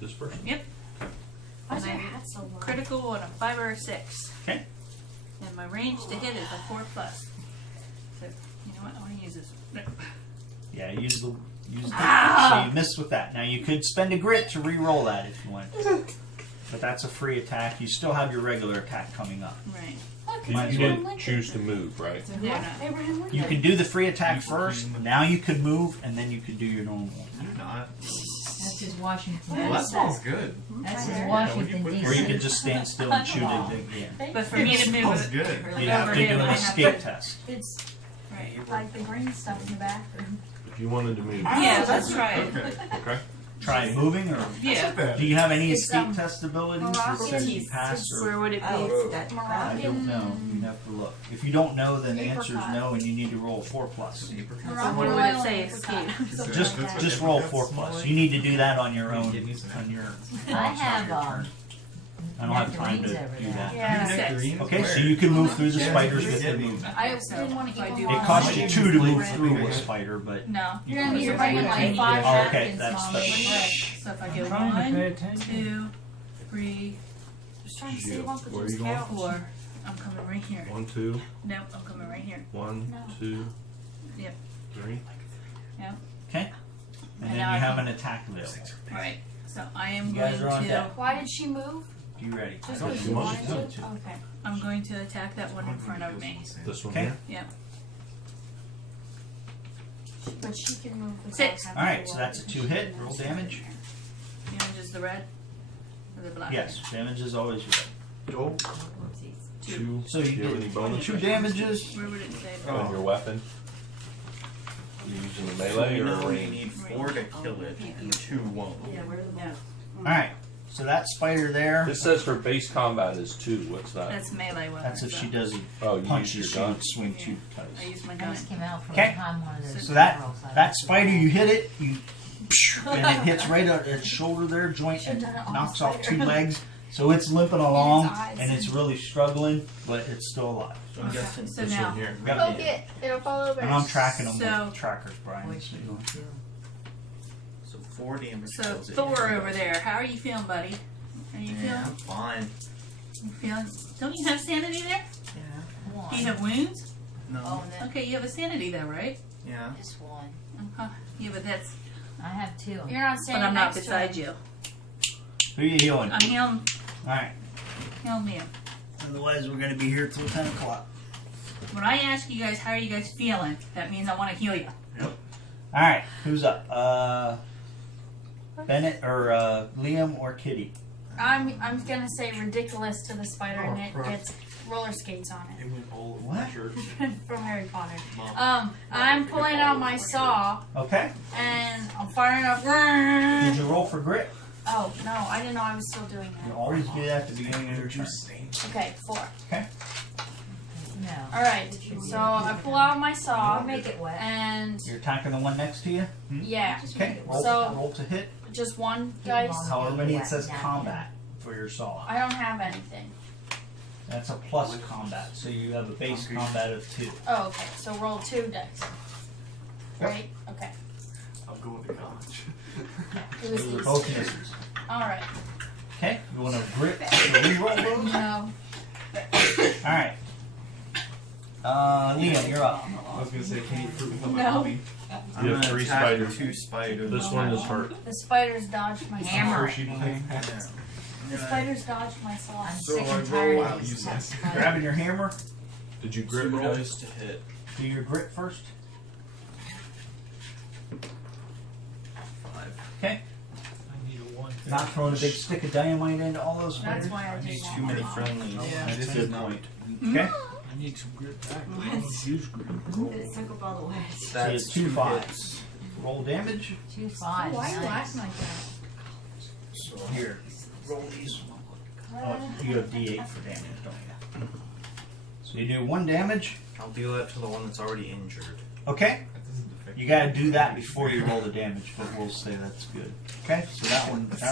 This person? Yep. Why's And your I hat so low? critical on a 5 or a 6. Okay. And my range to hit is a 4+. So you know what? I want to use this. Yeah, use the Ah! so you missed with that. Now you could spend a grit to re-roll that if you want. But that's a free attack. You still have your regular attack coming up. Right. Look, You Might as Abraham didn't Lincoln. choose to move, right? They're not. Abraham Lincoln. You can do the free attack first. Now you can move, and then you can do your normal one. Do not. That's his Washington. Well, that smells good. That's his Yeah, Washington when you Or you D.C. could just stand still and shoot it again. But for me to move Smells it, good. You'd have to do an escape test. It's right. like the green stuff in the bathroom. If you wanted to move. Yeah, let's try it. Okay. Try moving, or Yeah. do you have any It's, escape test abilities that says you pass? Or Where would it be? I don't know. You'd have to look. If you don't know, then the answer is Apricot. no, and you need to roll 4+. So what would it say? Escape. Just roll 4+. You need to do that on your own. On your. I have turn. I don't have time to nectarines over do there. that. Yeah. Six. Okay, so you can move through the spiders with the movement. I didn't want to eat It them It all. costs you 2 to move through a spider, but No. You're gonna need to bring in like 5 Oh, okay, napkins, that's Mom. special. So if I I'm go trying to pay 1, attention. 2, 3, Just trying to save Uncle Where are Jim's you going? couch. 4, I'm coming right here. 1, 2, No, I'm coming right here. 1, No. 2, Yep. 3. okay. And then you now I have can- an attack available. Right. So I am You going guys are on to. deck. Why did she move? You ready? Just don't because do she much. wanted to? Okay. I'm going to attack that one in front of me. This one Okay. here. Yep. But she can move without 6. having Alright, to so walk that's a because 2 she hit. knows Roll it's damage. in Damage is the red or the black? Yes, damage is always red. Oh, 2. So you Do you have any did bonus 2 damages. Where would it say? on your weapon? You using the melee you or know you range? need 4 to kill it, and 2 won't. Yeah, where the yeah. Alright, so that spider there, This says her base combat is 2. What's that? That's melee weapon. that's if so she does a Oh, you punch, use she your gun. would swing 2 I times. use my I gun. just came out from Okay. behind one of those. So that barrels. I that was spider, you hit it, you and it hits right at its shoulder there, joint, and Should've done it on knocks the off 2 spider. legs. So it's limping along, eyes. and it's really struggling, but it's still alive. So I'm guessing So this now- one here. Got Poke it. It'll follow And I'm bears. tracking them So- with trackers, Brian. What So you you- do. So 4 damage So kills it. Thor over there, how are you feeling, buddy? Are you Yeah, I'm fine. feeling? Don't you have sanity there? Yeah. One. Do you have wounds? No. Oh, and then Okay, you have a sanity though, right? Yeah. this one. Yeah, but that's. I have 2. You're not But standing I'm not next to beside him. you. Who are you healing? I'm healing. Alright. Healing me. Otherwise, we're going to be here till 10 o'clock. When I ask you guys how are you guys feeling, that means I want to heal you. Alright, who's up? Bennett or Liam or Kitty? I'm gonna say ridiculous to the spider and it crap. gets roller skates on it. It went all over What? my shirt. From Harry Potter. Mom. I'm pulling out my saw Okay. and I'm firing up. Did you roll for grit? Oh no, I didn't know I was still doing You that. always do that at the beginning of your turn. Okay, 4. No. Alright, so I pull out my saw Make it wet. and You're attacking the one next to you? yeah, Okay. Roll, So- roll to hit. just one dice. However many it says combat for your saw. I don't have anything. That's a plus combat, so you have a base combat of 2. Oh, okay, so roll 2 dice. Right? Okay. I'm going to college. It was Those are these both 2. misses. Alright. Okay, you want to grit to reroll those? No. Alright. Liam, you're up. I was gonna say, can you prove my No. hobby? I'm You have gonna 3 attack spiders. 2 spiders. This one is hurt. The spiders dodged my Hammer. saw. Yeah. The spiders dodged my saw. I'm So sick I and tired roll of out, these use tests. this. Grabbing your hammer. Did you grit 2 roll? dice to hit. Do your grit first. 5. Okay. I need a 1. Not throwing a big stick of dynamite into all those That's spiders. why I I did need that. too many friendlies. Yeah, That's a good point. Okay. I need some grit back. I don't use grit. It took up all the way. So That's it's 2 2 5s. hits. Roll damage. 2 5. Why are you Nice. laughing like that? So here, roll these. Oh, you have D8 for damage, don't you? So you do 1 damage. I'll deal that to the one that's already injured. Okay. That doesn't affect You gotta do that before you roll the damage, but we'll say that's good. Okay, so that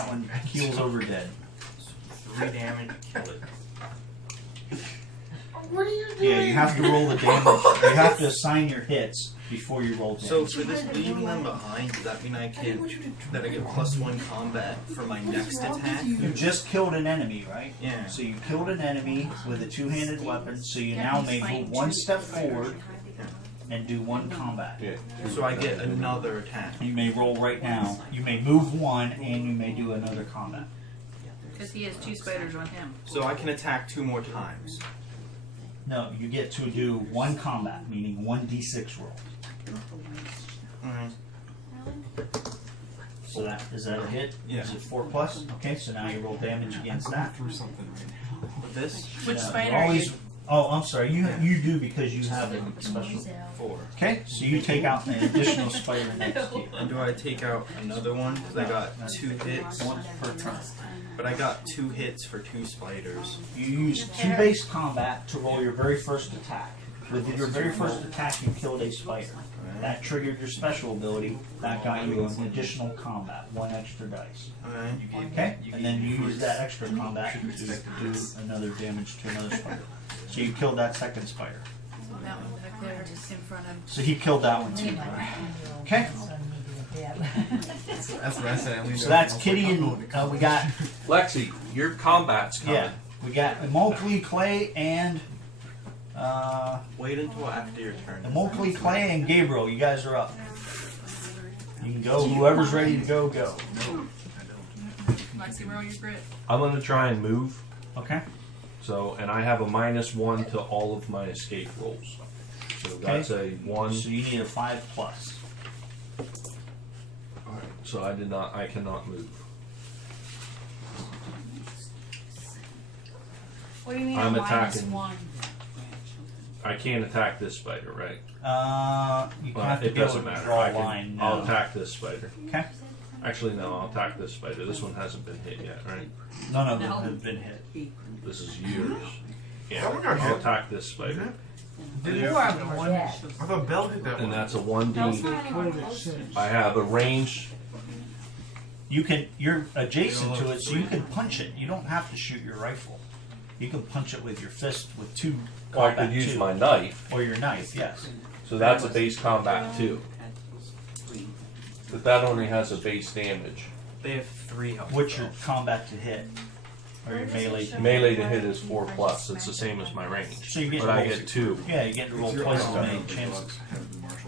one heals over dead. 3 damage, kill it. What are you doing? Yeah, you have to roll the damage. You have to assign your hits before you roll damage. So for this leaving them behind, does that mean I get +1 combat for my next attack? You just killed an enemy, right? Yeah. So you killed an enemy with a two-handed weapon, so you now may move one step forward and do 1 combat. Yeah. So I get another attack. You may roll right now. You may move 1 and you may do another combat. Because he has 2 spiders on him. So I can attack 2 more times. No, you get to do 1 combat, meaning 1d6 roll. Alright. So is that a hit? Yeah. Is it 4+? Okay, so now you roll damage against that. Through something right now. With this? Which Yeah, spider you are always, you? Oh, I'm sorry. You do because you have a special. 4. Okay, so you take out an additional spider next to you. And do I take out another one? Because I got 2 hits. Once per turn. But I got 2 hits for 2 spiders. You use 2 base combat to roll your very first attack. With your very first attack, you killed a spider. That triggered your special ability. That got you an additional combat, 1 extra dice. Alright. Okay, and then you use that extra combat to do another damage to another spider. So you killed that second spider. That one back there is in front of him. So he killed that one too. Okay, That's what I said. so that's Kitty and we got Lexi, your combat's coming. yeah, we got Imolcli, Clay, and Wait until after your turn. Imolcli, Clay, and Gabriel. You guys are up. You can go. Whoever's ready to go, go. Lexi, roll your grit. I'm gonna try and move. Okay. So, and I have a -1 to all of my escape rolls. So that's a 1. So you need a 5+. So I cannot move. What do you mean I'm a attacking. -1? I can't attack this spider, right? You Well, have to it be able doesn't to matter. draw I a can, line. I'll No. attack this spider. Okay. Actually, no, I'll attack this spider. This one hasn't been hit yet, right? None of them have been hit. This is yours. Yeah, That one got I'll hit. attack this spider. Before one. I thought Bell hit that And one. that's a That's 1D. not anywhere close to it. I have a range. You're adjacent to it, so you can punch it. You don't have to shoot your rifle. You can punch it with your fist with 2 Well, I combat could use 2. my knife. Or your knife, yes. So that's a base combat 2. But that only has a base damage. They have 3 health. What's your combat to hit? Or your melee? Melee to hit is 4+. It's the same as my range. So you get But to I roll get 2. Yeah, you get to roll twice as many chances.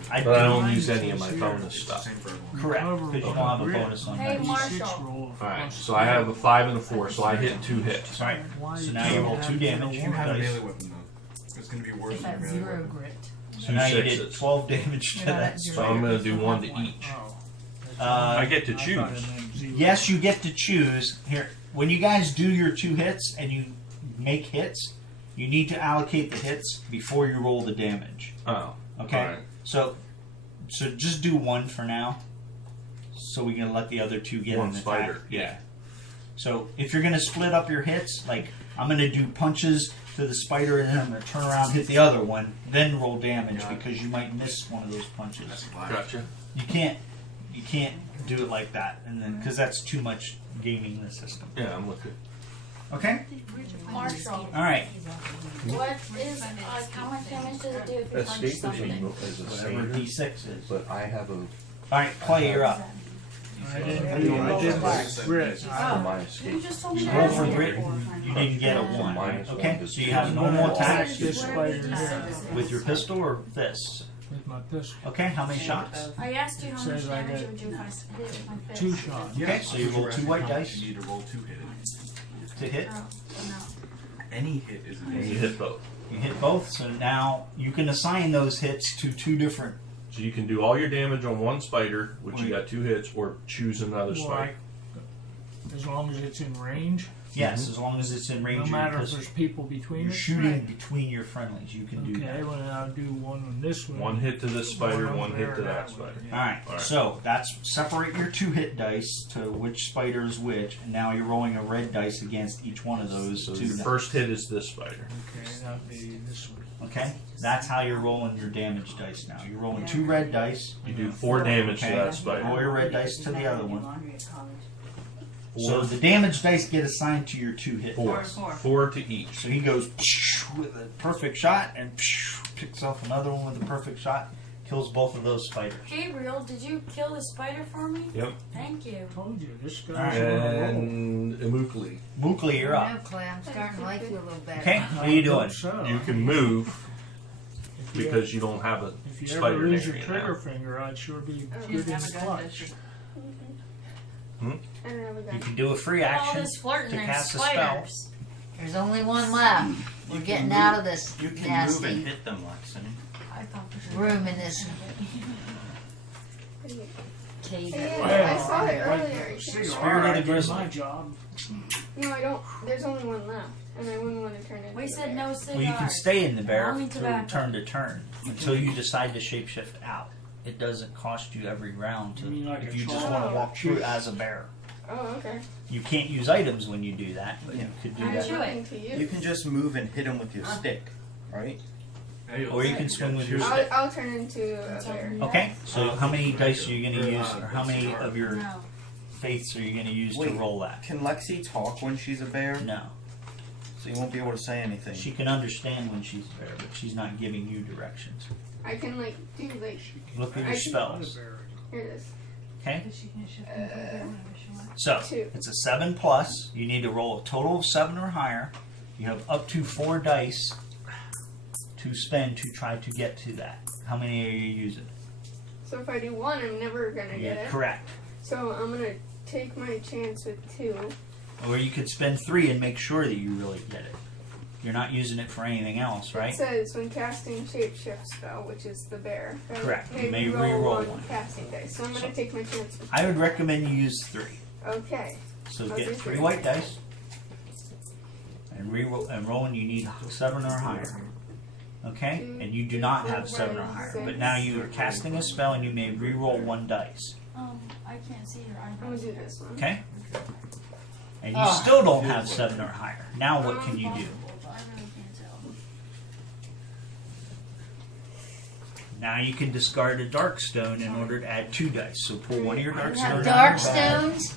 But I don't use any of my bonus stuff. Correct, because you don't have a bonus on Hey, that. Marshall. Alright, so I have a 5 and a 4, so I hit 2 hits. Alright, so now you roll 2 damage. You have a melee weapon though. It's gonna be worse It's than at your melee 0 weapon. grit. So now you did sixes. 12 damage to You're not that at So spider. I'm going to do 1 to each. I get to choose. Yes, you get to choose. Here, when you guys do your 2 hits and you make hits, you need to allocate the hits before you roll the damage. Oh. Okay? Alright. So just do 1 for now. So we can let the other 2 get 1 an attack. spider. Yeah. So if you're going to split up your hits, like I'm going to do punches to the spider and then I'm going to turn around and hit the other one, then roll damage because you might miss one of those punches. Gotcha. You can't do it like that, and then because that's too much gaming the system. Yeah, I'm with you. Okay. Marshall, All right. what is, how much damage does it do if you punch Escape is something? a Whatever standard, D6 is. but I have a All right, Clay, you're up. I did grit. for my escape. You just told me You to roll ask for me grit. before. You didn't get a So 1. -1 Okay. to So you have no more Attack attacks this spider here with your pistol or fist. with my pistol. Okay. How many shots? I asked you how much Says I damage got it would do if I hit it with my fist. 2 shots. Okay. So you roll 2 white dice You need to roll 2 hit. to hit. Oh, no. Any hit is And you amazing. hit both. You hit both. So now you can assign those hits to 2 different. So you can do all your damage on 1 spider, which you got 2 hits, or choose another Well, spider. as long as it's in range, Yes, as long as it's in range no of your matter if pistol. there's people between You're us. shooting between your friendlies. You can do that. Okay, well I'll do one on this one. 1 hit to this spider, One 1 over hit there to and that one, spider. yeah. Alright, Alright. so that's separate your 2 hit dice to which spider is which, and now you're rolling a red dice against each one of those So 2 your dice. first hit is this spider. Okay, that'll be this one. Okay? That's how you're rolling your damage dice now. You're rolling 2 red dice. You do 4 damage to Okay. that Roll spider. your red dice to the other one. 4, So the damage dice get assigned to your 2 hit dice. 4 to each. So he goes with a perfect shot and picks off another one with a perfect shot. Kills both of those spiders. Gabriel, did you kill the spider for me? Yep. Thank you. I told you, this guy's Alright. on a roll. And Imukli. Mookly, you're up. No, Clay, I'm starting to like you a little better. Okay, what are you doing? So, You can move if you- because you don't have a if you spider ever lose near your you trigger now. finger, I'd sure be She good doesn't in have a gun, does clutch. she? I don't have a gun. You can do a free All action this flirting to and cast a spell. spiders. There's only one left. We're You can getting move- out of this You can move nasty and hit them, Lexington. I thought for sure. room in this Yeah, cave. I saw it earlier. Spirit of the Grizzly. My job. No, I don't. There's only one left, and I wouldn't want to turn it. We said no cigars. Well, you can stay in the bear Only through tobacco. turn to turn until you decide to shapeshift out. It doesn't cost you every round to, You mean like if a you just troll? want to walk through as a bear. Oh, okay. You can't use items when you do that, but you could do I that. have nothing to use. You can just move and hit them with your stick, right? Or you can swing with your I'll, stick. I'll turn into a bear. Okay, so how many dice are you going to use, or how many of your No. faiths are you going to use to Wait. roll that? Can Lexi talk when she's a bear? No. So you won't be able to say anything. She can understand when she's a bear, but she's not giving you directions. I can like do like Look at I your can- spells. here it is. Okay? But she can shift into a bear whenever she wants. So, 2. it's a 7 plus. You need to roll a total of 7 or higher. You have up to 4 dice to spend to try to get to that. How many are you using? So if I do 1, I'm never gonna get it. Correct. So I'm gonna take my chance with 2. Or you could spend 3 and make sure that you really get it. You're not using it for anything else, It right? says when casting shapeshift spell, which is the bear. I Correct. You may may roll re-roll one one. casting dice. So I'm gonna take my chance with I would recommend you use 3. Okay. So I'll get do 3 3. white dice. And re-roll, and rolling you need 7 or higher. Okay? And you do not have 7 or higher. But now you are casting a spell and you may re-roll 1 dice. I can't see your I'm gonna eyebrows. do this one. Okay? And you still don't have 7 or higher. Now what can you do? I really can't tell. Now you can discard a dark stone in order to add 2 dice. So pull one of your dark You have stones dark out of your bag, stones?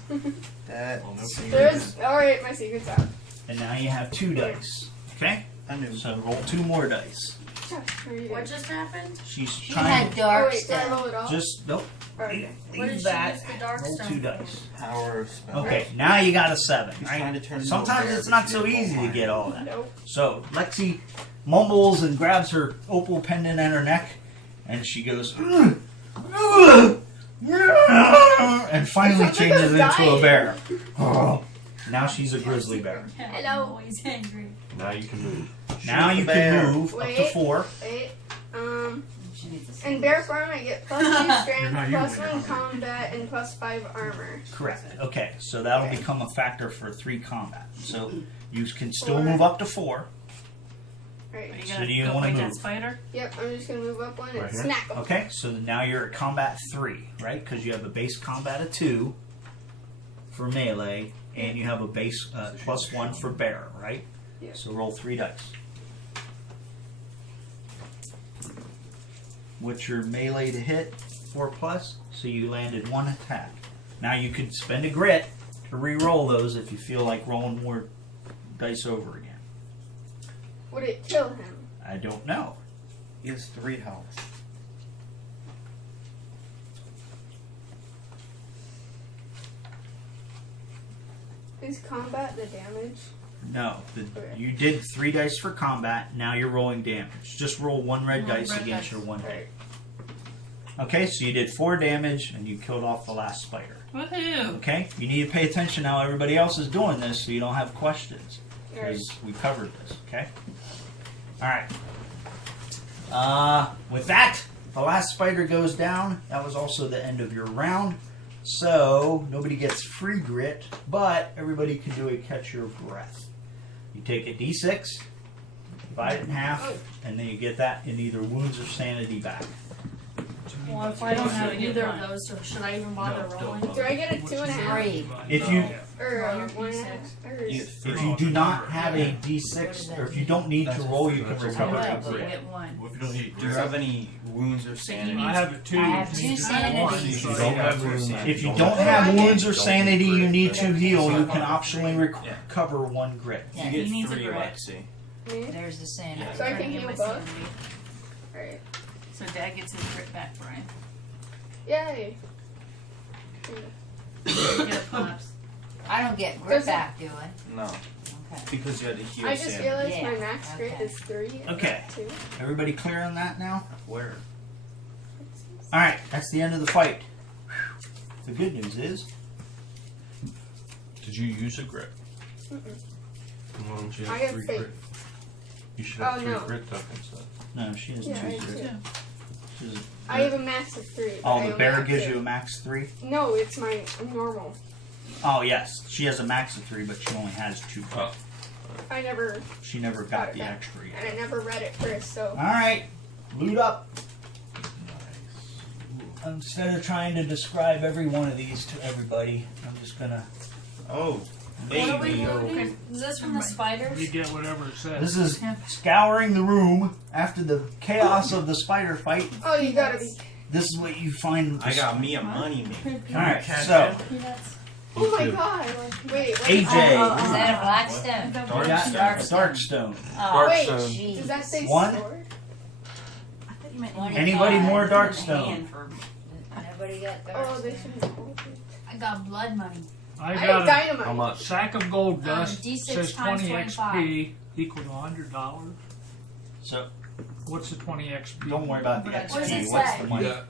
That's There's alright, my secret's out. and now you have 2 dice. Okay? I knew. So roll 2 more dice. Josh, what are you What doing? just happened? She's She trying had to Oh dark wait, can I roll stones. it all? just nope. Okay. What did Leave she that. use the dark Roll stone 2 for? dice. Power of spell. Okay, now you got a 7, He's right? trying to turn into a Sometimes bear, it's but not she so didn't easy roll to get all that. Nope. So Lexi mumbles and grabs her opal pendant at her neck, and she goes, and finally It sounds like changes I'm into a dying. bear. Now she's a grizzly bear. Hello. I'm always angry. Now you can move. Now Shoot you the can bear. move up to Wait. 4. Wait. In bear form, I get +2 strength, not +1 using combat, and +5 armor. Correct. Okay, so that'll become a factor for 3 combat. So you can still 4. move up to 4. Right. Are you So gonna do you go wanna fight move? that spider? Yep, I'm just gonna move up 1 and Right here? snack 'em. Okay, so now you're at combat 3, right? Because you have a base combat of 2 for melee, and you have a base +1 for bear, right? Yeah. So roll 3 dice. What's your melee to hit? 4+, so you landed 1 attack. Now you could spend a grit to re-roll those if you feel like rolling more dice over again. Would it kill him? I don't know. He has 3 health. Is combat the damage? No, you did 3 dice for combat. Now you're rolling damage. Just roll 1 red dice red against dice. your 1 hit. Alright. Okay, so you did 4 damage and you killed off the last spider. Woohoo! Okay, you need to pay attention how everybody else is doing this so you don't have questions Alright. because we covered this. Okay. All right. With that, the last spider goes down. That was also the end of your round. So nobody gets free grit, but everybody can do a catch your breath. You take a d6, divide it in half, and then you get that in either wounds or sanity back. Well, if I don't have Should I get either mine? of those, so should I even bother rolling? Do I get a 2.5? 3. If you Or Roll your 1.5? Or You get 3. if you do not have a d6, or if you don't need to roll, you can recover Yeah, a but we grit. get 1. Well, if you don't need Do you have any wounds or sanity? I have a 2. I have 2 sanity. If you don't have wounds, If you don't have wounds or sanity you need to heal, you can optionally recover 1 grit. Yeah, You he get needs a 3, grit. Lexi. Me? There's the sanity. So I can Trying to heal get both? my sanity. Alright. So Dad gets his grit back, Brian. Yay. You get a pops. I don't get grit back, do I? No, Okay. because you had to heal I just Sam. realized Yeah, my max grit okay. is 3. and Okay. not 2. Everybody clear on that now? Where? Alright, that's the end of the fight. The good news is, Did you use a grit? Mm-mm. Why don't you I have have 3 faith. grit? You should have Oh, 3 no. grit tokens then. no, she has Yeah, I 2 have grit. 2. She's- I have a max of 3. but I Oh, the only bear have gives 2. you a max 3? No, it's my normal. Oh, yes. She has a max of 3, but she only has 2. Oh. I never, She never got the extra and yet. I never read it first, so. Alright, loot up. Instead of trying to describe every one of these to everybody, I'm just gonna. Oh, What are we baby. looting? Is this from the spiders? You get whatever it says. This is scouring the room after the chaos of the spider fight. Oh, you gotta be. This is what you find. I got me a money man. Alright, so. Peanuts. Oh my god. Wait, what AJ. is Is that a blackstone? You got Darkstone. Darkstone. Oh, Wait, Darkstone. does that say One? sword? I thought you meant 25. Anybody more hand Darkstone? for Nobody got Oh, they darkstone. shouldn't hold it. I got blood money. I I have got a dynamite. How much? sack of gold dust. D6 says times 20 25. XP equal to $100. So, What's the 20 XP? don't worry about the What does XP. it What's say? the You money? got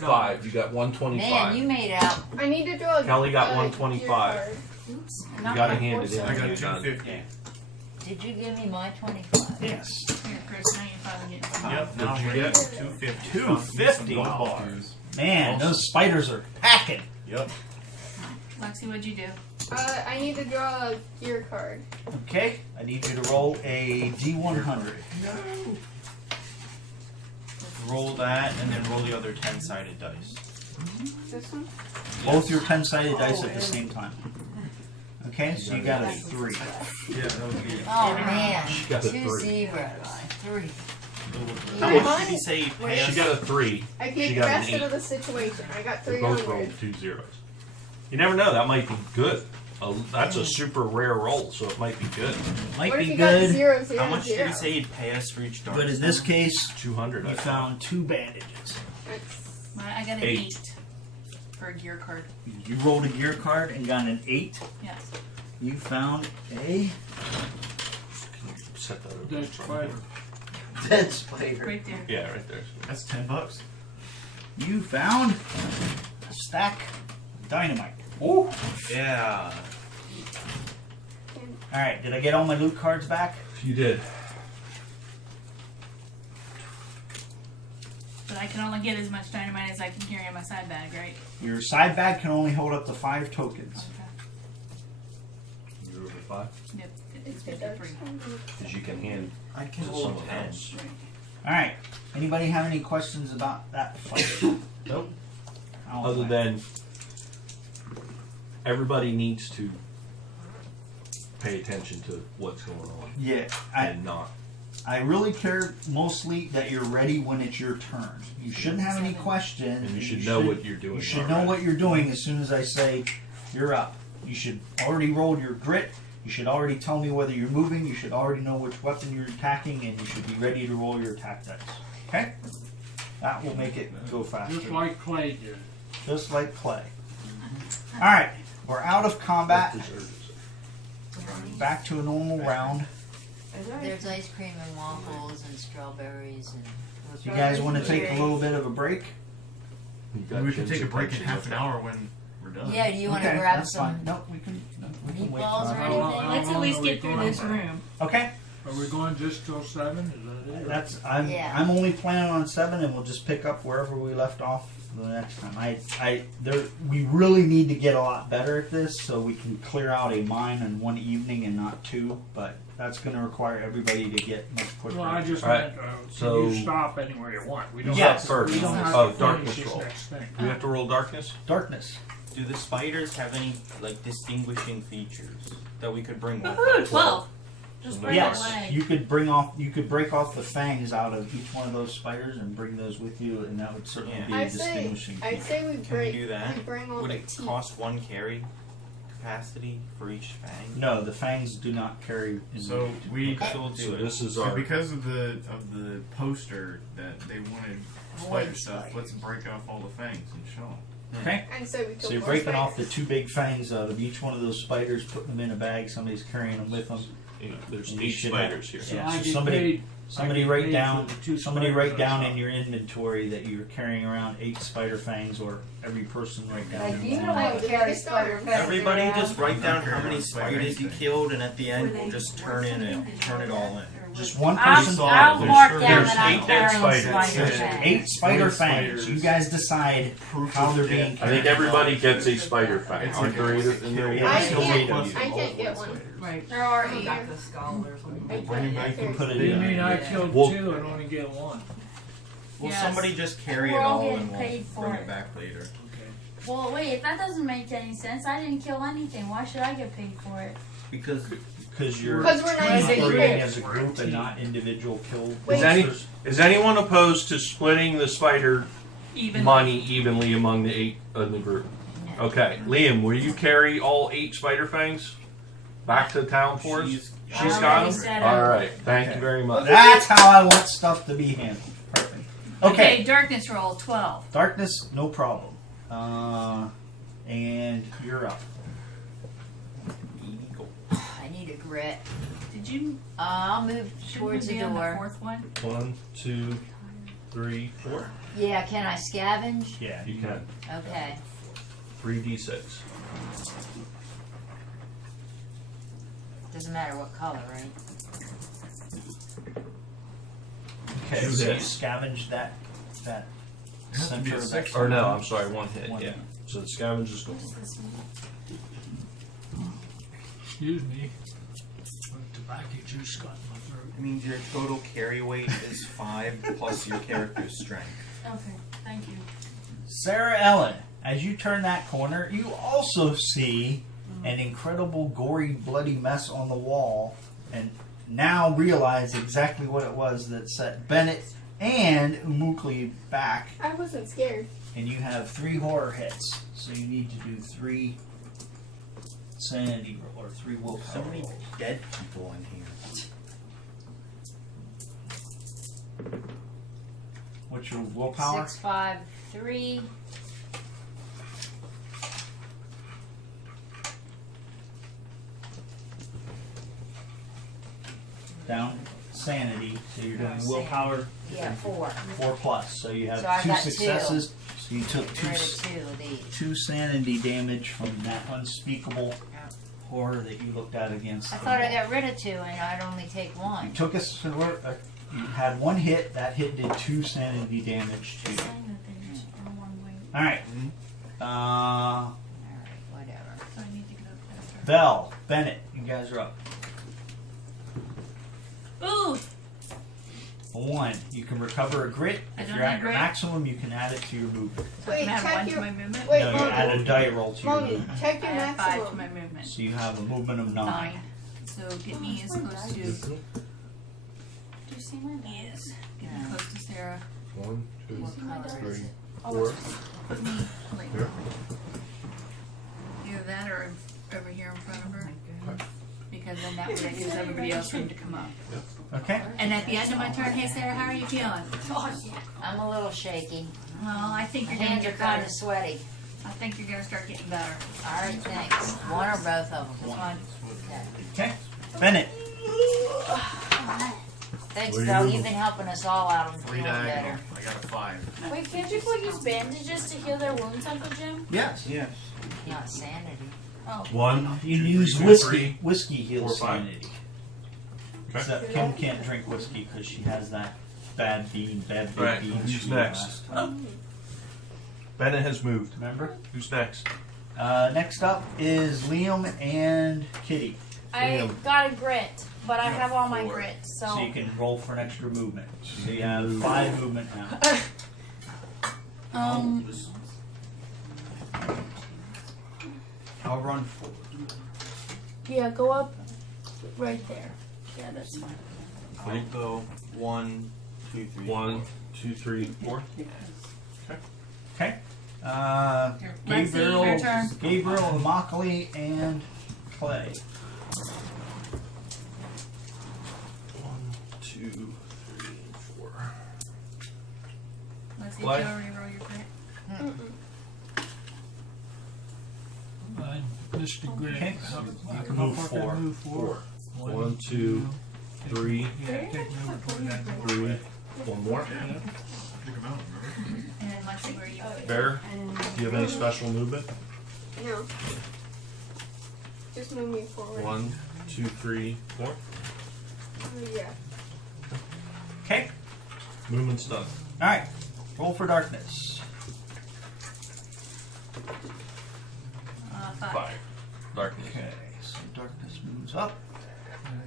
5. You got 125. Man, you made it out. I need to draw. Kelly got a 125. gear card. Oops. You gotta hand it in. I when got you're done. 250. Did you give me my 25? Yes. Here, Chris, now you finally get some. Yep, now What'd you I'm get? ready for 250. 250 Some gold bars. bars. Man, those spiders are packing. Yep. Lexi, what'd you do? I need to draw a gear card. Okay, I need you to roll a D100. Roll that and then roll the other 10-sided dice. This one? Both your 10-sided dice at the same time. Okay, so you got a 3. Yeah, that would be. Oh man, She got a 2 3. zeros. 3. How Wait, much did he say he'd pay She us? got a 3. I She get the got an rest 8. of the situation. I got We both 300. rolled 2 zeros. You never know. That might be good. That's a super rare roll, so it might be good. Might What if be you got good, 0, 0, How much did 0? he say he'd pay us for each dark? but in this case, 200. I you thought. found 2 bandages. That's- I got an 8. 8 for a gear card. You rolled a gear card and got an 8. Yes. You found a Can you set that over Dead in front of spider. dead spider. Right there. you? Yeah, right there. That's $10. You found a stack of dynamite. Oh! Yeah. Alright, did I get all my loot cards back? You did. But I can only get as much dynamite as I can carry in my side bag, right? Your side bag can only hold up to 5 tokens. Okay. You're over 5? Yep. It's It does. 53. Because you can hand I can to hold someone 10. else. Alright, anybody have any questions about that fight? Nope. I'll Other fight. than everybody needs to pay attention to what's going on Yeah, and not. I really care mostly that you're ready when it's your turn. You shouldn't have any questions. And you should know what you're doing. You should know what you're doing as soon as I say you're up. You should already roll your grit. You should already tell me whether you're moving. You should already know which weapon you're attacking, and you should be ready to roll your attack dice. Okay? That will make it go faster. Just like Clay did. Just like Clay. Alright, we're out of combat. What dessert is it? Back to a normal round. There's ice cream and waffles and strawberries and. You guys want to take a little bit of a break? You got We can Jim's take a break in attention half an with hour when we're done. Yeah, do you want to Okay, grab that's some fine. No, we can wait. meatballs or for it. anything? Let's at least get through going this room. Okay. Are we going just till 7? Is that it? That's Yeah. I'm only planning on 7, and we'll just pick up wherever we left off the next time. We really need to get a lot better at this so we can clear out a mine in one evening and not 2. But that's going to require everybody to get much quicker. Well, I just All right, meant, so- you stop anywhere you want. We don't Yes, have to, first. we don't have Oh, to darkness finish this roll. next thing. Do we have to roll darkness? Darkness. Do the spiders have any like distinguishing features that we could bring with Woohoo! us? 12. Just No. bring Yes, a leg. you could break off the fangs out of each one of those spiders and bring those with you, and that would certainly Yeah. be a I'd say distinguishing I'd feature. say we Can we break. do that? We bring all Would the it teeth. cost 1 carry? capacity for each fang? No, the fangs do not carry. So we Still So do it. this is So our. because of the poster that they wanted spider Void stuff, spider. let's break off all the fangs and show them. Okay. And so we So you're breaking off the 2 big fangs out of each one of those spiders, putting them in a bag. Somebody's carrying them with them. There's And you 8 should spiders here. So Yeah, I so get somebody- paid. Somebody I get write paid down. for the 2 Somebody spiders write I down saw. in your inventory that you're carrying around 8 spider fangs, or every person write down. Like, their you one. don't want to carry spider fangs Everybody around. just write down how many Like spiders you anything. killed, and at the end we'll just turn it all in. Just one I'll, person. I'll There's- mark down there's that I'm 8 dead carrying spiders. spider There's fangs. 8 spider Void fangs. spiders. You guys decide how they're being I think carried. everybody gets a spider fang. It's Aren't there 8 in there? Yeah, I still can't- 8 of you. I can't get one. Right. There are 8. Like a skull or something. I Bring it back You can can't. put it You in. mean I killed Well- 2 and only get 1? Well, Yes. somebody just carry it We're all all getting and we'll paid for bring it. it back later. Okay. Well, wait, that doesn't make any sense. I didn't kill anything. Why should I get paid for it? Because Because you're Because we're not operating equal. as a group and not individual killed. Wait. Is anyone opposed to splitting the spider Even. money evenly among the 8 in the group? Okay, Liam, will you carry all 8 spider fangs back to town for us? she's She's I got already them? said All I- right, thank you very much. That's how I want stuff to be handled. Perfect. Okay. Darkness roll 12. Darkness, no problem. And you're up. I need a grit. Did you? I'll move Should towards we the be on the door. 4th one? 1, 2, 3, 4. Yeah, can I scavenge? Yeah. You can. Okay. 3d6. Doesn't matter what color, right? Okay. Two So you hits. scavenge that Has to be center a of 6. Or no, I'm sorry, 1 hit. One Yeah. hit. So the scavenge is gone. Excuse me. Tobacco juice got in my throat. It means your total carry weight is 5 plus your character's strength. Okay, thank you. Sarah Ellen, as you turn that corner, you also see an incredible gory, bloody mess on the wall, and now realize exactly what it was that set Bennett and Umukli back. I wasn't scared. And you have 3 horror hits, so you need to do 3 sanity or 3 willpower So many rolls. dead people in here. What's your willpower? 6, 5, 3. Down sanity, so you're doing Sanity. willpower Yeah, 4. 4 plus, so you have So I 2 got 2. successes. So you took Get rid of 2 of these. 2 sanity damage from that unspeakable horror that you looked at against. I the thought I wall. got rid of 2 and I'd only take You 1. took us. You had 1 hit. That hit did 2 sanity damage to you. All right. Alright, whatever. So I need to go faster. Belle, Bennett, you guys are up. Ooh! A 1. You can recover a grit. I If don't you're have at your grit. maximum, you can add it to your movement. So I can add check 1 your- to my movement? Wait, No, you Mommy. add a die roll to your Mommy, movement. check I your have 5 to maximum. my movement. So you have a movement of 9. 9. So get me as close to. Do you see my dad? Yes. Get me close to Sarah. 1, 2, What color 3, is it? 4. Put me like Here. either that or over here in front of her. Because then that way that gives everybody else room to come up. Okay. And at the end of my turn, hey Sarah, how are you feeling? I'm a little shaky. Well, I think My you're gonna hands are get kind better. of sweaty. I think you're gonna start getting better. Alright, thanks. 1 or both of This them? one. Okay. Bennett. Thanks, What are Doug. you- You've been helping us all out. I'm 3 feeling diagonal. better. I got a 5. Wait, can't people use bandages to heal their wounds, Uncle Jim? Yes. Yes. Not sanity. Oh. 1. You can use 3, whiskey. Whiskey heals 4, 5. sanity. Except Kim can't drink whiskey because she has that bad big Right, bean. who's she next? lost. Bennett has moved. Remember? Who's next? Next up is Liam and Kitty. I got a grit, but I have all my 4. grit, So you can roll for an extra movement. So you have 5 movement now. I'll run forward. Yeah, go up right there. Yeah, that's fine. I'll go 1, 2, 3. 1, 2, 3, 4. Okay. Lexi, your turn. Gabriel, Immokalee, and Clay. 1, 2, 3, 4. Let's see, What? Joe, reroll your pick. Mr. Grant, Okay. how You far can move can I four. move forward? 1, 2, 3, Yeah, take me over toward that door. 3. One more. Pick 'em out, remember? And Lexi, where are you? Bear, do you have any special movement? No. Just move me forward. 1, 2, 3, 4. Yeah. Okay. Movement's done. Alright. Roll for darkness. 5. 5. Darkness. Okay. So darkness moves up.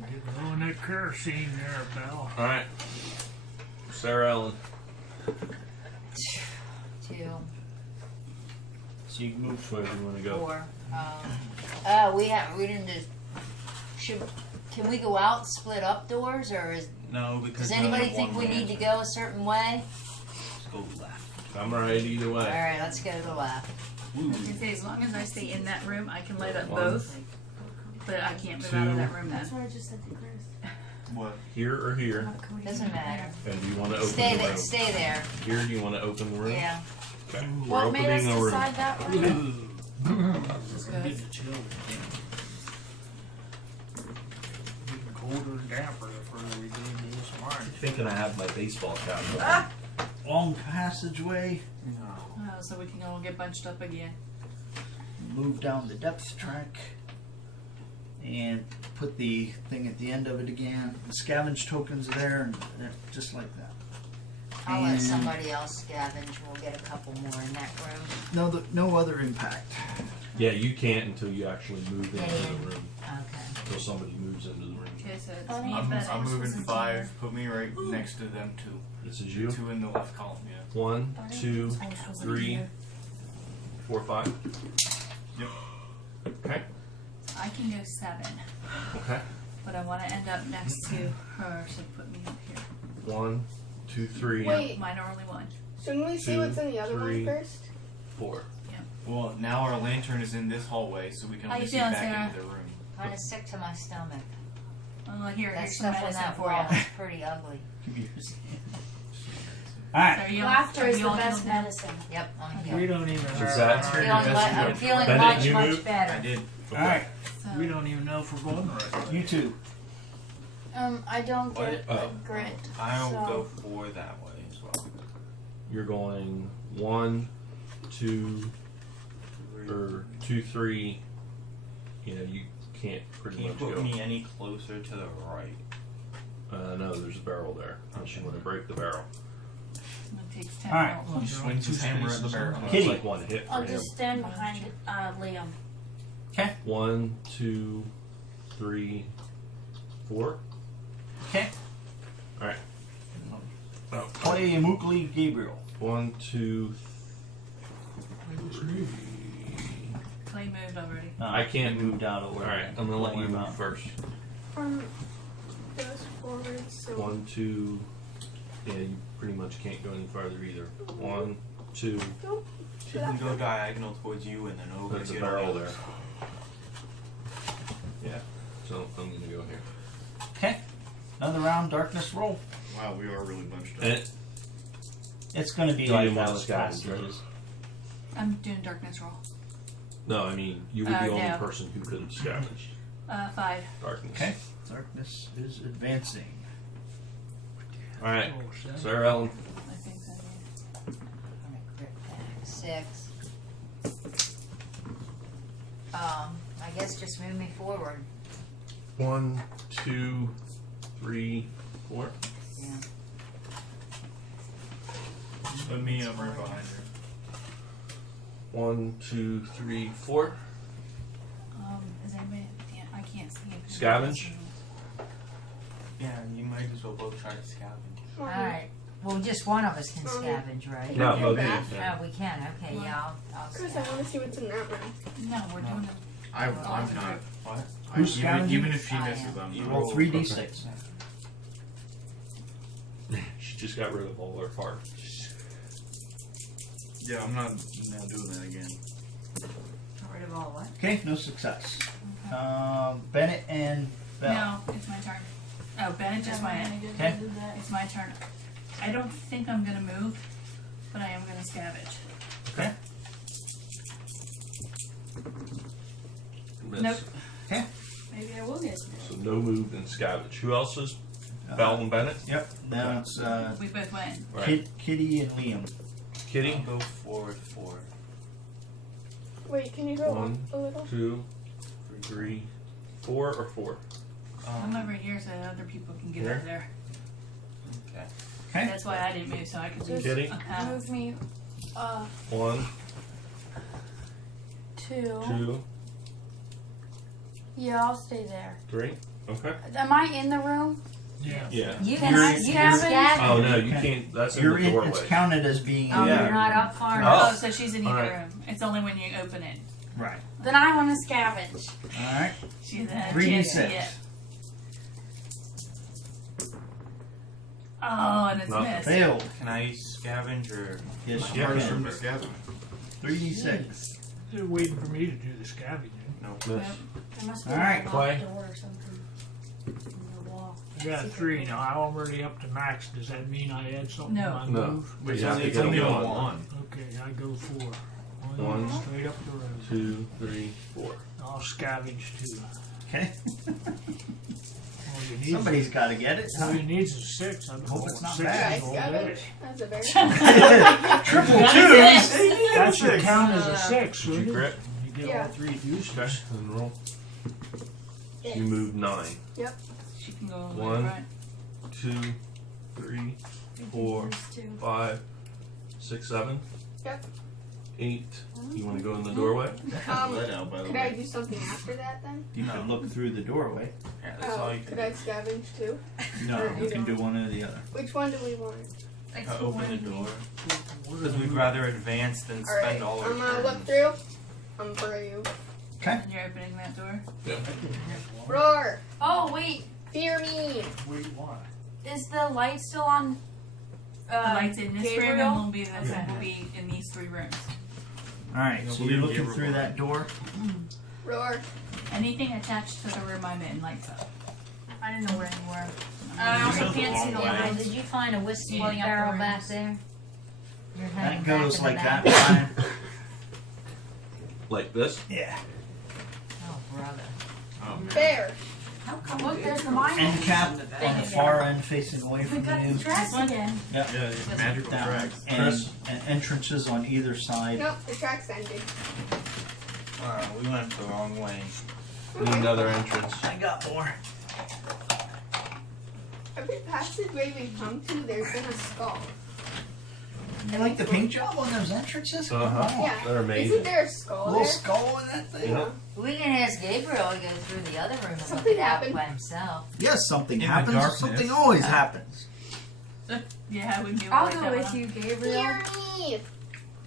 Get low on that kerosene there, Belle. Alright. Sarah Ellen. 2, So you can move Where do you want to go? 4. We didn't just. Can we go out, split up doors, or No, because does anybody think we need to go a certain way? go left. I'm right either way. Alright, let's go to the left. I was gonna say, as long as I stay in that room, I can light up 1, both. But I can't move out of that room then. That's what I just said to Chris. What? Here or here? Doesn't matter. And do you want to open Stay the there. room? Stay there. Here, do you want to open the room? Yeah. Okay. We're What made us opening the room. decide that way? Get the children. Getting colder and damper the further we go into this line. Thinking I have my baseball cap on. long passageway. Oh, so we can all get bunched up again. Move down the depth track. And put the thing at the end of it again. The scavenge tokens are there, and just like that. I'll let And somebody else scavenge. We'll get a couple more in that room. no other impact. Yeah, you can't until you actually move into Yeah. the room. Okay. Until somebody moves into the room. Okay, so it's I'm- me, I'm but moving 5. Put me right next to them 2. This is you. 2 in the left column, yeah. 1, 2, 3, 4, 5. Yep. Okay. I can go 7. Okay. But I want to end up next to her, so put me up here. 1, 2, 3, Wait. Mine are only 1. Shouldn't we see 2, what's in the other 3. one first? 4. Well, now our lantern is in this hallway, so we can How only you see feeling, back Sarah? into the room. Kind of sick to my stomach. Oh, here, That here's some stuff on medicine that for wall you. is pretty ugly. Alright. Are you Laughter is you the all best healed now? medicine. Yep, I'm We healed. don't even Is know. that- I'm feeling Bennett, much, you much moved? I better. did. Alright. So, We don't even know if we're going the right way. You two. I don't get What? a grit. I'll so. go for that way as well. You're going 1, 2, or 2, 3. You know, you can't pretty Can you much put go. me any closer to the right? No, there's a barrel there. Unless you want to break the barrel. it takes 10 Alright. rolls. Well, you're on Swings his two hammer at the spaces barrel. in. It's Kitty. like one hit for I'll him. just stand behind Liam. 1, 2, 3, 4. Okay. Alright. Oh. Clay, Immokalee, Gabriel. 1, 2, 3. Clay moved already. I can't move. moved out of order. Alright, I'm gonna let you Roll him move out. first. Goes forward, so 1, 2. Yeah, you pretty much can't go any farther either. 1, 2. She can go diagonal towards you and then over There's to a get on the barrel other there. side. Yeah. So I'm gonna go here. Okay. Another round, darkness roll. Wow, we are really bunched up. And It's going to be Do like you that want with to scavenge, passages. I'm doing darkness roll. no, I mean you were the only No. person who could scavenge 5. darkness. Okay. Darkness is advancing. All right, Oh, seven. Sarah Ellen. I think so, yeah. I'm gonna grip that. 6. I guess just move me forward. 1, 2, 3, 4. Yeah. Put me up right behind her. 1, 2, 3, 4. Is anybody? I can't see it. Scavenge? Yeah, you might as well both try to scavenge. Alright. Well, just one of us can scavenge, right? No, You're both of back. you. Oh, we can. Okay, yeah, I'll Chris, I scavenge. want to see what's in that room. No, we're doing it. I'm not. What? Who's scavenging? Even if she I misses, am. I'm You not. Roll 3d6. She just got rid of all her parts. Yeah, I'm not doing that again. Get rid of all what? Okay, no success. Bennett and Bell. No, it's my turn. Oh, Bennett just went in. Okay. It's my turn. I don't think I'm gonna move, but I am gonna scavenge. Okay. Miss. Nope. Okay. Maybe I will get So no move and scavenge. Who else is? Bell and Bennett? Yep. Now it's We both went. Right. Kitty and Liam. Kitty? I'll go forward 4. Wait, can you go One, up a little? 2, 3, 4 or 4? I'm over here so that other people can get Here? over there. Okay. Okay. That's why I didn't move, so I could lose Kitty? a path. Move me 1, 2. 2, Yeah, I'll stay there. 3. Okay. Am I in the room? Yeah. Yeah. You Can can I scavenge? Oh no, you can't. That's in You're the in. doorway. It's counted as being. Oh, in. you're not up far Oh. enough. Oh, so she's in either Alright. room. It's only when you open it. Right. Then I want to scavenge. All right. She's in 3d6. Yeah. Oh, and it's Nothing. missed. Failed. Can I scavenge or? Yes, It's you hard can. room to scavenge. 3d6. They're waiting for me to do the scavenging. Miss. I must All right, Clay. door or something. In the wall. I got 3 now. I'm already up to max. Does that mean I add something No. to my No. move? But You have to it's get only a on one. one. Okay, I go 4. One. Straight up the road. 2, 3, 4. I'll scavenge 2. Okay. All you need, Somebody's got to get it. all Huh? you need is a 6. I Hope it's not 6 bad. Guys, all scavenge. day. That's a very. Triple Got twos. it. That should count as a 6, Did you shouldn't it? grip? You get Yeah. all 3 deuces. Okay. And roll. Yes. You move 9. She can go over One. the front. 2, 3, 4, These two. 5, 6, 7. Yep. 8. You want to go in the doorway? Let out, by the Could I way. do something after that then? You could look through the doorway. Yeah, that's all you Could can I scavenge too? No, you can do one or the other. Which one do we want? do. Open the door. Because we'd rather advance than Alright, spend all our I'm gonna look turns. through. I'm for you. Okay. And you're opening that door. Roar! Oh, wait. Fear me! Where do you want it? Is the light still on? The lights in this room Gabriel? and will be in these 3 rooms. All right. So you're looking through that door. Roar! Anything attached to the room I'm in lights up. I didn't know where any were. I also can't see the Gabriel, lights. did you find a whiskey Flooding up the barrel rooms. back there? You're That heading back goes in the like back. that. Fine. Like this? Yeah. Oh, brother. There! How come? Look, there's the mine. End cap on the far end facing away We from got you. the tracks again. Yep. Yeah, it's magical Down. tracks. And entrances on either side. Nope, the track's ended. We went the wrong way. Need another entrance. I got more. Every passageway we come to, there's been a skull. You like the paint job on those entrances? Come Uh-huh. on. Yeah. They're Isn't amazing. there a skull Little there? skull in that thing. Yeah. We can ask Gabriel to go through the other room and look Something it out happened. by himself. Yes, something In the happens. darkness. Something always happens. Yeah, we knew I'll like go that with one. you, Gabriel. Fear me!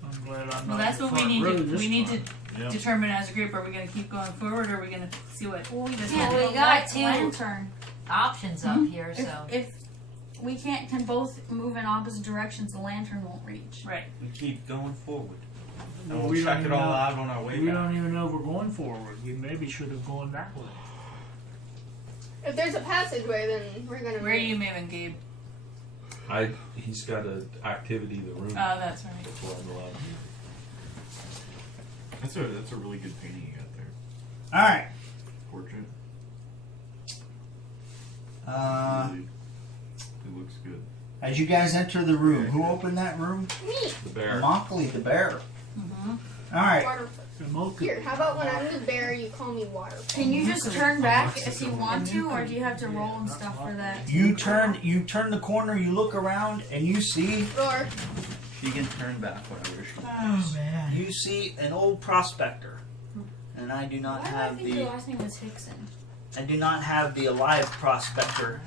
I'm glad I'm Well, not that's in what the we front need row to this we need to time. Yep. determine as a group. Are we going to keep going forward, or are we going to see what? Well, we This can't. one. We We got got two. lantern. Options up here, If, so. if we can both move in opposite directions, the lantern won't reach. Right. We keep going forward. And Well, we'll we check don't it even all know- out on our way We back. don't even know if we're going forward. We maybe should have gone that way. If there's a passageway, then we're gonna Where are move. you moving, Gabe? He's got an activity in the room. Oh, that's right. That's why I'm allowed. That's a really good painting you got there. All right. Portrait. Really, It looks good. As you guys enter the room, who opened that room? Me! The bear. Mockley, the bear. Mm-hmm. All right. Water. The mocha. Here, how about when I'm the bear, you call me Water? Can you just turn back if you want to, or do you have to roll and stuff for that? You turn the corner, you look around, and you see. Roar. She can turn back whatever she Oh wants. man. You see an old prospector, and I do not Why do I have think your last name was Hickson? I do not have the alive prospector.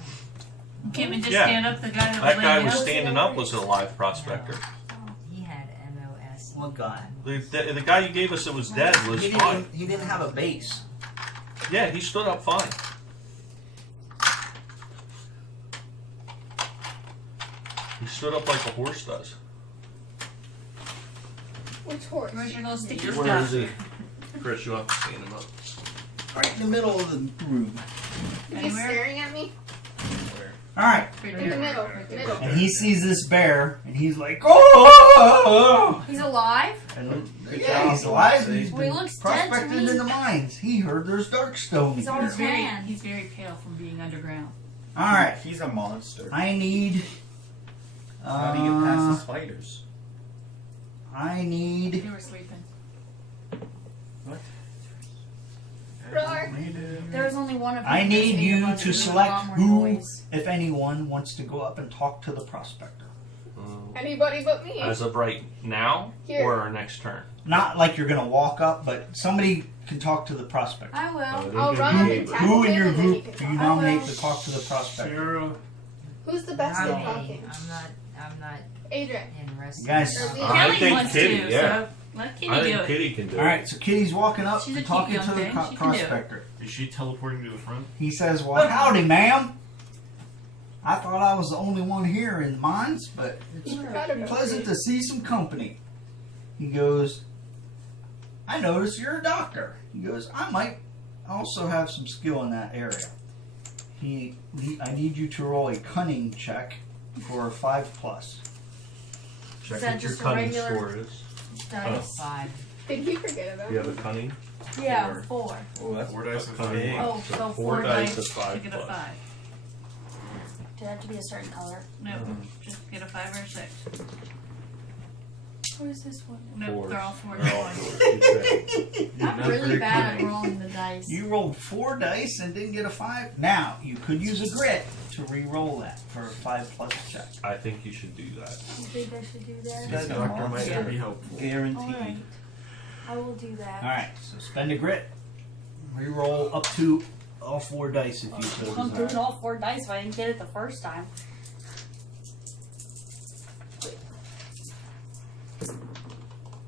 Can't we just Yeah. stand up the guy that was That guy laying was out? standing up was a live prospector. He had MOS. What guy? The guy you gave us that was dead was He fine. didn't have a base. Yeah, he stood up fine. He stood up like a horse does. Which horse? Where's your little sticky Where stuff? is he? Chris, you'll have to stand him up. Right in the middle of the room. He's Anywhere? staring at me. All right. Right In the there. middle. Right there. Middle. And he sees this bear, and he's like, "Oh!" He's alive? And yeah, he's alive. He's Well, he been looks dead to prospecting me. in the mines. He heard there's dark stone He's here. all He's very, tan. he's very pale from being underground. All right. He's a monster. I need. How do you get past the spiders? I need. They were sleeping. Roar. There's only one of I him need that's you able to do a select lot more who, noise. if anyone, wants to go up and talk to the prospector. Anybody but me. As of right now, Here. or our next turn? Not like you're gonna walk up, but somebody can talk to the prospector. I will. I'll run up and tackle Who in him your and then he group can do you talk. nominate will. to talk to the prospector? Sarah, Who's the best Not at me. talking? I'm not Adrian. interested. Guys. Or the- I Kelly think wants Kitty, to, yeah. so let Kitty I do think it. Kitty can do it. All right, so Kitty's walking up She's a and cute talking young to the thing. She can do it. prospector. Is she teleporting to the front? He says, "Well, howdy, ma'am. I thought I was the only one here in the mines, but it's Forgot about pleasant me. to see some company." He goes, "I notice you're a doctor." He goes, "I might also have some skill in that area." I need you to roll a cunning check for 5+. Check Is that what your just a cunning regular- score is. Dice. 5. Did he forget about You have me? a cunning? Yeah, 4. Oh, that's 4 dice of Cunning big. one. Oh, So Four four dice dice of 5+. to get a 5. Do it have to be a certain color? No, just get a 5 or a 6. What is this one? No, Fours. they're all 4s. They're all fours. Exactly. I'm Not really very bad at cunning. rolling the dice. You rolled 4 dice and didn't get a 5. Now you could use a grit to re-roll that for a 5+ check. I think you should do that. You think I should do that? This doctor might Yeah. be helpful. guaranteed. Alright. I will do that. All right, so spend a grit. Re-roll up to all 4 dice if you so I'm doing desire. all 4 dice if I didn't get it the first time.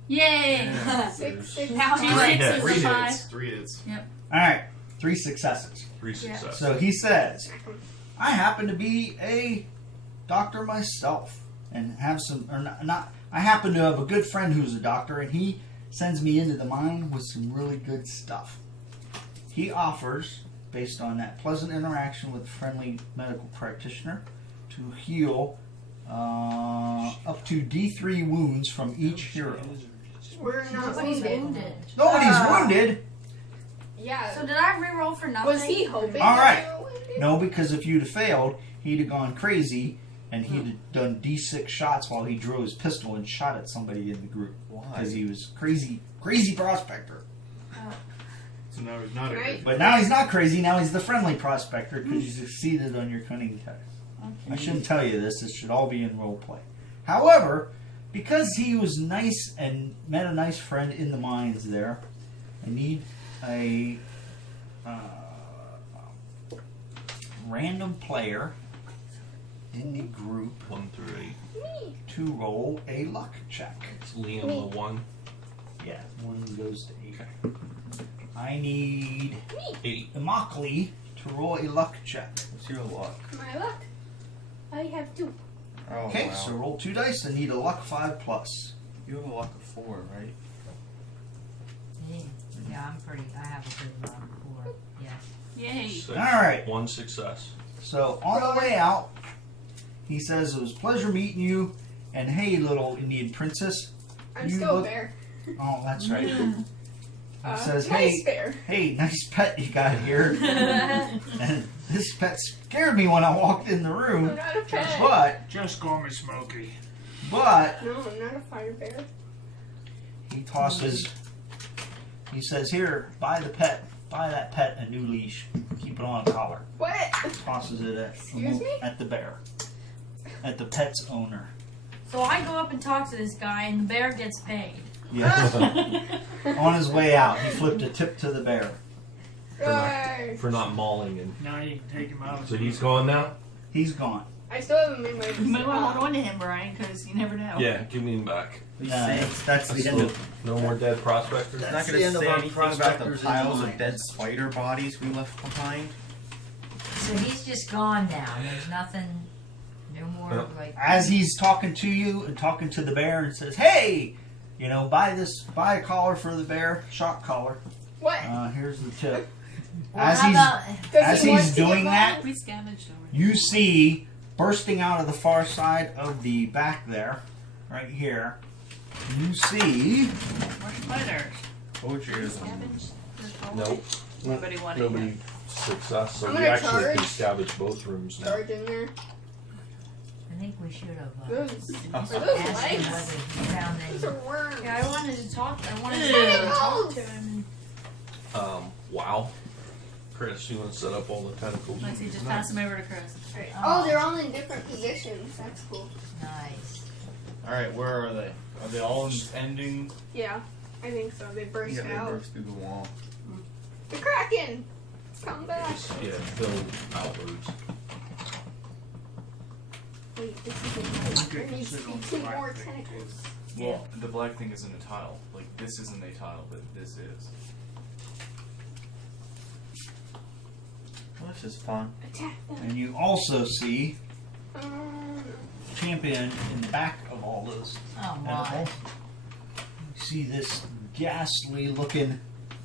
Yay! Six. Now Two I'm sixes Three and a hits. 5. 3 hits. All right, 3 successes. 3 successes. So he says, "I happen to be a doctor myself, and have some, or not. I happen to have a good friend who's a doctor, and he sends me into the mine with some really good stuff. He offers, based on that pleasant interaction with a friendly medical practitioner, to heal up to D3 wounds from each hero. We're not Nobody's wounded. wounded. Nobody's wounded. Yeah. So did I reroll for nothing? Was he hoping? All right. that we were wounded? No, because if you'd have failed, he'd have gone crazy, and he'd have done D6 shots while he drew his pistol and shot at somebody in the group. Why? Because he was crazy prospector. So now he's not a Right. good. But now he's not crazy. Now he's the friendly prospector because you succeeded on your cunning test. I shouldn't tell you this. This should all be in role play. However, because he was nice and met a nice friend in the mines there, I need a random player in the group 1 through 8. to roll a luck check. It's Liam the 1. Yeah, 1 goes to 8. I need 8. Immokalee to roll a luck check. What's your luck? My luck. I have 2. Oh, Okay, wow. so roll 2 dice and need a luck 5+. You have a luck of 4, right? Yeah, I have a good luck. 4. Yes. Yay! 6. All right. 1 success. So on the way out, he says it was a pleasure meeting you, and hey, little Indian princess. I'm You still look- a bear. Oh, that's right. He says, Nice bear. hey, nice pet you got here. And this pet scared me when I walked in the I'm room. not a pet. But just call me Smokey. No, I'm not a fire bear. he tosses. He says, "Here, buy that pet a new leash. Keep it on a collar." What? Tosses it Excuse me? at the bear, at the pet's owner. So I go up and talk to this guy, and the bear gets paid. Yes. On his way out, he flipped a tip to the bear. Roar. For not mauling and. Now you can take him out. So he's gone now? He's gone. I still haven't made my You might want to hold on to him, Brian, because you never know. Yeah, give me him back. That's the end of. No more dead prospectors? He's not That's going the to end of say our anything about the prospectors in the piles mine. of dead spider bodies we left behind. So he's just gone now. There's nothing. No more like. As he's talking to you and talking to the bear, and says, "Hey, you know, buy a collar for the bear, shock collar. What? Here's the tip. Well, As how he's about Does he want he's to doing get that, We scavenged over. you see bursting out of the far side of the back there, right here. You see More spiders. Hold your ears on. Scavenged. Nope. Nobody wanted Nobody it. success. So I'm we gonna actually can charge. scavenge both rooms now. Charge in there. I think we should have Those, are asked those him legs? whether he found Those any. are worms. Yeah, I wanted to talk. I wanted Ew. to talk to him. Wow. Chris, you want to set up all the tentacles? Let's see, just pass them over to Chris. Alright. Oh, they're all in different positions. That's cool. Nice. Alright, where are they? Are they all in this ending? Yeah, I think so. They burst Yeah, they out. burst through the wall. The Kraken! Come back. Just, yeah, fill outwards. Wait, this isn't There needs to be 2 more tentacles. Well, the black thing isn't a tile. Like, this isn't a tile, but this is. Well, this is fun. Attack them. and you also see Um, champion in the back of all those Oh my! tentacles. You see this ghastly looking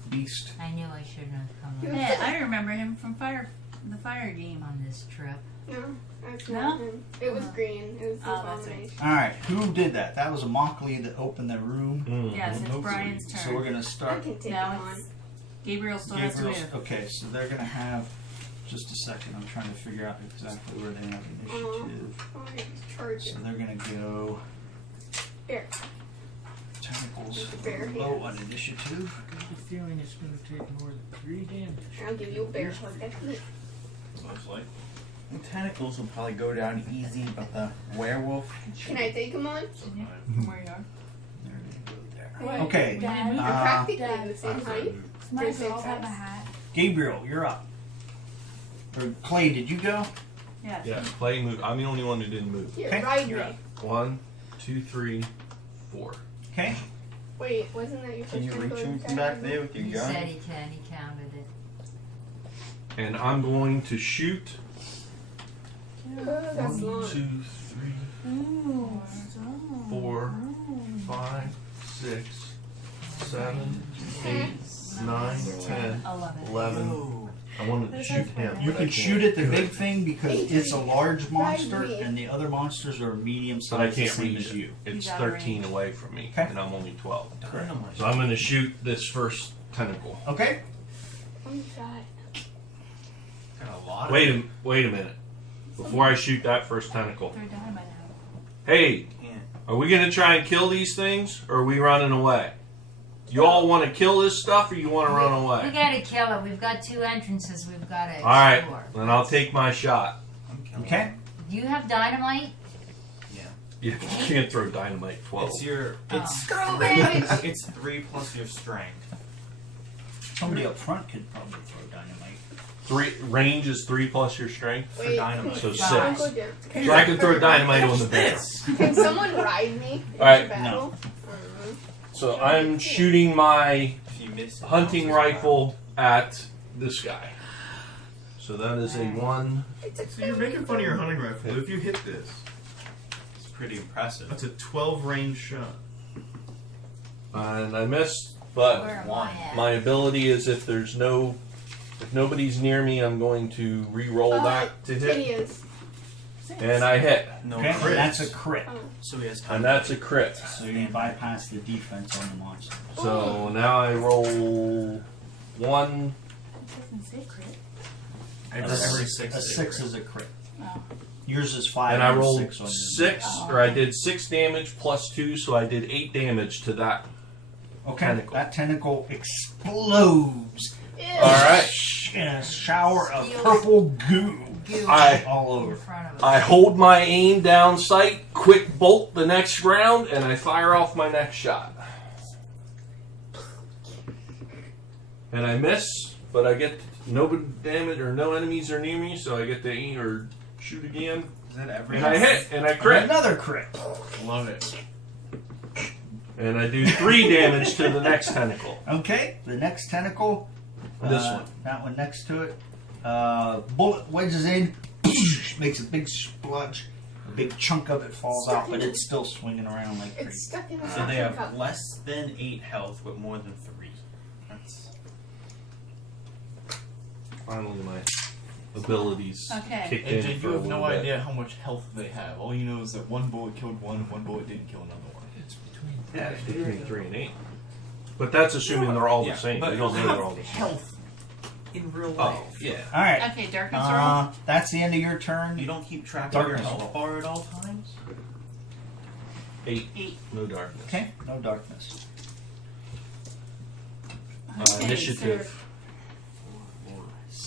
beast. I knew I shouldn't have come Yeah, I remember him from the fire game. on this trip. no, that's No? not him. It was green. It was the Oh, that's right. abomination. Alright, who did that? That was a Mockley that opened the room. Yes, it's Brian's turn. So we're gonna I start. can take Now him on. it's Gabriel still has to Gabriel's, move. okay, so they're gonna have just a second. I'm trying to figure out exactly where they have initiative. Oh, yeah, charge So it. they're gonna go Here. tentacles Bear low on hands. initiative. I have a feeling it's going to take more than 3 damage. I'll give you a bear hug. That's it. Looks like. The tentacles will probably go down easy, but the werewolf. Can I take him on? Yeah, from where you are. They're gonna go there. What? Okay, Dad, We're Uh, practically Dad. the same height. my same girls have a size. hat. Gabriel, you're up. Or Clay, did you go? Yes. Yeah, play move. I'm the only one who didn't move. Here, Okay, ride you're me. up. 1, 2, 3, 4. Okay. Wait, wasn't that your first Can you time reach going him to from back Canada? there with your He gun? said he can. He counted it. And I'm going to shoot. Oh, that's 1, long. 2, 3, 4, 5, 6, 7, 8, 9, 10, 11. I wanted to shoot him. You but I can can't. shoot at the big thing because it's a large Ride monster, me. and the other monsters are medium But I sized, the can't same reach as it. you. It's He's out of 13 range. away from me, Okay. and I'm only 12. Dynamite. So I'm going to shoot this first tentacle. Okay. One shot. Got a lot Wait a minute. Before I shoot that first tentacle. Throw dynamite out. Hey, Can't. are we going to try and kill these things, or are we running away? You all want to kill this stuff, or you want to run We away? gotta kill it. We've got 2 entrances. We've got to All right, explore. then I'll take my shot. I'm killing Okay. him. Do you have dynamite? You can't throw dynamite 12. It's your. It's Girl damage! it's 3 plus your strength. Somebody up front could probably throw dynamite. Range is 3 plus your strength. For Wait, dynamite. So can- 6. Can So I can throw dynamite on the bear. Can someone ride me in Alright. battle? So I'm shooting my If you miss it, hunting bounces rifle at this guy. So that is a 1. So you're making fun of your hunting rifle. If you hit this, back. It's pretty impressive. that's a 12 range shot. And I missed, but Where am one. I at? my ability is if nobody's near me, I'm going to re-roll that to hit, Phineas. and I hit, No Okay. crit. That's a crit. So he has time. and that's a crit. So you bypass the defense on the monster. So now I roll 1. It doesn't say crit. every A 6. A 6 is a crit. Oh. Yours is 5. And I yours rolled 6 on yours. 6, or I did 6 damage plus 2, so I did 8 damage to that. Okay. tentacle. That tentacle explodes Ew. Alright. in a shower of purple goo Goo all over. in front of us. I hold my aim down sight, quick bolt the next round, and I fire off my next shot. And I miss, but I get no damage or no enemies are near me, so I get to aim or shoot again. Is that every? And I hit, and I crit. Another crit. Love it. And I do 3 damage to the next tentacle. Okay. The next tentacle. This one. That one next to it. Bullet wedges in, makes a big spludge, a big chunk of it falls out, but it's still swinging around like crazy. It's stuck in a So suction they have cup. less than 8 health, but more than 3. That's Finally, my abilities Okay. kicked And in Jake, for you a have no little bit. idea how much health they have. All you know is that one bullet killed one and one bullet didn't kill another one. It's between. Yeah, it's between 3 and 8. But that's assuming they're all the same. But We don't know have they're all the same. health in real life. Oh, yeah. All right. Okay, darkness roll. That's the end of your turn. You don't keep track of your Darkness health roll. bar at all times? 8. 8. No darkness. Okay, no darkness. Okay, Initiative.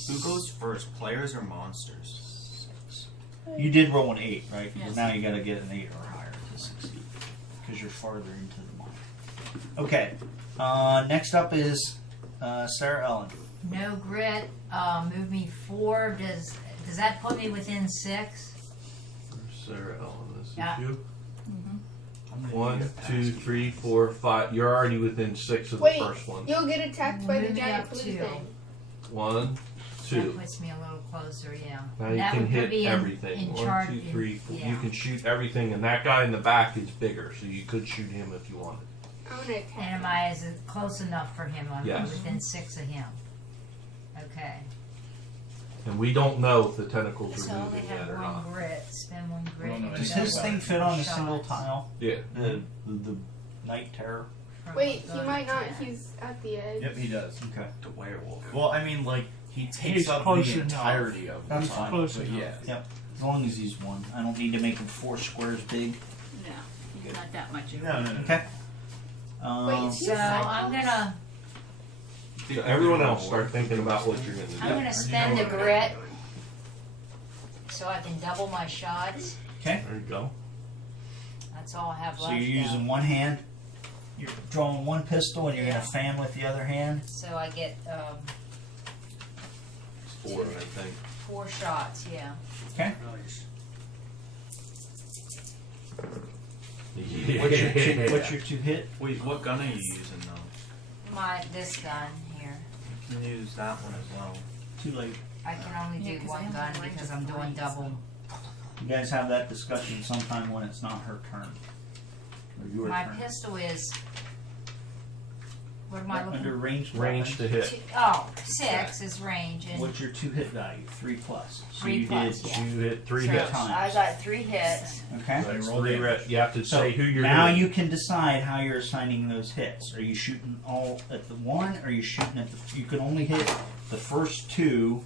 Who goes first, players or monsters? You did roll an 8, right? 'Cause Yes. now you got to get an 8 or higher to succeed because you're farther into the mine. Okay. Next up is Sarah Ellen. No grit. Move me 4. Does that put me within 6? Sarah Ellen, this is Yeah. you. I'm gonna 1, need a pass. 2, 3, 4, 5. You're already within 6 of the Wait, first one. you'll get attacked by the Moving giant up blue 2. thing. 1, 2. That puts me a little closer, yeah. Now you That can would put hit me everything. in 1, charge 2, 3, 4. yeah. You can shoot everything, and that guy in the back is bigger, so you could shoot him if you wanted. I'm gonna attack. And am I is it close enough for him? I'm Yes. within 6 of him. Okay. And we don't know if the tentacles So are I only moving yet have or 1 not. grit. Spend 1 grit. Well, no, and Does go his with thing fit on a shots single tile? Yeah. The Night Terror? from Wait, he 1 might to not. 10. He's at the edge. Yep, he does. Okay. The werewolf. Well, I mean, like, he takes He's up close the enough. entirety of the That's time, close but enough. yeah. As long as he's 1. I don't need to make him 4 squares big. No, he's not that much. No. Okay. Wait, is he So a I'm cyclops? gonna So everyone else start thinking about what you're going to do. I'm gonna spend a grit so I can double my shots. Okay. There you go. That's all I have So left. you're using one hand. You're drawing one pistol, and you're Yeah. gonna fan with the other hand. So I get It's 4, I think. 4 shots. Yeah. Okay. Nice. What's your 2 hit? Wait, what gun are you using though? This gun here. You can use that one as well. Too late. I can only Yeah, do 'cause I 1 have gun a range because of I'm doing 3, double. You guys have that discussion sometime when it's not her turn. Or your My turn. pistol is. What am I looking? Under range Range to hit. 6 is range and What's your 2 hit value? 3+. So 3 you plus, did yeah. You hit 3 So hits. I got 3 hits. Okay. That's roll 3 damage. You have to So say who you're now hitting. you can decide how you're assigning those hits. Are you shooting all at the 1? Or are you shooting at the? You can only hit the first 2,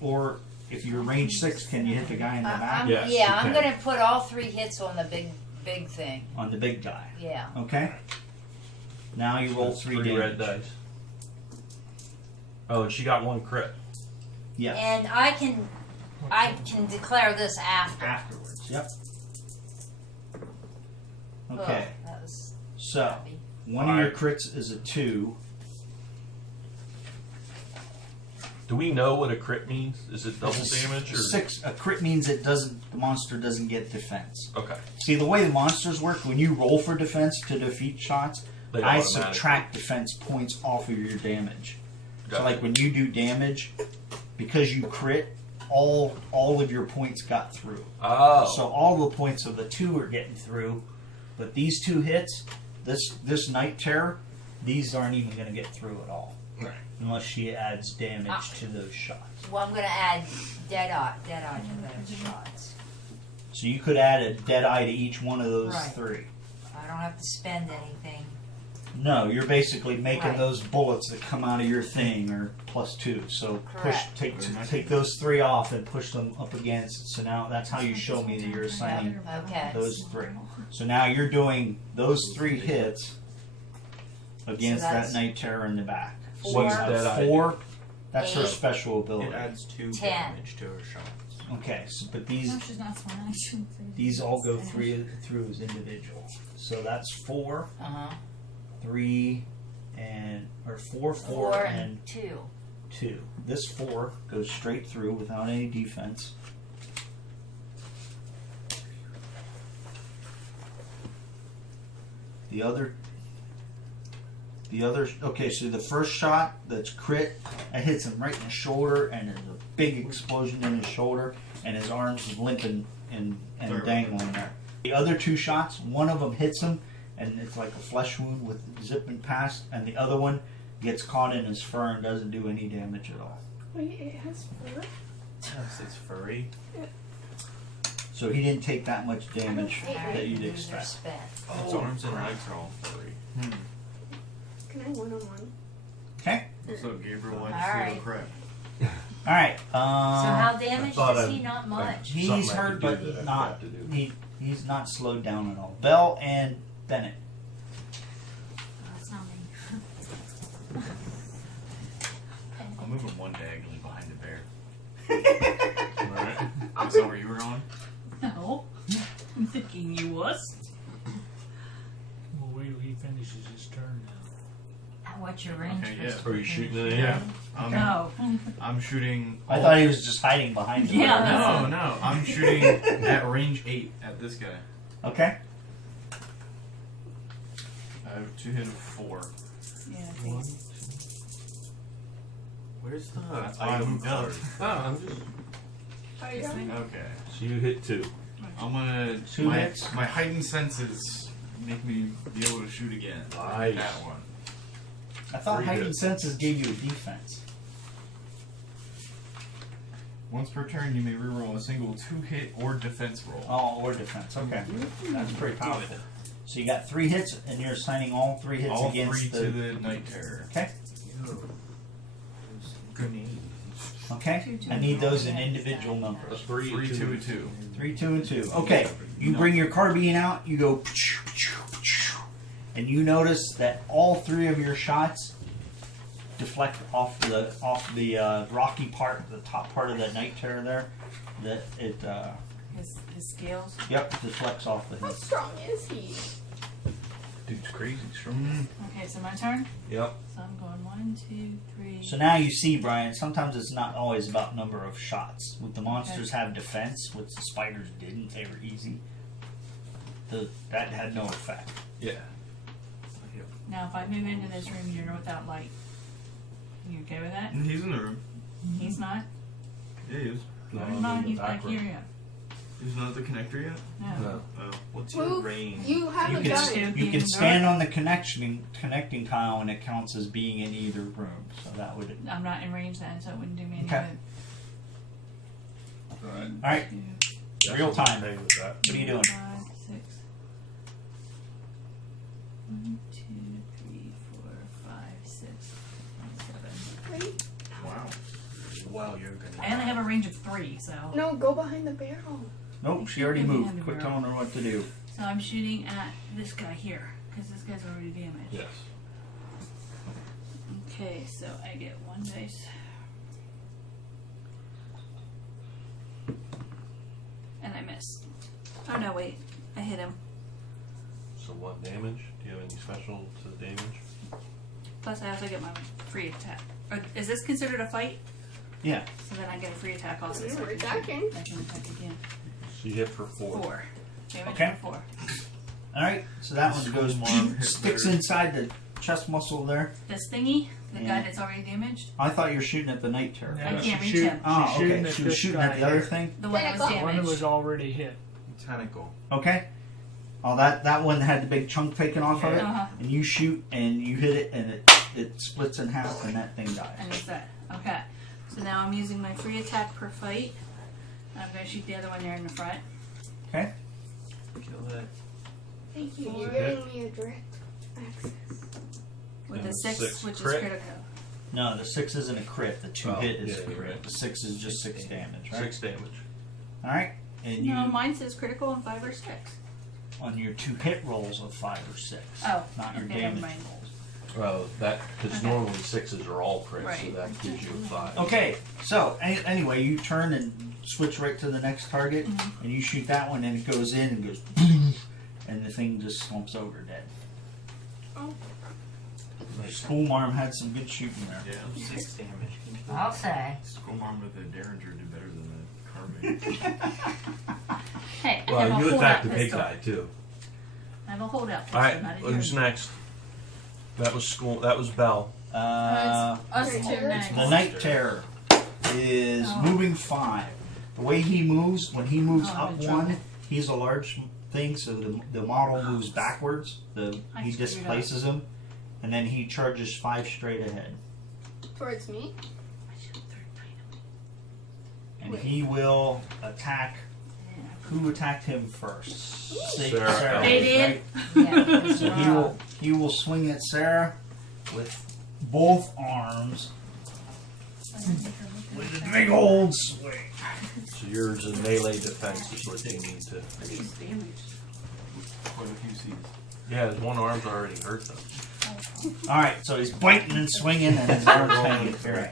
or if you're range 6, can you hit the guy in the back Yes, you I'm can. gonna put all 3 hits on the big thing. on the big guy? Yeah. Okay. Now you roll That's 3 3 red damage. dice. Oh, and she got 1 crit. Yes. And I can declare this after. Afterwards. Yep. Okay. Ugh, that was So crappy. one of your crits is a 2. Do we know what a crit means? Is it double This is damage or 6. A crit means the monster doesn't get defense. Okay. See, the way the monsters work, when you roll for defense to defeat shots, They I automatically- subtract defense points off of your damage. So Gotcha. like when you do damage, because you crit, all of your points got through. Oh. So all the points of the 2 are getting through, but these 2 hits, this Night Terror, these aren't even going to get through at all. Right. Unless she adds damage to those shots. Well, I'm gonna add Deadeye to those shots. So you could add a dead eye to each one of those Right. 3. I don't have to spend anything. No, you're basically making Right. those bullets that come out of your thing are +2. So Correct. take those 3 off and push them up against. So now that's how you show me that you're assigning Okay. those 3. So now you're doing those 3 hits against So that that's Night Terror in the back. So you What's have that idea? 4. That's her 8. special ability. It adds 2 10. damage to her shots. Okay, so, but these No, she's not smart. I shouldn't say these all go that. through as individual. So that's 4, Uh huh. 3, and or 4, 4 and and 2. 2. This 4 goes straight through without any defense. The other, okay, so the first shot that's crit, that hits him right in the shoulder, and there's a big explosion in his shoulder, and his arms is limping and Sorry. dangling there. The other 2 shots, one of them hits him, and it's like a flesh wound with zipping past, and the other one gets caught in his fur and doesn't do any damage at all. Wait, it has fur? Yes, it's furry. So he didn't take that much damage Alright, that you'd lose expect. respect. Its arms and legs are all furry. Can I one-on-one? Okay. What's up, Gabriel? Why'd you Alright. say no crap? All right. So how damaged thought is I- he? Not much. He's Something I hurt, could do but that I not. forgot to do. He's not slowed down at all. Bell and Bennett. Oh, that's not me. I'm moving one diagonally behind the bear. Alright. Is that where you were going? No. I'm thinking you was. Well, wait till he finishes his turn now. What's your range? Okay, yeah. Are you shooting it? Yeah. No. I'm shooting. I thought he was just hiding behind him. Yeah, that's No, no. I'm shooting at range 8 at this guy. Okay. I have 2 hit of 4. Yeah, I think. Where's the I item moved up. Oh, I'm just. Are you done? Okay. So you hit 2. I'm gonna. 2 hits. My heightened senses make me be able to shoot again. Nice. That one. I thought 3 heightened hits. senses gave you a defense. Once per turn, you may reroll a single 2-hit or defense roll. Oh, or defense. Okay. That's pretty powerful. So you got 3 hits, and you're assigning all 3 hits All against 3 to the Night Terror. Okay. grenade? Okay. I need those in individual A numbers. 3, 3, 2, 2, 2. 3, 2, and 2. Okay. You bring your carbine out. You go, and you notice that all 3 of your shots deflect off the rocky part, the top part of the Night Terror there. That it His scales. deflects off the How hit. strong is he? Dude's crazy strong. Okay, so my turn. Yep. So I'm going 1, 2, 3. So now you see, Brian, sometimes it's not always about number of shots. With the monsters have defense, which the spiders didn't, they were easy. That had no effect. Yeah. Now, if I move into this room, you're without light. You okay with that? He's in the room. He's not. Yeah, he is. No, I'm he's not. in the He's back back room. here yet. He's not at the connector yet? No. No. Oh. What's your Move. range? You have You a can, gun. you can stand on the connecting tile and it counts as being in either room. So that would. I'm not in range then, so it wouldn't do me any Okay. good. Alright, Yes, real I'm time. okay with that. What are you doing? 5, 6. 1, 2, 3, 4, 5, 6, 7. Wait. Wow. Wow, you're gonna. I only have a range of 3, so. No, go behind the barrel. Nope, she already moved. Quit telling her what to do. So I'm shooting at this guy here, because this guy's already damaged. Yes. Okay, so I get 1 dice. And I miss. Oh no, wait. I hit him. So what damage? Do you have any special to the damage? Plus I also get my free attack. Or, is this considered a fight? Yeah. So then I get a free attack also. So We're I can attacking. I can attack again. So you hit for 4. 4. Damage Okay. for 4. Alright, so that one goes sticks inside the chest muscle there. This thingy, the guy Yeah. that's already damaged, I thought you were shooting at the Night Terror. I can't she's reach shooting- him. Oh, she's shooting okay. at She was this shooting guy at the other here. thing. the one that was The one that damaged. was already hit. Tentacle. Okay. Oh, that one had the big chunk taken off of it, Uh-huh. and you shoot and you hit it, and it splits in half, and that thing dies. And it's that. Okay. So now I'm using my free attack per fight. I'm going to shoot the other one there in the front. Okay. Kill it. Thank you. Four. You're giving me a direct access. With And the a 6, 6 which crit? is critical. No, the 6 isn't a crit. The 2 Oh, hit is yeah, a you're crit. right. The 6 is just 6 damage, right? 6 damage. All right. And you No, mine says critical on 5 or 6. on your 2 hit rolls of 5 or 6. Oh, not your okay, damage never mind. rolls. Well, that because Okay. normally 6s are all crits, so Right. that gives you a 5. Okay. So anyway, you turn and switch right to the next target, Mm-hmm. and you shoot that one, and it goes in and goes, and the thing just slumps over dead. Oh. School Marm had some good shooting there. Yeah. 6 damage. I'll say. Skullmarm with the Derringer did better than the carbine. Hey, I Well, have a you holdout attacked the big pistol. guy too. I have a holdout pistol, All right, not a who's deer. next? That was school. That was Bell. Us two Okay. next. The Night Terror is Oh. moving 5. The way he moves, when he moves Oh, I'm up in trouble. one, he's a large thing, so the model moves backwards. I He screwed displaces him, and then he charges 5 straight ahead. Towards me? And he will attack. Who attacked him first? Sarah. They did. right? Yeah. So he will swing at Sarah with both arms with a big old swing. So yours is melee defense is what they need to. Quite a few C's. Yeah, his one arm's already hurt though. All right, so he's biting and swinging, and his arms hanging. All right.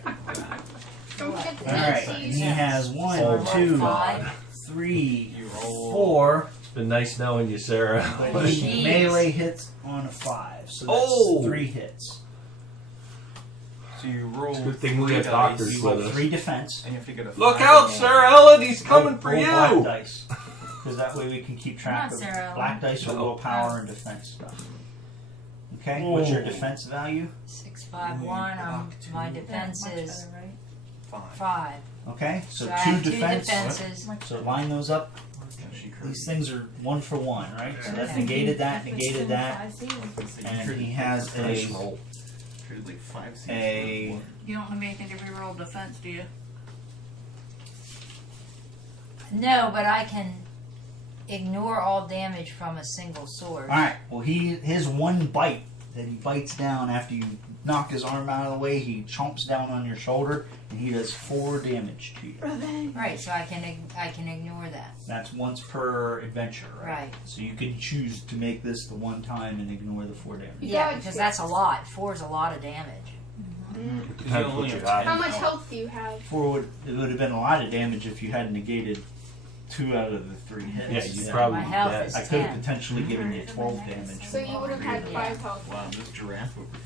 Don't forget the All right. fancy. And he has 1, Oh, 2, five. 3, You roll. 4. It's been nice knowing you, Sarah. But he Jeez. melee hits on a 5, so that's Oh! 3 hits. So you roll. It's a good thing we 3 have dice, doctors You roll with us. 3 defense. And you have to get a Look 5 out, or more. Sarah Ellen, he's coming for roll you! black dice, because that way we can keep track Come of on, Sarah. black dice or Uh-oh. willpower and defense stuff. Okay, what's your defense value? 651. My defense Much is better, right? 5. Okay, so So I 2 have 2 defense. defenses. So line those up. Yeah, she These things are 1 for 1, right? So that's Okay. negated that, negated that, cursed. and he has Nice a roll. Treated like 5 C's. a You don't have anything to reroll defense, do you? No, but I can ignore all damage from a single sword. All right. Well, his one bite that he bites down after you knock his arm out of the way, he chomps down on your shoulder, and he does 4 damage to you. Right, so I can ignore that. That's once per adventure, right? Right. So you can choose to make this the one time and ignore the 4 damage. Yeah, dodged because it. that's a lot. 4 is a lot of damage. Depends what you have. How much health do you have? It would have been a lot of damage if you had negated 2 out of the 3 hits. Yeah, you'd Then probably My be health dead. is I could have 10. potentially given you 12 damage. So you would have had Yeah. 5 health. Wow, this giraffe over here.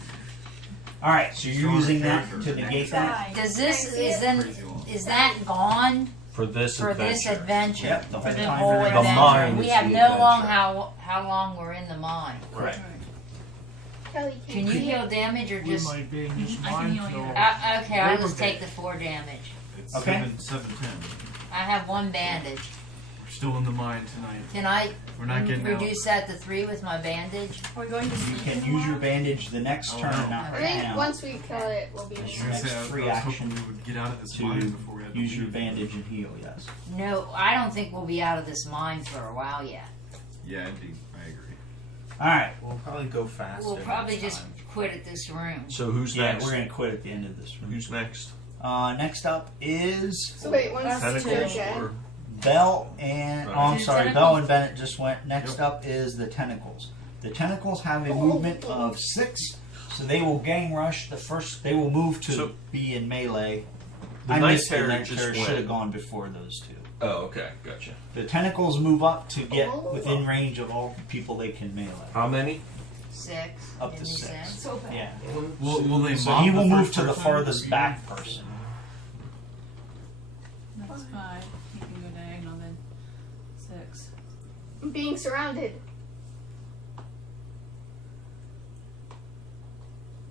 All right, so you're Stronger using that character. to negate that. Does this is Crazy long. that gone For this for adventure. this adventure? Yep, the For whole the time whole you're in The adventure. mine We is have the no long adventure. how long we're in the mine. Correct. Kelly, Can you heal damage or We just? might be in this I can heal you. minefield. Okay, I'll just take the 4 damage. It's Okay. 7:10. I have 1 bandage. We're still in the mine tonight. Can I We're not getting out. reduce that to 3 with my bandage? We're going to You see can use your bandage the next Oh, turn, no. not I right think now. once we kill it, we'll be I was Your gonna next say, I was free hoping action we would get out of this to mine before we had to Use your leave. bandage and heal, yes. No, I don't think we'll be out of this mine for a while yet. Yeah, indeed. I agree. Alright, We'll probably go faster. We'll probably next just time. quit at this room. So who's yeah, next? we're going to quit at the end of this one. Who's next? Next up is So wait, once they're Tentacles dead. or Bell and... Right. Oh, I'm Did sorry, tentacles- Bell and Bennett just went. Next up is the Tentacles. The Tentacles have a movement of 6, so they will gang rush the first... They will move to So- be in melee. the I Night missed the Terror Night just Terror. Should have went. gone before those two. Oh, okay, gotcha. The Tentacles move up to get Oh. within range of all the people they can melee. How many? 6. Up to didn't you 6. say? Yeah. Will they So mob he the will move first to the person? farthest back person. That's 5. You can go diagonal then. 6. I'm being surrounded.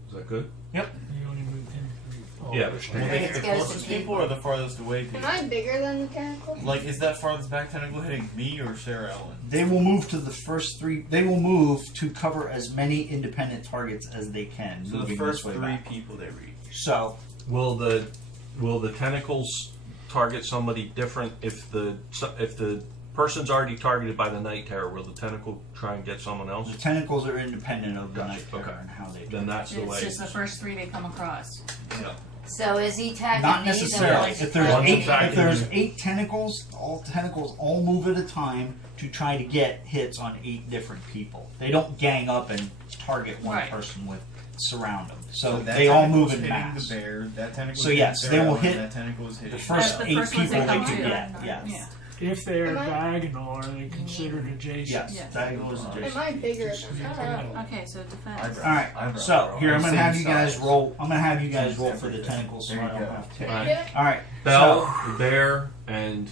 Is that good? You only moved in 3. Yeah, Are but they It the goes closest to people or the farthest away Am people? I bigger than the tentacles? Like, is that farthest back tentacle hitting me or Sarah Ellen? They will move to the first 3. They will move to cover as many independent targets as they can, So the moving first this way 3 back. people they reach. So Will the tentacles target somebody different if the person's already targeted by the Night Terror? Will the tentacle try and get someone else? the tentacles are independent of the Gotcha, Night Terror okay. and how they do Then it. that's the It's way. just the first 3 they come across. Yeah. So is he attacking Not me? then necessarily. what's he If there's One's attacking eight, me? attacking if there's you. 8 tentacles, all tentacles all move at a time to try to get hits on 8 different people. They don't gang up and target one Right. person with surround them. So that they all tentacle move is in hitting mass. the bear. That tentacle So is yes, hitting they will Sarah hit Ellen, that tentacle is hitting The me. first the 8 first ones people they they come could to. get. Yes. Yeah. If they're Am I- diagonal, are they considered adjacent? Yes. Yes. Diagonal is Am adjacent. I bigger than the tentacles? Okay, so defense. Eyebrow. All right. Eyebrow So roll. here I'm gonna Same have you guys size. roll. I'm gonna have you guys roll for the Everything. tentacles, so There I you don't go. have to. Can Right. I do it? All right. Bell, Bear, and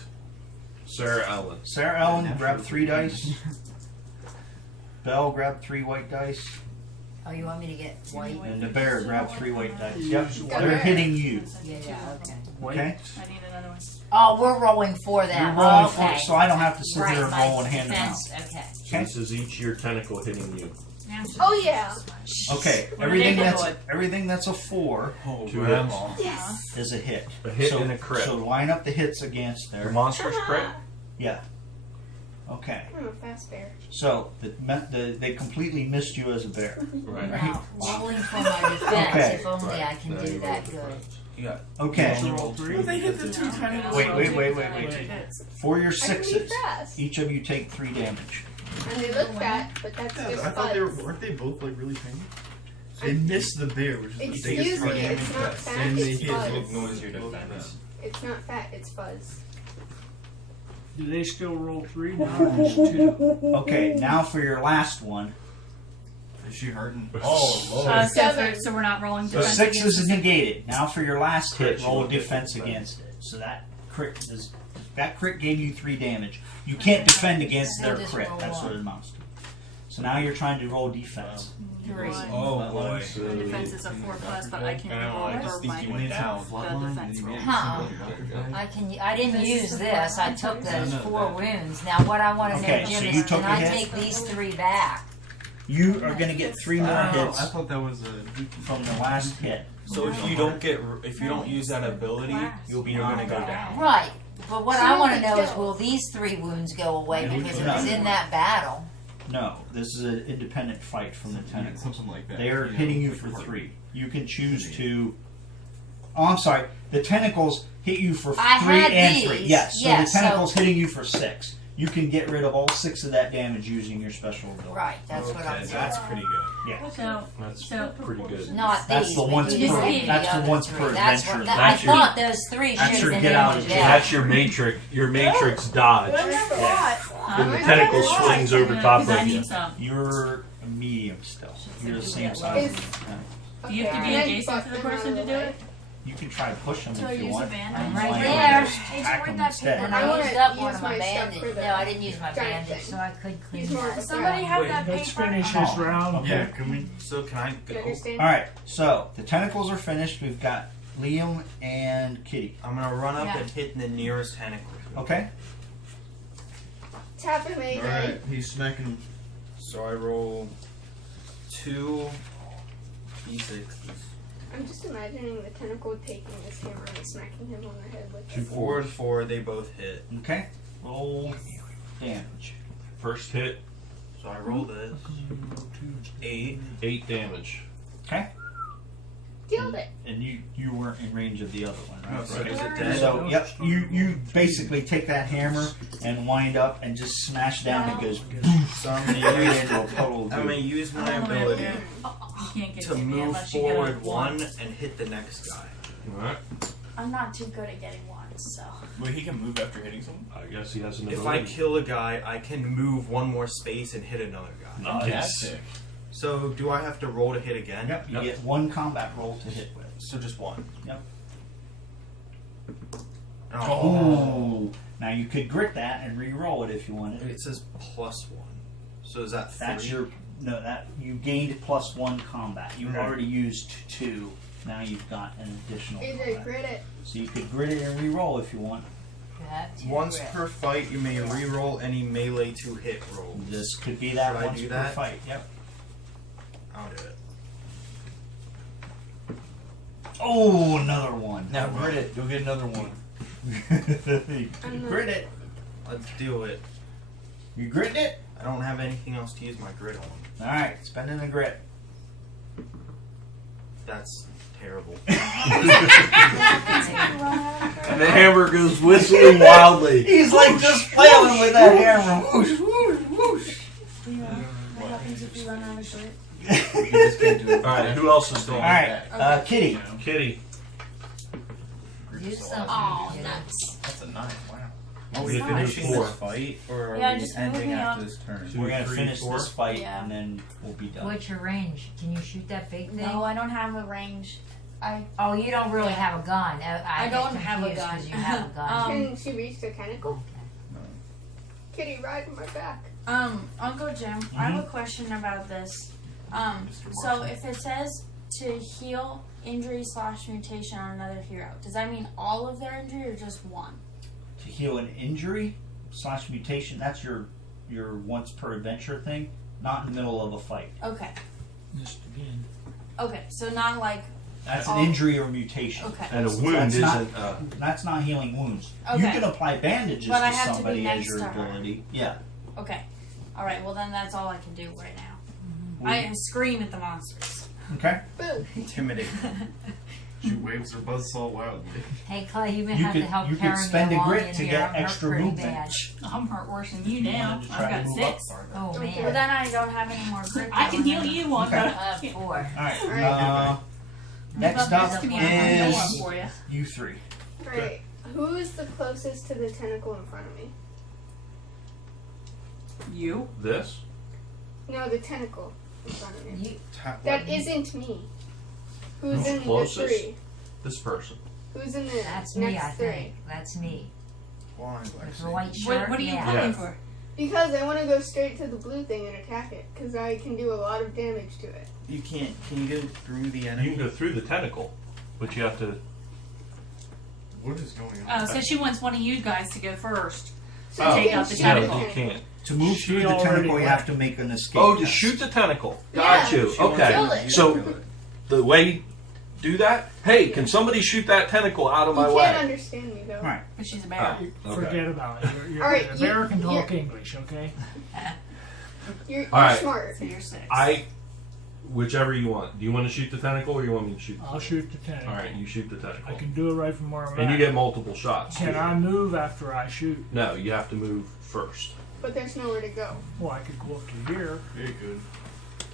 Sarah Ellen. So Sarah Ellen, grab 3 dice. Bell, grab 3 white dice, Oh, you want me to get white? and the bear, grab 3 white dice. Yep, Got they're it. hitting you. Yeah, okay. Okay. I need another one. Oh, we're rolling for them. You're rolling Okay. so I don't have to sit Right, there and my roll and hand them out. defense. Okay. So this is each your tentacle hitting you. Yeah. Oh yeah. Okay, What are they everything that's a 4 Oh, Two grandma. Yes. is a hit. A hit so, and a crit. So line up the hits against The there. monster's crit. Yeah. Okay. I'm a fast bear. So they completely missed you as a bear. Right. Now, rolling for my defense. Okay. If only Right. I can Now do you that roll for good. defense. You got Okay. Roll 3. Well, they hit the 2 tiny ones. Wait. For your I can be 6s, fast. each of you take 3 damage. And they look fat, but that's Yeah, just I thought they were. fuzz. Weren't they both like really tiny? They missed the bear, which is the biggest Excuse me, part. it's not fat, And they it's hit fuzz. ignores your defense. It's not fat, it's fuzz. Do they still roll 3 now? Or just 2? Okay, now for your last one. Is she hurting? Oh, So we're not rolling The defense 6 against is negated. Now for your last Crit, hit, you roll won't get defense defense. against it. So that crit gave you 3 damage. You can't defend against So their just crit. roll That's what one. it amounts to. So now you're trying to roll defense. 3. Oh boy. My defense is a 4+, but I can I roll just over think my you went down. the defense roll. I didn't use this. I took those 4 wounds. Now what I want to Okay, know, so Jim, you is took can a I hit? take these 3 back? You are going to get 3 more I hits thought that was a. from the last hit. So if you don't use that ability, you're gonna go down. Right. But what So I you want to can know is kill. will these 3 wounds go away No. because it No. was in that battle? No, this is an independent fight from the tentacles. Something like that. They are Yeah. hitting you for 3. You can choose to. Oh, I'm sorry. The tentacles hit you for I 3 had and 3. these. Yes, so Yeah, the tentacles hitting you for 6. You can get rid of all 6 of that damage using your special ability. Right. That's what I'm Okay, saying. that's pretty good. Yeah. So, That's so pretty good. Not That's these. the but once you just per- gave me that's the the other once 3. per That's adventure. what, That's I your- thought those 3 that's should your have get been out able of to jail. get. That's your matrix dodge. When the tentacle swings over top I of you. need some. You're a medium still. You're the same size. Is- Do you have to be adjacent to the person to do it? You can try to push them So if you use a want. bandage? And Right line there. up, just Hey, attack where'd them that instead. paper And I I wanna used up one use of my my stuff bandages. for the No, I didn't use my giant bandage, thing. so I could clean Use more of that. a Somebody have that Let's paper? finish this round. Yeah, can we? So can I You go? understand? Alright, so the tentacles are finished. We've got Liam and Kitty. I'm gonna run up Yeah. and hit the nearest tentacle. Okay? Tap him, AJ. Alright, he's smacking. So I roll 2 d6s. I'm just imagining the tentacle taking this hammer and smacking him on the head with it. 4 and 4, they both hit. Okay. Roll damage. First hit, So I roll this. 8. 8 damage. Okay? Killed it. And you weren't in range of the other one, right? Oh, so Right. is it dead? So, yep, you basically take that hammer and wind up and just smash down and it goes So I'm and gonna you use, into a puddle of I'm gonna goo. use my ability You can't get to to me move unless you get forward a 1 and hit the next guy. Alright. I'm not too good at getting ones, so. Wait, he can move after hitting someone? I guess he has an If ability. I kill a guy, I can move 1 more space and hit another guy. Nice. Fantastic. So do I have to roll to hit again? Yep, you Yep. get 1 combat roll to hit with. So just 1. Yep. Oh. Oh. Now you could grit that and re-roll it if you wanted. It says +1. So is that 3? That's your that you gained +1 combat. You Okay. already used 2. Now you've got an additional AJ, combat. grit it. So you could grit it and re-roll if you want. That's Once correct. per fight, you may re-roll any melee to hit rolls. This could be that Should I once do per that? fight. Yep. I'll do it. Oh, another one. Now grit it. Go get another one. You grit it. Let's do it. You grit it. I don't have anything else to use my grit on. All right, spending the grit. That's terrible. And the hammer goes whistling wildly. He's like just flailing with that hammer. Whoosh, whoosh, whoosh. What happens if you run out of grit? You just can't do it. Alright, who else is doing All right, Kitty. Kitty. Do something. Oh, nuts. That's a 9. Wow. Are we You can do finishing 4. this fight, or are Yeah, we just move ending me after up. this turn? Two, We're gonna three, finish 4. this fight Yeah. and then we'll be done. What's your range? Can you shoot that big thing? No, I don't have a range. Oh, you don't really have a gun. I I get don't have a confused gun. 'cause you have a gun. Can she reach the tentacle? Kitty, ride on my back. Uncle Jim, I have a question about this. So if it says to heal injury / mutation on another hero, does that mean all of their injury or just one? To heal an injury / mutation, that's your once per adventure thing, not in the middle of a fight. Okay. Just again. Okay, so not like. That's an injury or mutation. Okay. And a wound That's isn't. not, that's not healing wounds. Okay. You can apply bandages But I to have to be somebody as next your to her. ability. Yeah. Okay. Alright, well then that's all I can do right now. Mm-hmm. I scream at the monsters. Okay. Boo. Intimidate. She waves her buzzsaw wildly. Hey Clay, you may You have could- to help you could carry me spend a along grit in to here. get I'm hurt extra pretty movement. bad. I'm hurt worse than you now. wanted to I've try to got move 6. up farther. Oh But man. then I don't have any more grip. I can heal you one, Okay. but 4. All right. Alright. Next up to me. I is one for you. you three. Alright. Who is the closest to the tentacle in front of me? You? This? No, the tentacle in front of me. You, That isn't me. Who's Who's in the closest? 3? This person. Who's in the that's next me, I 3? think. That's me. Why, With the white What, shirt. what are you yeah. looking for? Because I want to go straight to the blue thing and attack it. Because I can do a lot of damage to it. You can't. Can you go through the You enemy? can go through the tentacle, but you have to. What is going Oh, on? so she wants one of you guys to go first. So Oh, you take can out the shoot No, it. tentacle. you can't. To move She through the already tentacle, you went. have to make an escape. Oh, to test. shoot the tentacle. Yeah. Got you. Kill Okay. it. So the way you do that, hey, can somebody shoot that tentacle out of You my can't way? understand me though. All right. But she's a bear. Oh, Forget okay. about it. You're All right, a bear can talk you- English, okay? You're All right. smart. So you're 6. Whichever you want. Do you want to shoot the tentacle, or you want me to shoot? The I'll shoot the tentacle. All right, you shoot the tentacle, I can do it right from where I'm and you at. get multiple shots. Can too. I move after I shoot? No, you have to move first. But there's nowhere to go. Well, I could go up to here. Very good.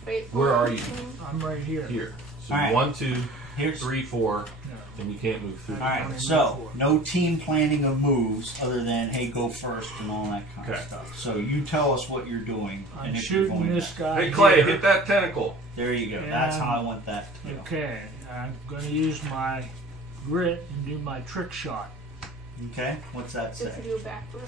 Wait. Where are you? I'm right here. Here. So All right. 1, 2, Here's 3, 4, No. and you can't move through. All right, so no team planning of moves other than hey, go first and all that kind of Okay. stuff. So you tell us what you're doing, I'm and if you're shooting going this back. guy. Hey Clay, here. hit that tentacle. There you go. That's how I want that to go. Okay, I'm going to use my grit and do my trick shot. Okay, what's that Just to say? do a backflip.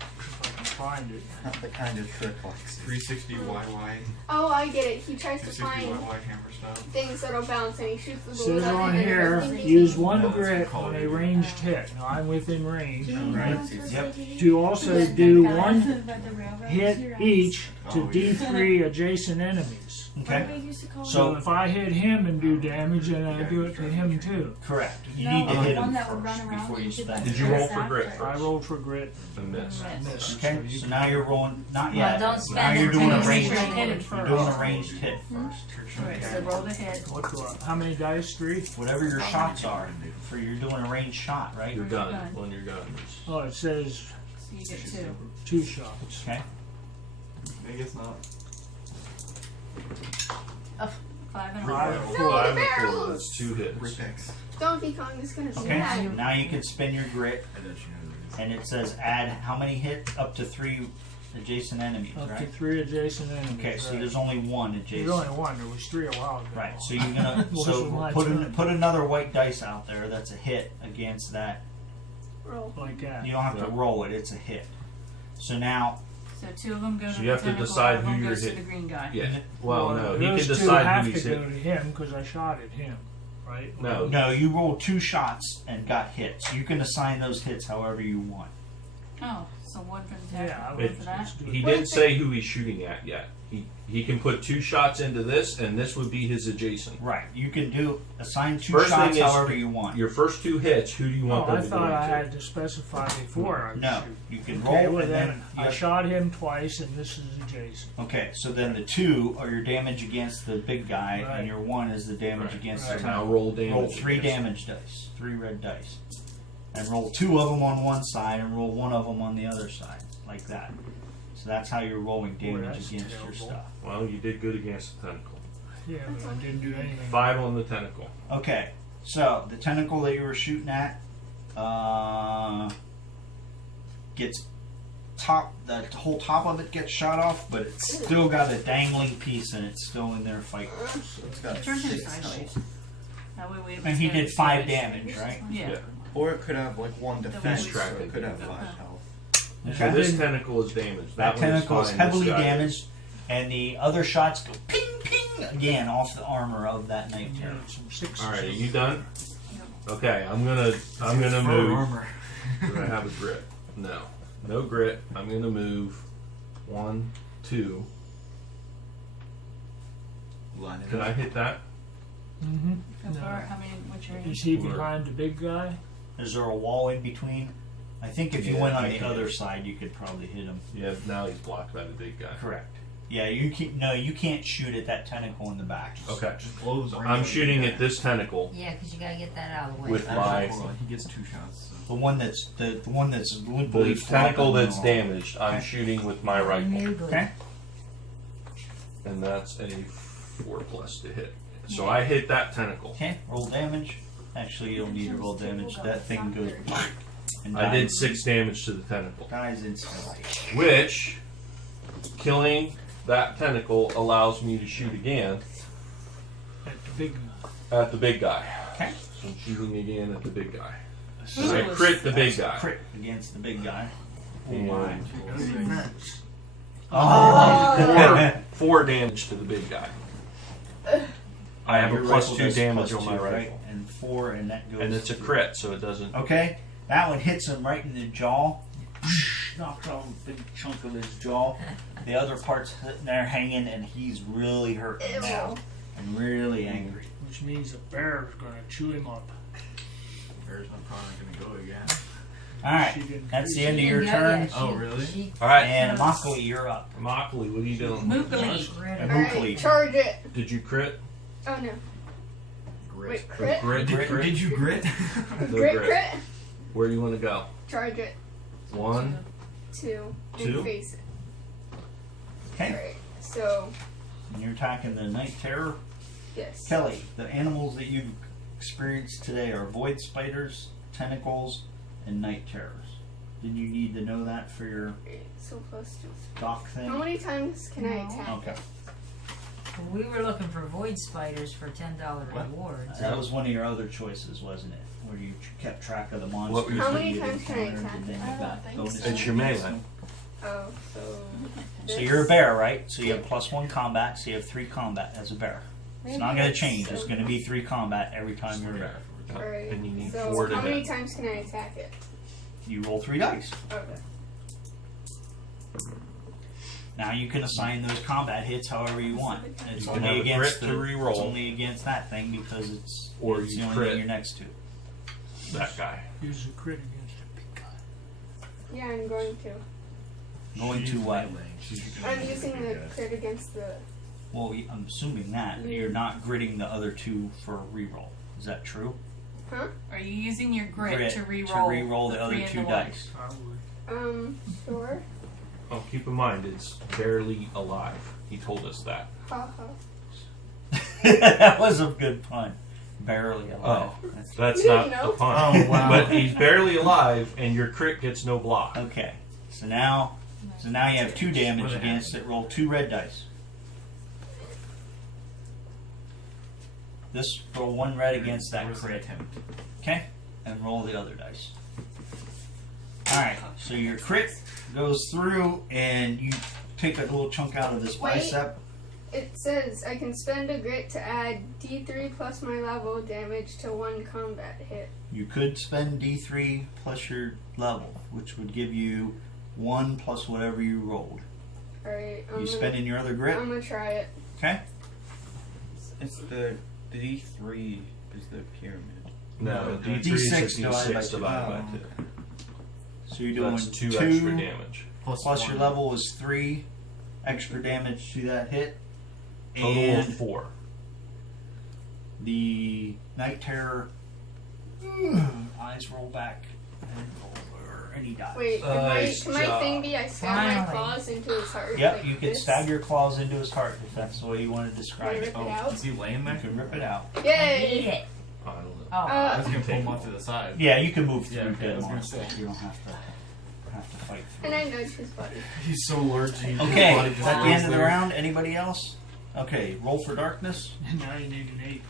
If I can find it. Not the kind of trick like 360 YY, Oh, I get it. He tries to 360 find YY hammer style. things that'll bounce and he shoots the It balls says at on it and here, it goes ding, use ding, one No, it's grit Call of on a Duty. ranged hit. Now I'm within range. Right. Yep. To also do one hit each to Oh, yeah. D3 adjacent enemies. Okay, So so if I hit him and do damage, then I do it to him too. correct. You No, need to the hit one him that would run first around before you and do spend. the Did you roll for grit I first? rolled for grit. And miss. Missed. Okay, so now you're rolling. Not Well, yet. don't now spend you're it doing till a you ranged. see Hit him You're first. doing a ranged hit first. Right, so roll the hit. What do how many dice? 3? Whatever your shots are, for you're doing a ranged shot, right? You're done. done. When you're done. Oh, it says So you get 2. 2 shots. Okay. I guess not. 5 and a Five. 4. No, the 5 and 4. barrels! That's 2 hits. Ripex. Donkey Kong is gonna Okay. smash. Now you can spin your grit, I bet you know who it is. and it says add how many hits? Up to 3 adjacent enemies, Up to right? 3 adjacent enemies. Okay, so right. there's only one There's adjacent. only one. There was 3 a while ago. Right. So you're gonna Well, this so is my put turn. put another white dice out there. That's a hit against that. Roll. Like that. You don't have to Yeah. roll it. It's a hit. So now, So 2 of them go So to you the have to tentacle, decide one who you're goes to hitting. the green guy. Yeah. Well, no, he those can 2 decide have who he's to go hitting. to him because I shot at him, right? No. no, you rolled 2 shots and got hits. You can assign those hits however you want. Oh, so 1 for the tentacle, Yeah, I 1 would for that. just do it. He didn't say who he's shooting at yet. He can put 2 shots into this, and this would be his adjacent. Right. You can assign 2 First shots thing is- however you want. Your first 2 hits, who do you want Oh, them I to go thought I into? had to specify before I would No, shoot. you can Okay, roll well and then then you I have- shot him twice, and this is adjacent. Okay, so then the 2 are your damage against the big guy, Right. and your 1 is the damage Right. against Right. the Now roll damage. Roll 3 against- damage dice, 3 red dice, and roll 2 of them on one side and roll 1 of them on the other side, like that. So that's how you're rolling damage that's against your terrible. stuff. Well, you did good against the tentacle. Yeah, but I didn't do anything. 5 on the tentacle. Okay, so the tentacle that you were shooting at gets the whole top of it gets shot off, but it's still got a dangling piece and it's still in there fighting. It's got Turn him 6 sideways. health. That way we And he did 5 damage, right? Yeah. Yeah. Or it could have like 1 defense, so Distracted. it could have 5 Okay. health. So Okay. this tentacle is damaged. That one is tentacle is fine. heavily This guy damaged, and the other shots go ping, ping, again off the armor of that night terror. Some sixes. All right, are you done? Okay, I'm gonna Fur move. armor. Do I have a grit? No grit. I'm gonna move 1, 2. Line it Can up. I hit that? Mm-hmm. Go for it. How many? What's your Is range? he behind the big guy? Is there a wall in between? I think if you Yeah, went on I the can. other side, you could probably hit him. Yeah. Now he's blocked by the big guy. Correct. Yeah, you can. No, you can't shoot at that tentacle in the back. Okay. Just blows the I'm range. shooting at this tentacle Yeah, because you gotta get that out of the way. with Actually, my hold on, he gets 2 shots. So. The one that's the one that's would the believe tentacle flopping that's along. damaged. I'm Okay. shooting with my rifle, Noodly. Okay. and that's a 4+ to hit. So I hit that tentacle. Okay. Roll damage. Actually, you don't need to roll damage. That thing goes. And I did dies- 6 damage to the tentacle, dies instantly. which killing that tentacle allows me to shoot again At the big guy. at the big guy. Okay. So I'm shooting again at the big guy. Ooh. And I crit the big guy. Crit against the big guy. Oh And my. Defense. Oh. 4 damage to the big guy. I have a Your +2 rifle does damage +2, on my right? rifle. And 4, and that goes. And it's a crit, so it doesn't. Okay, that one hits him right in the jaw. Knocks off a big chunk of his jaw. The other part's sitting there hanging, and he's really hurting now and really angry. Which means a bear is gonna chew him up. Bear's not probably gonna go again. All right, She didn't that's do the end of She your didn't go turn. yet. Oh, really? She All right, And Immokalee, you're up. Immokalee, what are you doing? Mookly. grit And her. Mookly. Alright, charge it. Did you crit? Oh no. Grit. Wait, crit? Grit, Did, crit. did you grit? The Grit, crit. Where do you want to go? Charge it. 1, 2. 2? And face it. Okay, Alright, so, and you're attacking the night terror. yes. Kelly, the animals that you've experienced today are void spiders, tentacles, and night terrors. Did you need to know that for your So close to. doc thing? How many times can I No. attack? Okay. We were looking for void spiders for $10 What? rewards. That was one of your other choices, wasn't it? Where you kept track of the monsters. were you How that many you'd times can I encountered, attack and then it? you I don't got think bonuses so. It's your against melee. them. Oh, so. So this- you're a bear, right? So you have +1 combat, so you have 3 combat as a bear. It's not going to change. It's going to be 3 combat every time you're a bear. Alright. And you need So, 4 to how many hit. times can I attack it? You roll 3 dice. Okay. Now you can assign those combat hits however you want. It's You can only have a against crit the to reroll. It's only against that thing because it's Or it's you the only crit. thing you're next to. That guy. Use a crit against the big guy. Yeah, I'm going to. Going to what? I'm using the crit against the. Well, I'm assuming that you're not gritting the other 2 for a reroll. Is that true? Huh? Are you using your grit, Grit to reroll, to reroll the other 3 and 2 the 1? dice. I would. Sure. Oh, keep in mind, it's barely alive. He told us that. Haha. That was a good pun. Barely alive. That's You not didn't the know. pun. Oh, wow. But he's barely alive, and your crit gets no block. Okay. So now you have 2 damage What against it. Roll 2 red dice. This roll 1 red against that crit. Okay? And roll the other dice. Alright, so your crit goes through and you take a little chunk out of this Wait. bicep. It says I can spend a grit to add D3 plus my level damage to 1 combat hit. You could spend D3 plus your level, which would give you 1 plus whatever you rolled. Alright, You spending your other grit? I'm gonna try it. Okay? It's the D3 is the pyramid. No, D3 D6 is a divided by D6 two. divided by Oh, 2. So you're doing That's 2 2 extra damage. plus your level is 3 extra damage to that hit. Total And of 4. the Night Terror eyes roll back and over, and he dies. Wait, Nice can my job. thing be I stab my Finally. claws into his heart? Yep, like you can this? stab your claws into his heart if that's the way you want to Can I describe rip it. it out? Is he laying You there? can rip it out. Eat Yay! it. I don't know. Oh. I was gonna pull him off to the side. Yeah, you can move through Yeah, okay, I dead was gonna monsters. say. You don't have to fight through. And I nudge his body. He's so large. His Okay, body at just the goes end of the there. round, anybody else? Okay, roll for darkness. Now you need an 8,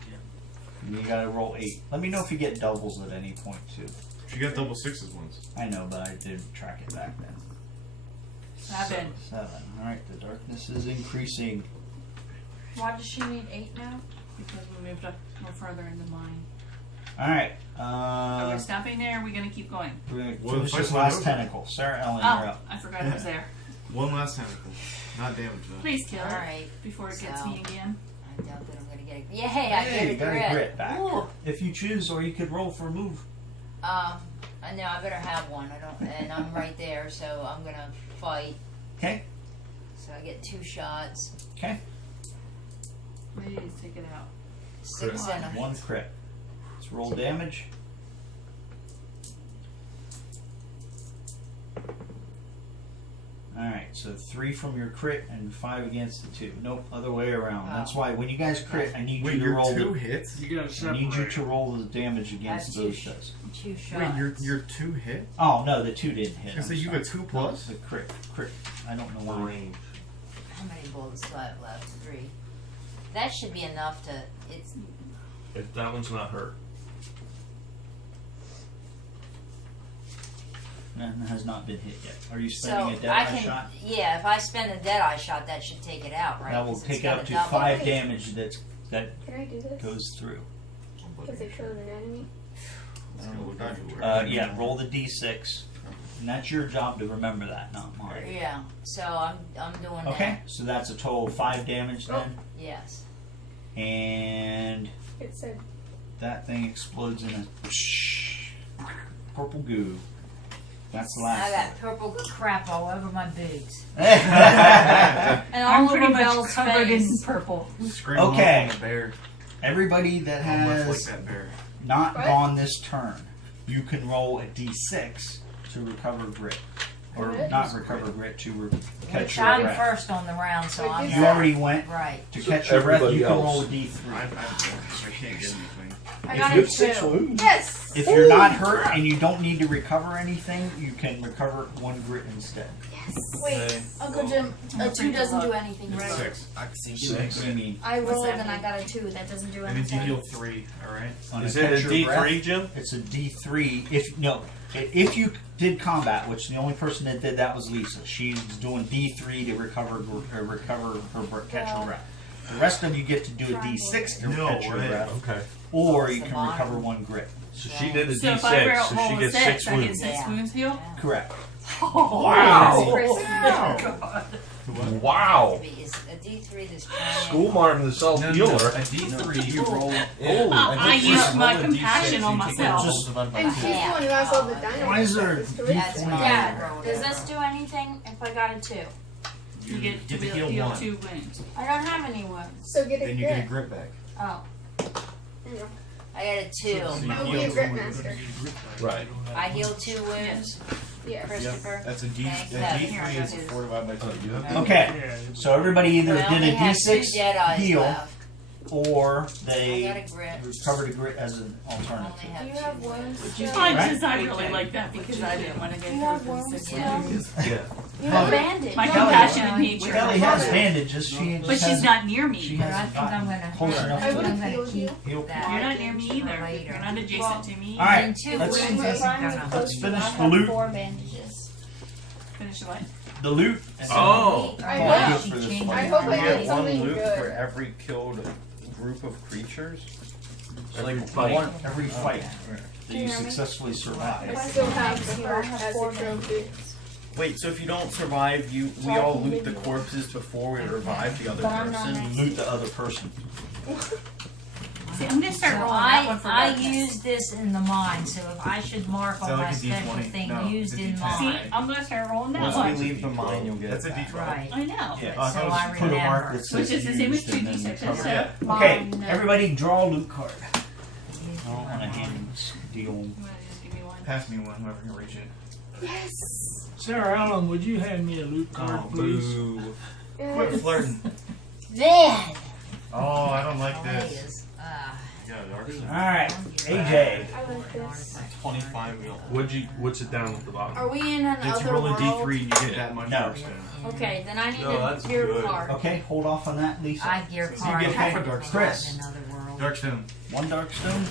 Tim. You gotta roll 8. Let me know if you get doubles at any point too. She got double 6s once. I know, but I didn't track it back then. 7. 7. Alright, the darkness is increasing. Why does she need 8 now? Because we moved up more further into mine. Alright. Are we stopping there? Or are we gonna keep going? We're going to Well, finish the this first one last goes. tentacle. Sarah Ellen, you're Oh, up. I forgot it was there. One last tentacle. Not damage though. Please kill it Alright. before it gets So- me again. I doubt that I'm gonna get it. Yay, I Hey, you get got a a grit. grit back. Ooh. If you choose, or you could roll for a move. I know I better have one. I don't, and I'm right there, so I'm gonna fight. Okay. So I get 2 shots. Okay. Please take it out. 6 and a 1 crit. Let's roll damage. Alright, so 3 from your crit and 5 against the 2. Nope, other way around. That's why when you guys crit, I need Wait, you to you're roll 2 the hits? You gotta I separate. need you to roll the damage against I have those two dice. 2 shots. Wait, you're 2 hits? Oh no, the 2 didn't hit. So I'm you sorry. got 2 No, plus? the crit. I don't know why. Range. How many bullets do I have left? 3. That should be enough to. It's. If that one's not hurt. And has not been hit yet. Are you So spending a dead I eye can. shot? Yeah, if I spend a dead eye shot, that should take it out, right? That will 'Cause it's take it got up a to double. 5 damage that Can I do this? goes through. Because it killed an enemy. Yeah, roll the d6. And that's your job to remember that, not mine. Yeah. So I'm doing Okay, so that's a total of 5 damage then. that. Yes. And It said that thing explodes in a purple goo. That's the I last got purple crap all over my boobs. one. And I'm all pretty over much Belle's covered face. in purple. Scream Okay. on the bear. Everybody that Almost has like that bear. not What? gone this turn, you can roll a d6 to recover grit. Or What? not recover grit, to catch Which your I'm breath. first on the round, so Wait, I'm did You already went. right. To So catch your breath, everybody you can else. roll a d3. I can't get anything. I If got you a 2. wounds. yes. If you're not hurt and you don't need to recover anything, you can recover 1 grit instead. Wait, Uncle Jim, a 2 doesn't do anything, right? 6. I can see 6, you mean? I What's rolled that and I mean? got a 2. That doesn't do And then you anything. heal 3, alright? On Is a it a catch your D3, breath, Jim? It's a d3. If you did combat, which the only person that did that was Lisa. She's doing d3 to recover catch her breath. The rest of you get to do a d6 to No catch your way. breath, Okay. or That's you the can bottom. recover 1 grit. So she did a So if I D6, roll so she a gets 6, 6 I get wounds. 6 Yeah. wounds healed? Correct. Wow! Wow! Is a D3 this trying. School marm the self healer. A D3, you roll. I used my compassion on myself. And she's the one who has all the dynamite. Why is there stuff. That's D20? my Dad, roll. does this do anything if I got a 2? You get get to heal heal 1. 2 wounds. I don't have any wounds. So get a Then you get a grit. grip back. Oh. You know, I got a 2. I will be a grit master. Right. I heal 2 wounds. Yes. Christopher. That's a Thanks, D3 is a 4 divided by 2. Okay, so everybody either I did only a have 2 d6 dead eyes heal, left. or I got they a grit. recovered a grit as an I only alternative. Do you have have 2 wounds? wounds. still? Fine, Right? since I really like that because I didn't want to go Do you have through wounds the 6 still? wounds. Yeah. You have bandage. My Kelly- compassionate nature. Kelly has bandages, she just But she's hasn't- not near She me. But I hasn't think I'm gotten gonna. close enough I to would've I'm gonna healed you. keep heal. that. You're not near me for either. later. You're not adjacent to me. All right, And 2 let's- wounds isn't gonna. Let's finish I the have loot. 4 bandages. Finish what? The loot. Oh! I Oh, hope- good for this She one. I hope I changed get her something mind. good. for every killed group of creatures. Every Like fight. one. Every fight that Can you you hear me? successfully I survive. still have the I heart have as 4 a trophy. Wait, so if you don't survive, we all loot the corpses before we revive the other But I'm not person. You loot the other person. See, I'm gonna start So rolling that one for I darkness. use this in the mine, so if I should mark Is on that my like a special D20? thing No, used it's a in D10. See, mine. I'm gonna start rolling that Once one. we leave the mine, you'll get That's a it back. D12. Right. I know. Yeah. Oh, So that was I just Put a mark remember. that Which says is the same as used and then 2d6. cover So, it. Mine, Okay, no. everybody draw a loot card. I don't want to hand deal. you wanna just give me one? Pass me one, whoever can reach it. Yes. Sarah Ellen, would you hand me a loot card, Oh, please? boo. Yes. Quit flirting. Man! Oh, I don't like Oh, this. he is. Yeah, dark side. All right, AJ. I like this. 25 mil. What's it down at the bottom? Are we in It's another roll a world? D3 and you get that much No. darkstone. Okay, then I need No, a that's gear good. card. Okay, hold off on that, Lisa. I gear So you card. get half a I dark live Chris. in another world. Darkstone. One dark stone.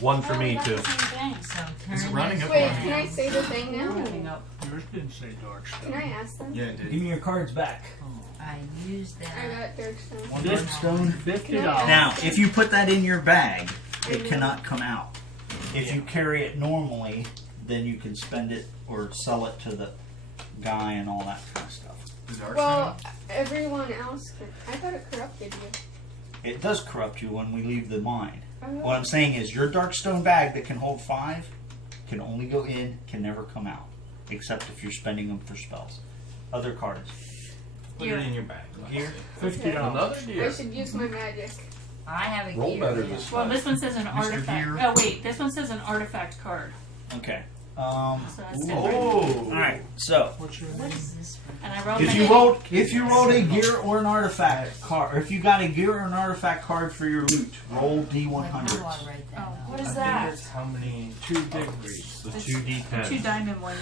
One for me too. Same thing. So I'm Is it turning running this up Wait, on can I say the thing now? Running up. Yours didn't say dark Can stone. I ask them? Yeah, it Give did. me your cards back. I used I that. got Dirkstone. One Brimstone. $50. Now, if you put that in your bag, it Mhm. cannot come out. If you carry it normally, then you can spend it or sell it to the guy and all that kind of stuff. The dark Well, everyone else can. I thought it corrupted you. It does corrupt you when we leave the mine. Oh, What I'm saying is, your Darkstone bag that can hold 5 can only go in, can never come out, except if you're spending them for spells. Other cards. Put it in your bag. Okay. $50. Another I deer. should use my magic. I have a Roll gear better now. this Well, time. this one says an Mr. artifact. Gear. Oh wait, this one says an artifact card. Okay. So that's different. Oh. All right. So, What's your What name? is this for? And I rolled if my you rolled a gear or an artifact card, or if you got a gear or an artifact card for your loot, roll How do I D100s. write that Oh, out? What I is think that? there's how many? Two big reads. The It's 2d10. 2 diamond ones.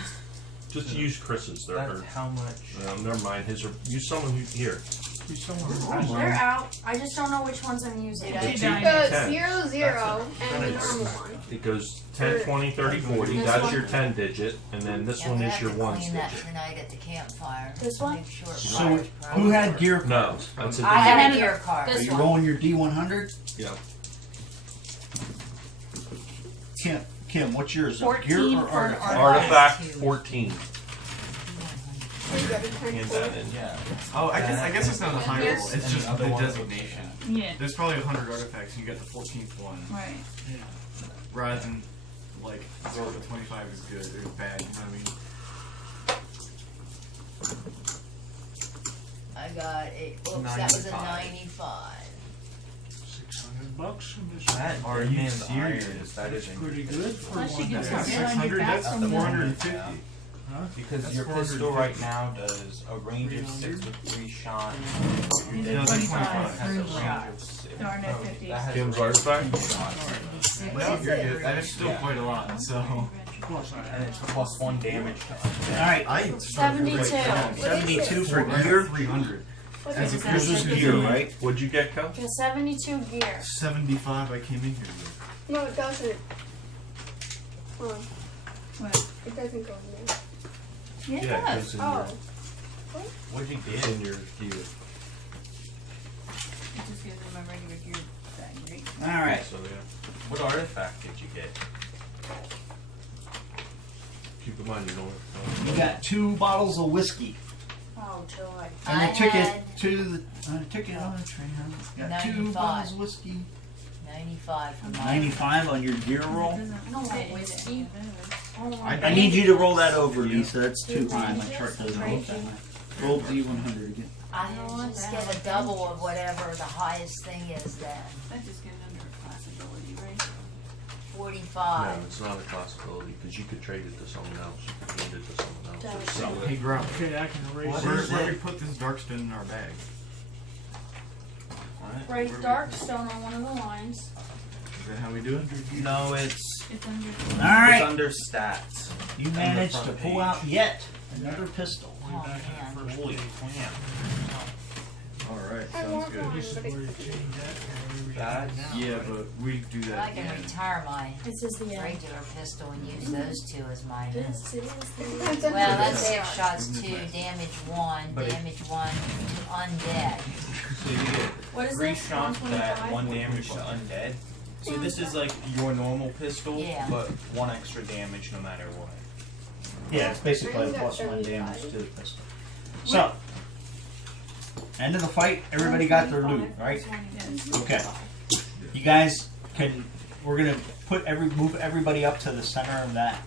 Just use Chris's. They're That's her. how much? Never mind. His are. Use someone who here. Be somewhere. They're out. I just don't know which ones I'm using. Did I- 2 The diamond. 0, and the normal one. It goes 10, 20, 30, 40. This That's one? your 10 digit, and then this Yeah, one we'll is have your to 1 clean that digit. tonight at the campfire. This one? Make sure it So, fires who had gear No, cards? that's a I have had a it- gear card. Are This you one. rolling your D100? Yeah. Kim, what's yours? A 14 gear or for an artifact? Artifact 14. So you got a 10 Hand for that it. in. Yeah. Oh, I guess it's not a high roll. Yes. It's just And the the other one. designation. Yeah. There's probably 100 artifacts, and you got the 14th one. Right. Rather than, like, 0 to 25 is good or bad, you know what I mean? I got a. Oops, that was a 95. $600 in this That one. are you serious? serious? That is Pretty good for Plus you one get day. some good on your 600, back that's from the 450. Huh? because That's your pistol 450. right now does a range of 6 with 3 shots. You No, did that's 25. 25. Has a range shots. of 6. There are no 50s. That has Kim's a range of artifact? 3 shots. No, you're good. That is still quite a lot, so. Plus I And have it's plus 1 damage to undead. Alright, I 72. 72 for I gear. got 300. What's As it? a Yours was gear, right? What'd you get, Kel? Okay, 72 gear. 75 I came in here with. No, it doesn't. Hold on. What? It doesn't go in there. Yeah, it Yeah, does. it's in Oh. What'd you It's get? in your gear. It just gives me my regular gear bag, right? Alright. So yeah. What artifact did you get? Keep in mind you don't. You got 2 bottles of whiskey. Oh, joy. And I you took it had to the took it on a train. Got 2 95. bottles of whiskey. 95 for my. 95 on your gear roll. I don't want whiskey. I need you to roll that over, Lisa. That's too high. My chart doesn't look that way. Roll D100 again. I just get a double of whatever the highest thing is then. That just goes under class ability, right? 45. No, it's not a possibility because you could trade it to someone else. You could trade it to someone else. Or Does. sell Hey, it. Grump. Okay, I can erase Where this. do we put this Darkstone in our bag? Write Darkstone on one of the lines. Is that how we do it? No, it's It's under. Alright. under stats. You managed to pull out yet another pistol. Oh, man. Holy clam. Alright, I sounds want good. one, This is but where you it's change that. That's Yeah, but we do I that can again. retire my This is the end. regular pistol and use those 2 as my. This is the Depends end. on Well, how that's good they 6 are. shots 2, damage 1, But it- damage 1 to undead. so you get What is 3 this? shots to that 125? 1 damage to undead. So this is like your normal pistol, Yeah. but 1 extra damage no matter what. Yeah, it's basically a plus 1 damage to the pistol. So, end of the fight. Everybody got their loot, right? Okay. You guys can. We're gonna move everybody up to the center of that. thing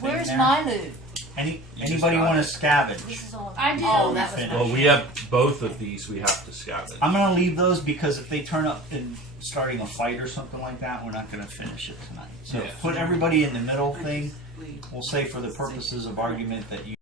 Where's there. my loot? Anybody got want it. to scavenge? This is all. I do. Oh, that was Finish. Well, we have both of these. We have to scavenge. I'm gonna leave those because if they turn up in starting a fight or something like that, we're not gonna finish it tonight. So Yeah. put everybody in the middle thing. We'll say for the purposes of argument that you